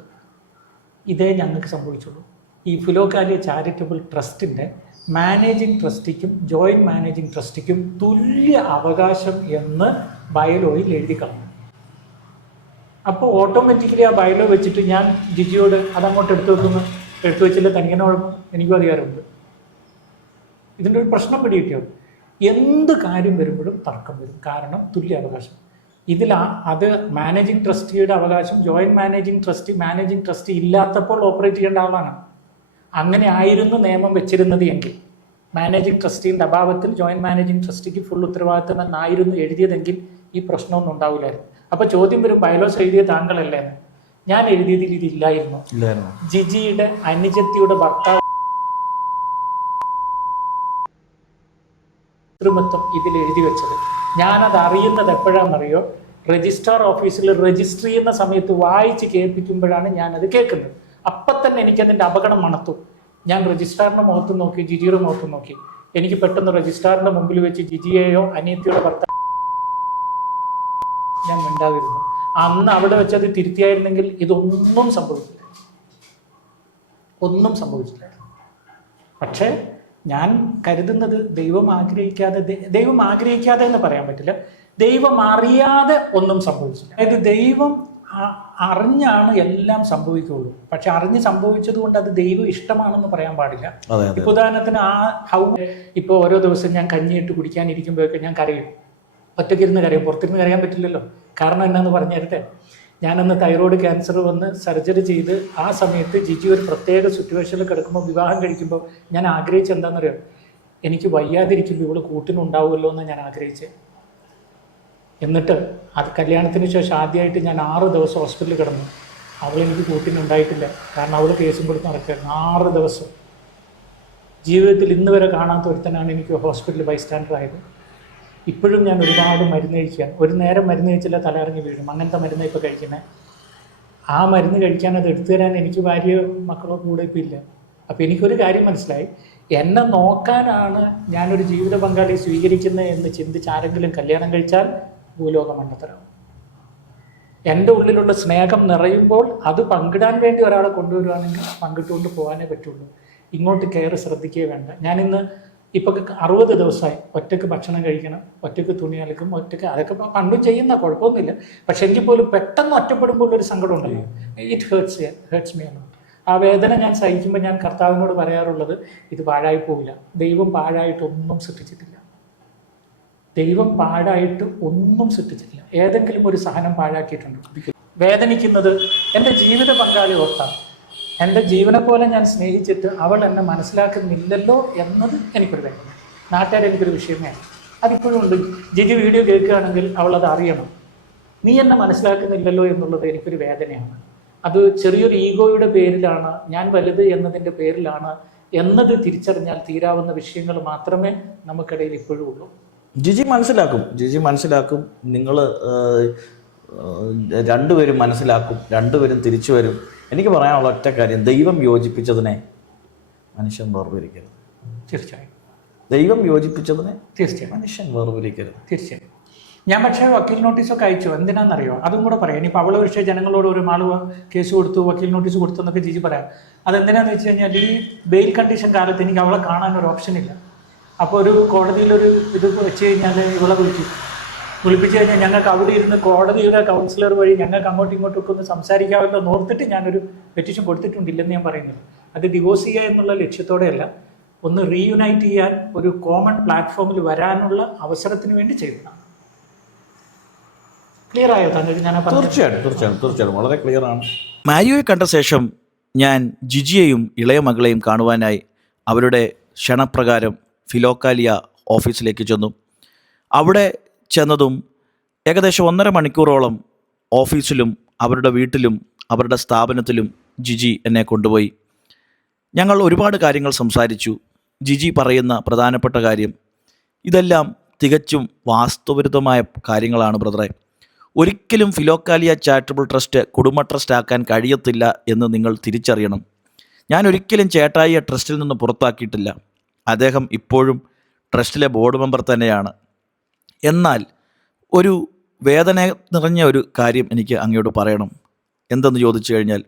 ഇതേ ഞങ്ങൾക്ക് സംഭവിച്ചുള്ളൂ. ഈ ഫിലോകാലിയ ചാരിറ്റബിൾ ട്രസ്റ്റിൻ്റെ മാനേജിങ് ട്രസ്റ്റിക്കും ജോയിൻറ്റ് മാനേജിങ് ട്രസ്റ്റിക്കും തുല്യ അവകാശം എന്ന് ബയലോയിൽ എഴുതി കളഞ്ഞു. അപ്പോൾ ഓട്ടോമാറ്റിക്കലി ആ ബയലോ വെച്ചിട്ട് ഞാൻ ജിജിയോട് അതങ്ങോട്ട് എടുത്തു വെച്ചില്ല, തനിക്കെന്നെ കുഴപ്പം, എനിക്കും അധികാരമുണ്ട്. ഇതിൻ്റെ ഒരു പ്രശ്നം പിടികിട്ടിയോ? എന്ത് കാര്യം വരുമ്പോഴും തർക്കം വരും. കാരണം തുല്യ അവകാശം. അത് മാനേജിങ് ട്രസ്റ്റിയുടെ അവകാശം ജോയിൻറ്റ് മാനേജിങ് ട്രസ്റ്റി ഇല്ലാത്തപ്പോൾ ഓപ്പറേറ്റ് ചെയ്യേണ്ട ആളാണ്. അങ്ങനെ ആയിരുന്നു നിയമം വെച്ചിരുന്നത് എങ്കിൽ, മാനേജിങ് ട്രസ്റ്റിൻ്റെ അഭാവത്തിൽ ജോയിൻറ്റ് മാനേജിങ് ട്രസ്റ്റിക്ക് ഫുൾ ഉത്തരവാദിത്തം എന്നായിരുന്നു എഴുതിയതെങ്കിൽ ഈ പ്രശ്നമൊന്നും ഉണ്ടാവില്ലായിരുന്നു. അപ്പോൾ ചോദ്യം വരും, ബയലോസ് എഴുതിയ താങ്കളല്ലേന്ന്. ഞാൻ എഴുതിയതിൽ ഇതില്ലായിരുന്നു. ജിജിയുടെ അനുജത്തിയുടെ ഭർത്താവ് ഇതിൽ എഴുതി വെച്ചത്. ഞാനത് അറിയുന്നത് എപ്പോഴാണെന്നറിയോ? രജിസ്ട്രാർ ഓഫീസിൽ രജിസ്റ്റർ ചെയ്യുന്ന സമയത്ത് വായിച്ച് കേൾപ്പിക്കുമ്പോഴാണ് ഞാനത് കേൾക്കുന്നത്. അപ്പം തന്നെ എനിക്കതിൻ്റെ അപകടം മണത്തു. ഞാൻ രജിസ്ട്രാറിൻ്റെ മുഖത്ത് നോക്കി, ജിജിയുടെ മുഖത്ത് നോക്കി. എനിക്ക് പെട്ടെന്ന് രജിസ്ട്രാറിൻ്റെ മുമ്പിൽ വെച്ച് ജിജിയെയോ അനിയത്തിയുടെ ഭർത്താവ് ഞാൻ മിണ്ടാതിരുന്നു. അന്ന് അവിടെ വെച്ചത് തിരുത്തിയായിരുന്നെങ്കിൽ ഇതൊന്നും സംഭവിച്ചില്ല. പക്ഷേ ഞാൻ കരുതുന്നത് ദൈവം ആഗ്രഹിക്കാതെ എന്ന് പറയാൻ പറ്റില്ല, ദൈവം അറിയാതെ ഒന്നും സംഭവിച്ചില്ല. അതായത് ദൈവം അറിഞ്ഞാണ് എല്ലാം സംഭവിക്കുകയുള്ളൂ. പക്ഷെ അറിഞ്ഞ് സംഭവിച്ചത് കൊണ്ട് അത് ദൈവം ഇഷ്ടമാണെന്ന് പറയാൻ പാടില്ല. ഇപ്പൊ ഉദാഹരണത്തിന് ഇപ്പോൾ ഓരോ ദിവസം ഞാൻ കഞ്ഞിയിട്ട് കുടിക്കാനിരിക്കുമ്പോഴൊക്കെ ഞാൻ കരയും. ഒറ്റയ്ക്കിരുന്ന് കരയും, പുറത്തിരുന്ന് കരയാൻ പറ്റില്ലല്ലോ. കാരണം എന്നാന്ന് പറഞ്ഞു തരട്ടെ, ഞാനന്ന് തൈറോയ്ഡ് ക്യാൻസർ വന്ന് സർജറി ചെയ്ത് ആ സമയത്ത് ജിജി ഒരു പ്രത്യേക സിറ്റുവേഷനിൽ കിടക്കുമ്പോൾ, വിവാഹം കഴിക്കുമ്പോൾ ഞാൻ ആഗ്രഹിച്ചത് എന്താണെന്നറിയോ? എനിക്ക് വയ്യാതിരിക്കുമ്പോൾ ഇവള് കൂട്ടിനുണ്ടാവുമല്ലോ എന്ന് ഞാൻ ആഗ്രഹിച്ചത്. എന്നിട്ട് അത് കല്യാണത്തിന് ശേഷം ആദ്യമായിട്ട് ഞാൻ 6 ദിവസം ഹോസ്പിറ്റലിൽ കിടന്നു. അവളെനിക്ക് കൂട്ടിനുണ്ടായിട്ടില്ല. കാരണം അവൾ കേസും കൊടുത്ത് നടക്കുകയായിരുന്നു 6 ദിവസം. ജീവിതത്തിൽ ഇന്ന് വരെ കാണാത്ത ഒരുത്തനാണ് എനിക്ക് ഹോസ്പിറ്റലിൽ ബൈസ്റ്റാൻഡർ ആയത്. ഇപ്പോഴും ഞാൻ ഒരുപാട് മരുന്ന് കഴിക്കുകയാണ്. ഒരു നേരം മരുന്ന് കഴിച്ചില്ല തലയിറങ്ങി വീഴും. അങ്ങനത്തെ മരുന്ന് ഇപ്പോൾ കഴിക്കുന്നത്. ആ മരുന്ന് കഴിക്കാൻ അത് എടുത്തു തരാൻ എനിക്ക് ഭാര്യ മക്കളോ കൂടെ ഇപ്പോൾ ഇല്ല. അപ്പോൾ എനിക്കൊരു കാര്യം മനസ്സിലായി, എന്നെ നോക്കാനാണ് ഞാനൊരു ജീവിത പങ്കാളി സ്വീകരിക്കുന്നത് എന്ന് ചിന്തിച്ച് ആരെങ്കിലും കല്യാണം കഴിച്ചാൽ ഭൂലോക മണ്ടത്തരാവും. എൻ്റെ ഉള്ളിലുള്ള സ്നേഹം നിറയുമ്പോൾ അത് പങ്കിടാൻ വേണ്ടി ഒരാളെ കൊണ്ടുവരുവാണെങ്കിൽ പങ്കിട്ടുകൊണ്ട് പോകാനേ പറ്റുള്ളൂ. ഇങ്ങോട്ട് കെയർ ശ്രദ്ധിക്കുകയേ വേണ്ട. ഞാനിന്ന് ഇപ്പോൾ 60 ദിവസമായി ഒറ്റയ്ക്ക് ഭക്ഷണം കഴിക്കണം, ഒറ്റയ്ക്ക് തുണി അലക്കും, ഒറ്റയ്ക്ക്, അതൊക്കെ പണ്ടും ചെയ്യുന്ന കുഴപ്പമൊന്നുമില്ല. പക്ഷെ എങ്കിൽ പോലും പെട്ടെന്ന് ഒറ്റപ്പെടുമ്പോൾ ഒരു സങ്കടം ഉണ്ടല്ലോ. ഇറ്റ് ഹേർട്സ് മീ ആണ്. ആ വേദന ഞാൻ സഹിക്കുമ്പോൾ ഞാൻ കർത്താവിനോട് പറയാറുള്ളത്, ഇത് പാഴായി പോവില്ല. ദൈവം പാഴായിട്ടൊന്നും സൃഷ്ടിച്ചിട്ടില്ല. ഏതെങ്കിലും ഒരു സഹനം പാഴാക്കിയിട്ടുണ്ട്? വേദനിക്കുന്നത് എൻ്റെ ജീവിത പങ്കാളി ഓർത്താണ്. എൻ്റെ ജീവനെ പോലെ ഞാൻ സ്നേഹിച്ചിട്ട് അവൾ എന്നെ മനസ്സിലാക്കുന്നില്ലല്ലോ എന്നത് എനിക്കൊരു വേദന. നാട്ടുകാർ എനിക്കൊരു വിഷയമേ ആണ്. അതിപ്പോഴും ഉണ്ട്. ജിജി വീഡിയോ കേൾക്കുകയാണെങ്കിൽ അവൾ അത് അറിയണം. നീ എന്നെ മനസ്സിലാക്കുന്നില്ലല്ലോ എന്നുള്ളത് എനിക്കൊരു വേദനയാണ്. അത് ചെറിയൊരു ഈഗോയുടെ പേരിലാണ്, ഞാൻ വലുത് എന്നതിൻ്റെ പേരിലാണ് എന്നത് തിരിച്ചറിഞ്ഞാൽ തീരാവുന്ന വിഷയങ്ങൾ മാത്രമേ നമുക്കിടയിൽ ഇപ്പോഴും ഉള്ളൂ. ജിജി മനസ്സിലാക്കും. നിങ്ങൾ രണ്ടുപേരും മനസ്സിലാക്കും, രണ്ടുപേരും തിരിച്ചു വരും. എനിക്ക് പറയാനുള്ള ഒറ്റ കാര്യം, ദൈവം യോജിപ്പിച്ചതിനെ മനുഷ്യൻ വേർപിരിക്കരുത്. തീർച്ചയായും ദൈവം യോജിപ്പിച്ചതിനെ മനുഷ്യൻ വേർപിരിക്കരുത്. തീർച്ചയായും. ഞാൻ പക്ഷേ വക്കീൽ നോട്ടീസൊക്കെ അയച്ചു. എന്തിനാണെന്നറിയോ? അതും കൂടെ പറയാം. ഇനിയിപ്പോൾ അവളെ പക്ഷേ ജനങ്ങളോട് ഒരു ആൾ കേസ് കൊടുത്തു, വക്കീൽ നോട്ടീസ് കൊടുത്തു എന്നൊക്കെ ജിജി പറയാം. അതെന്തിനാന്ന് വെച്ച് കഴിഞ്ഞാൽ ഈ ബെയിൽ കണ്ടീഷൻ കാലത്ത് എനിക്ക് അവളെ കാണാനൊരു ഓപ്ഷനില്ല. അപ്പോൾ ഒരു കോടതിയിലൊരു ഇത് വെച്ച് കഴിഞ്ഞാൽ ഇവളെ വിളിപ്പിച്ച് കഴിഞ്ഞാൽ ഞങ്ങൾക്ക് അവിടെ ഇരുന്ന് കോടതിയുടെ കൗൺസിലർ വഴി ഞങ്ങൾക്ക് അങ്ങോട്ടും ഇങ്ങോട്ടും ഒക്കെ ഒന്ന് സംസാരിക്കാമല്ലോ നോർത്തിട്ട് ഞാനൊരു പെറ്റീഷൻ കൊടുത്തിട്ടുണ്ടില്ലെന്ന് ഞാൻ പറയുന്നില്ല. അത് ഡിവോഴ്സ് ചെയ്യുക എന്നുള്ള ലക്ഷ്യത്തോടെയല്ല, ഒന്ന് റീയുണൈറ്റ് ചെയ്യാൻ ഒരു കോമൺ പ്ലാറ്റ്ഫോമിൽ വരാനുള്ള അവസരത്തിന് വേണ്ടി ചെയ്തതാണ്. ക്ലിയർ ആയോ താങ്കൾ? ഞാൻ തീർച്ചയായിട്ടും വളരെ ക്ലിയർ ആണ്. മാരിയോയെ കണ്ട ശേഷം ഞാൻ ജിജിയെയും ഇളയ മകളെയും കാണുവാനായി അവരുടെ ക്ഷണപ്രകാരം ഫിലോക്കാലിയ ഓഫീസിലേക്ക് ചെന്നു. അവിടെ ചെന്നതും ഏകദേശം 1.5 മണിക്കൂറോളം ഓഫീസിലും അവരുടെ വീട്ടിലും അവരുടെ സ്ഥാപനത്തിലും ജിജി എന്നെ കൊണ്ടുപോയി. ഞങ്ങൾ ഒരുപാട് കാര്യങ്ങൾ സംസാരിച്ചു. ജിജി പറയുന്ന പ്രധാനപ്പെട്ട കാര്യം, ഇതെല്ലാം തികച്ചും വാസ്തവവിരുദ്ധമായ കാര്യങ്ങളാണ് ബ്രദറെ. ഒരിക്കലും ഫിലോക്കാലിയ ചാരിറ്റബിൾ ട്രസ്റ്റ് കുടുംബ ട്രസ്റ്റ് ആക്കാൻ കഴിയത്തില്ല എന്ന് നിങ്ങൾ തിരിച്ചറിയണം. ഞാൻ ഒരിക്കലും ചേട്ടായിയെ ട്രസ്റ്റിൽ നിന്ന് പുറത്താക്കിയിട്ടില്ല. അദ്ദേഹം ഇപ്പോഴും ട്രസ്റ്റിലെ ബോർഡ് മെമ്പർ തന്നെയാണ്. എന്നാൽ ഒരു വേദന നിറഞ്ഞ ഒരു കാര്യം എനിക്ക് അങ്ങയോട് പറയണം. എന്തെന്ന് ചോദിച്ചു കഴിഞ്ഞാൽ,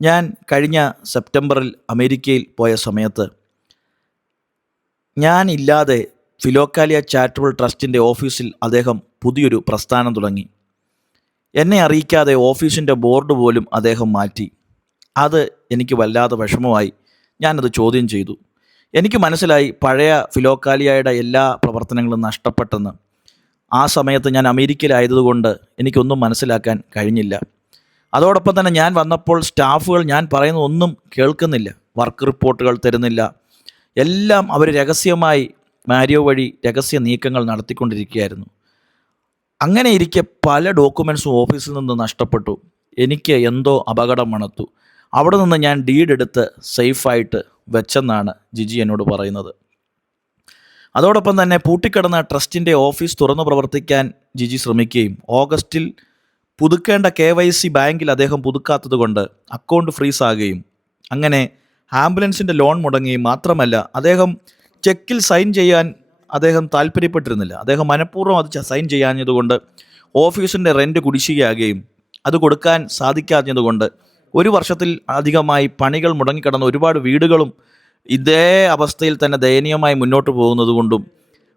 ഞാൻ കഴിഞ്ഞ സെപ്റ്റംബറിൽ അമേരിക്കയിൽ പോയ സമയത്ത് ഞാനില്ലാതെ ഫിലോക്കാലിയ ചാരിറ്റബിൾ ട്രസ്റ്റിൻ്റെ ഓഫീസിൽ അദ്ദേഹം പുതിയൊരു പ്രസ്ഥാനം തുടങ്ങി. എന്നെ അറിയിക്കാതെ ഓഫീസിൻ്റെ ബോർഡ് പോലും അദ്ദേഹം മാറ്റി. അത് എനിക്ക് വല്ലാതെ വിഷമമായി. ഞാനത് ചോദ്യം ചെയ്തു. എനിക്ക് മനസ്സിലായി പഴയ ഫിലോക്കാലിയയുടെ എല്ലാ പ്രവർത്തനങ്ങളും നഷ്ടപ്പെട്ടെന്ന്. ആ സമയത്ത് ഞാൻ അമേരിക്കയിലായതുകൊണ്ട് എനിക്കൊന്നും മനസ്സിലാക്കാൻ കഴിഞ്ഞില്ല. അതോടൊപ്പം തന്നെ ഞാൻ വന്നപ്പോൾ സ്റ്റാഫുകൾ ഞാൻ പറയുന്ന ഒന്നും കേൾക്കുന്നില്ല, വർക്ക് റിപ്പോർട്ടുകൾ തരുന്നില്ല. എല്ലാം അവർ രഹസ്യമായി മാരിയോ വഴി രഹസ്യ നീക്കങ്ങൾ നടത്തിക്കൊണ്ടിരിക്കുകയായിരുന്നു. അങ്ങനെ ഇരിക്കെ പല ഡോക്യുമെൻറ്റ്സും ഓഫീസിൽ നിന്ന് നഷ്ടപ്പെട്ടു. എനിക്ക് എന്തോ അപകടം മണത്തു. അവിടെ നിന്ന് ഞാൻ ഡീഡ് എടുത്ത് സേഫായിട്ട് വെച്ചെന്നാണ് ജിജി എന്നോട് പറയുന്നത്. അതോടൊപ്പം തന്നെ പൂട്ടിക്കിടന്ന ട്രസ്റ്റിൻ്റെ ഓഫീസ് തുറന്നു പ്രവർത്തിക്കാൻ ജിജി ശ്രമിക്കുകയും ഓഗസ്റ്റിൽ പുതുക്കേണ്ട KYC ബാങ്കിൽ അദ്ദേഹം പുതുക്കാത്തത് കൊണ്ട് അക്കൗണ്ട് ഫ്രീസ് ആകുകയും അങ്ങനെ ആംബുലൻസിൻ്റെ ലോൺ മുടങ്ങുകയും മാത്രമല്ല, അദ്ദേഹം ചെക്കിൽ സൈൻ ചെയ്യാൻ അദ്ദേഹം താല്പര്യപ്പെട്ടിരുന്നില്ല. അദ്ദേഹം മനഃപൂർവ്വം അത് സൈൻ ചെയ്യാഞ്ഞതുകൊണ്ട് ഓഫീസിൻ്റെ റെൻറ്റ് കുടിശ്ശികയാകുകയും അത് കൊടുക്കാൻ സാധിക്കാഞ്ഞതുകൊണ്ട് 1 വർഷത്തിൽ അധികമായി പണികൾ മുടങ്ങിക്കിടന്ന ഒരുപാട് വീടുകളും ഇതേ അവസ്ഥയിൽ തന്നെ ദയനീയമായി മുന്നോട്ട് പോകുന്നതുകൊണ്ടും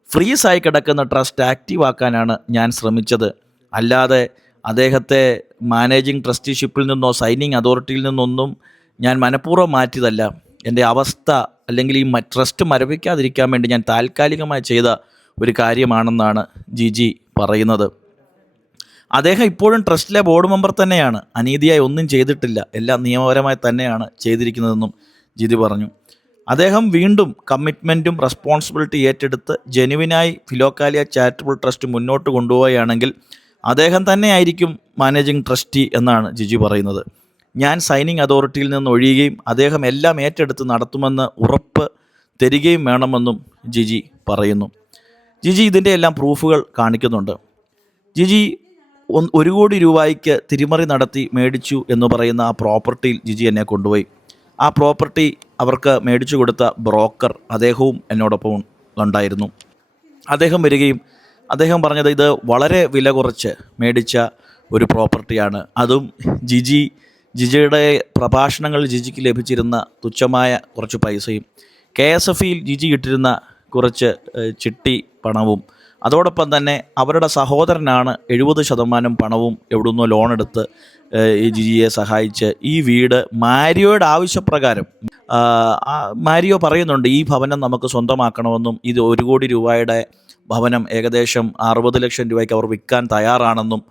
ഫ്രീസായി കിടക്കുന്ന ട്രസ്റ്റ് ആക്റ്റീവാക്കാനാണ് ഞാൻ ശ്രമിച്ചത്. അല്ലാതെ അദ്ദേഹത്തെ മാനേജിങ് ട്രസ്റ്റിഷിപ്പിൽ നിന്നോ സൈനിങ് അതോറിറ്റിയിൽ നിന്നൊന്നും ഞാൻ മനഃപൂർവ്വം മാറ്റിയതല്ല. എൻ്റെ അവസ്ഥ അല്ലെങ്കിൽ ഈ ട്രസ്റ്റ് മരവിക്കാതിരിക്കാൻ വേണ്ടി ഞാൻ താൽക്കാലികമായി ചെയ്ത ഒരു കാര്യമാണെന്നാണ് ജിജി പറയുന്നത്. അദ്ദേഹം ഇപ്പോഴും ട്രസ്റ്റിലെ ബോർഡ് മെമ്പർ തന്നെയാണ്. അനീതിയായി ഒന്നും ചെയ്തിട്ടില്ല, എല്ലാം നിയമപരമായി തന്നെയാണ് ചെയ്തിരിക്കുന്നതെന്നും ജിജി പറഞ്ഞു. അദ്ദേഹം വീണ്ടും കമ്മിറ്റ്മെൻറ്റും റെസ്പോൺസിബിലിറ്റി ഏറ്റെടുത്ത് ജെനുവിനായി ഫിലോക്കാലിയ ചാരിറ്റബിൾ ട്രസ്റ്റ് മുന്നോട്ട് കൊണ്ടുപോവുകയാണെങ്കിൽ അദ്ദേഹം തന്നെയായിരിക്കും മാനേജിങ് ട്രസ്റ്റി എന്നാണ് ജിജി പറയുന്നത്. ഞാൻ സൈനിങ് അതോറിറ്റിയിൽ നിന്ന് ഒഴിയുകയും അദ്ദേഹം എല്ലാം ഏറ്റെടുത്ത് നടത്തുമെന്ന് ഉറപ്പ് തരികയും വേണമെന്നും ജിജി പറയുന്നു. ജിജി ഇതിൻ്റെ എല്ലാം പ്രൂഫുകൾ കാണിക്കുന്നുണ്ട്. ജിജി 1 കോടി രൂപയ്ക്ക് തിരിമറി നടത്തി മേടിച്ചു എന്ന് പറയുന്ന ആ പ്രോപ്പർട്ടിയിൽ ജിജി എന്നെ കൊണ്ടുപോയി. ആ പ്രോപ്പർട്ടി അവർക്ക് മേടിച്ചു കൊടുത്ത ബ്രോക്കർ അദ്ദേഹവും എന്നോടൊപ്പം ഉണ്ടായിരുന്നു. അദ്ദേഹം വരികയും അദ്ദേഹം പറഞ്ഞത് ഇത് വളരെ വില കുറച്ച് മേടിച്ച ഒരു പ്രോപ്പർട്ടിയാണ്. അതും ജിജിയുടെ പ്രഭാഷണങ്ങളിൽ ജിജിക്ക് ലഭിച്ചിരുന്ന തുച്ഛമായ കുറച്ച് പൈസയും KSFയിൽ ജിജി ഇട്ടിരുന്ന കുറച്ച് ചിട്ടി പണവും അതോടൊപ്പം തന്നെ അവരുടെ സഹോദരനാണ് 70% പണവും എവിടുന്നോ ലോൺ എടുത്ത് ഈ ജിജിയെ സഹായിച്ച് ഈ വീട് മാരിയോയുടെ ആവശ്യപ്രകാരം മാരിയോ പറയുന്നുണ്ട് ഈ ഭവനം നമുക്ക് സ്വന്തമാക്കണമെന്നും ഇത് 1 കോടി രൂപയുടെ ഭവനം ഏകദേശം 60 ലക്ഷം രൂപയ്ക്ക് അവർ വിൽക്കാൻ തയ്യാറാണെന്നും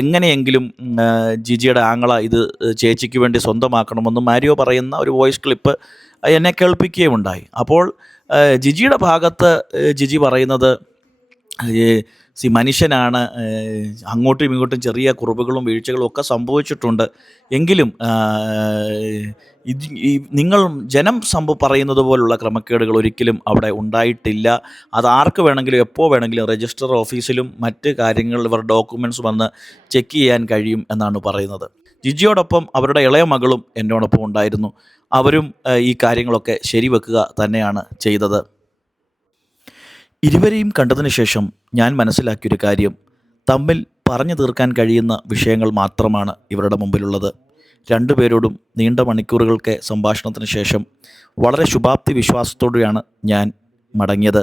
എങ്ങനെയെങ്കിലും ജിജിയുടെ ആങ്ങള ഇത് ചേച്ചിക്ക് വേണ്ടി സ്വന്തമാക്കണമെന്നും മാരിയോ പറയുന്ന ഒരു വോയിസ് ക്ലിപ്പ് എന്നെ കേൾപ്പിക്കുകയുണ്ടായി. അപ്പോൾ ജിജിയുടെ ഭാഗത്ത് ജിജി പറയുന്നത് മനുഷ്യനാണ്, അങ്ങോട്ടും ഇങ്ങോട്ടും ചെറിയ കുറവുകളും വീഴ്ചകളും ഒക്കെ സംഭവിച്ചിട്ടുണ്ട്, എങ്കിലും നിങ്ങൾ ജനം പറയുന്നത് പോലുള്ള ക്രമക്കേടുകൾ ഒരിക്കലും അവിടെ ഉണ്ടായിട്ടില്ല. അത് ആർക്ക് വേണമെങ്കിലും എപ്പോൾ വേണമെങ്കിലും രജിസ്റ്റർ ഓഫീസിലും മറ്റ് കാര്യങ്ങളിൽ ഇവർ ഡോക്യുമെൻറ്റ്സ് വന്ന് ചെക്ക് ചെയ്യാൻ കഴിയും എന്നാണ് പറയുന്നത്. ജിജിയോടൊപ്പം അവരുടെ ഇളയ മകളും എന്നോടൊപ്പം ഉണ്ടായിരുന്നു. അവരും ഈ കാര്യങ്ങളൊക്കെ ശരിവെക്കുക തന്നെയാണ് ചെയ്തത്. ഇരുവരെയും കണ്ടതിന് ശേഷം ഞാൻ മനസ്സിലാക്കിയൊരു കാര്യം, തമ്മിൽ പറഞ്ഞു തീർക്കാൻ കഴിയുന്ന വിഷയങ്ങൾ മാത്രമാണ് ഇവരുടെ മുമ്പിലുള്ളത്. 2 പേരോടും നീണ്ട മണിക്കൂറുകൾക്ക് സംഭാഷണത്തിന് ശേഷം വളരെ ശുഭാപ്തി വിശ്വാസത്തോടെയാണ് ഞാൻ മടങ്ങിയത്.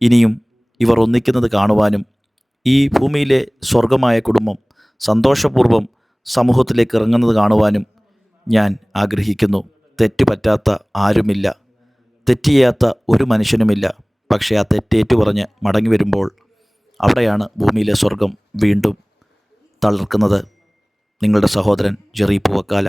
ഇനിയും ഇവർ ഒന്നിക്കുന്നത് കാണുവാനും ഈ ഭൂമിയിലെ സ്വർഗമായ കുടുംബം സന്തോഷപൂർവ്വം സമൂഹത്തിലേക്ക് ഇറങ്ങുന്നത് കാണുവാനും ഞാൻ ആഗ്രഹിക്കുന്നു. തെറ്റ് പറ്റാത്ത ആരുമില്ല, തെറ്റ് ചെയ്യാത്ത ഒരു മനുഷ്യനുമില്ല. പക്ഷേ ആ തെറ്റേറ്റു പറഞ്ഞ് മടങ്ങി വരുമ്പോൾ അവിടെയാണ് ഭൂമിയിലെ സ്വർഗം വീണ്ടും തളിർക്കുന്നത്. നിങ്ങളുടെ സഹോദരൻ ജെറി പൂവക്കാല.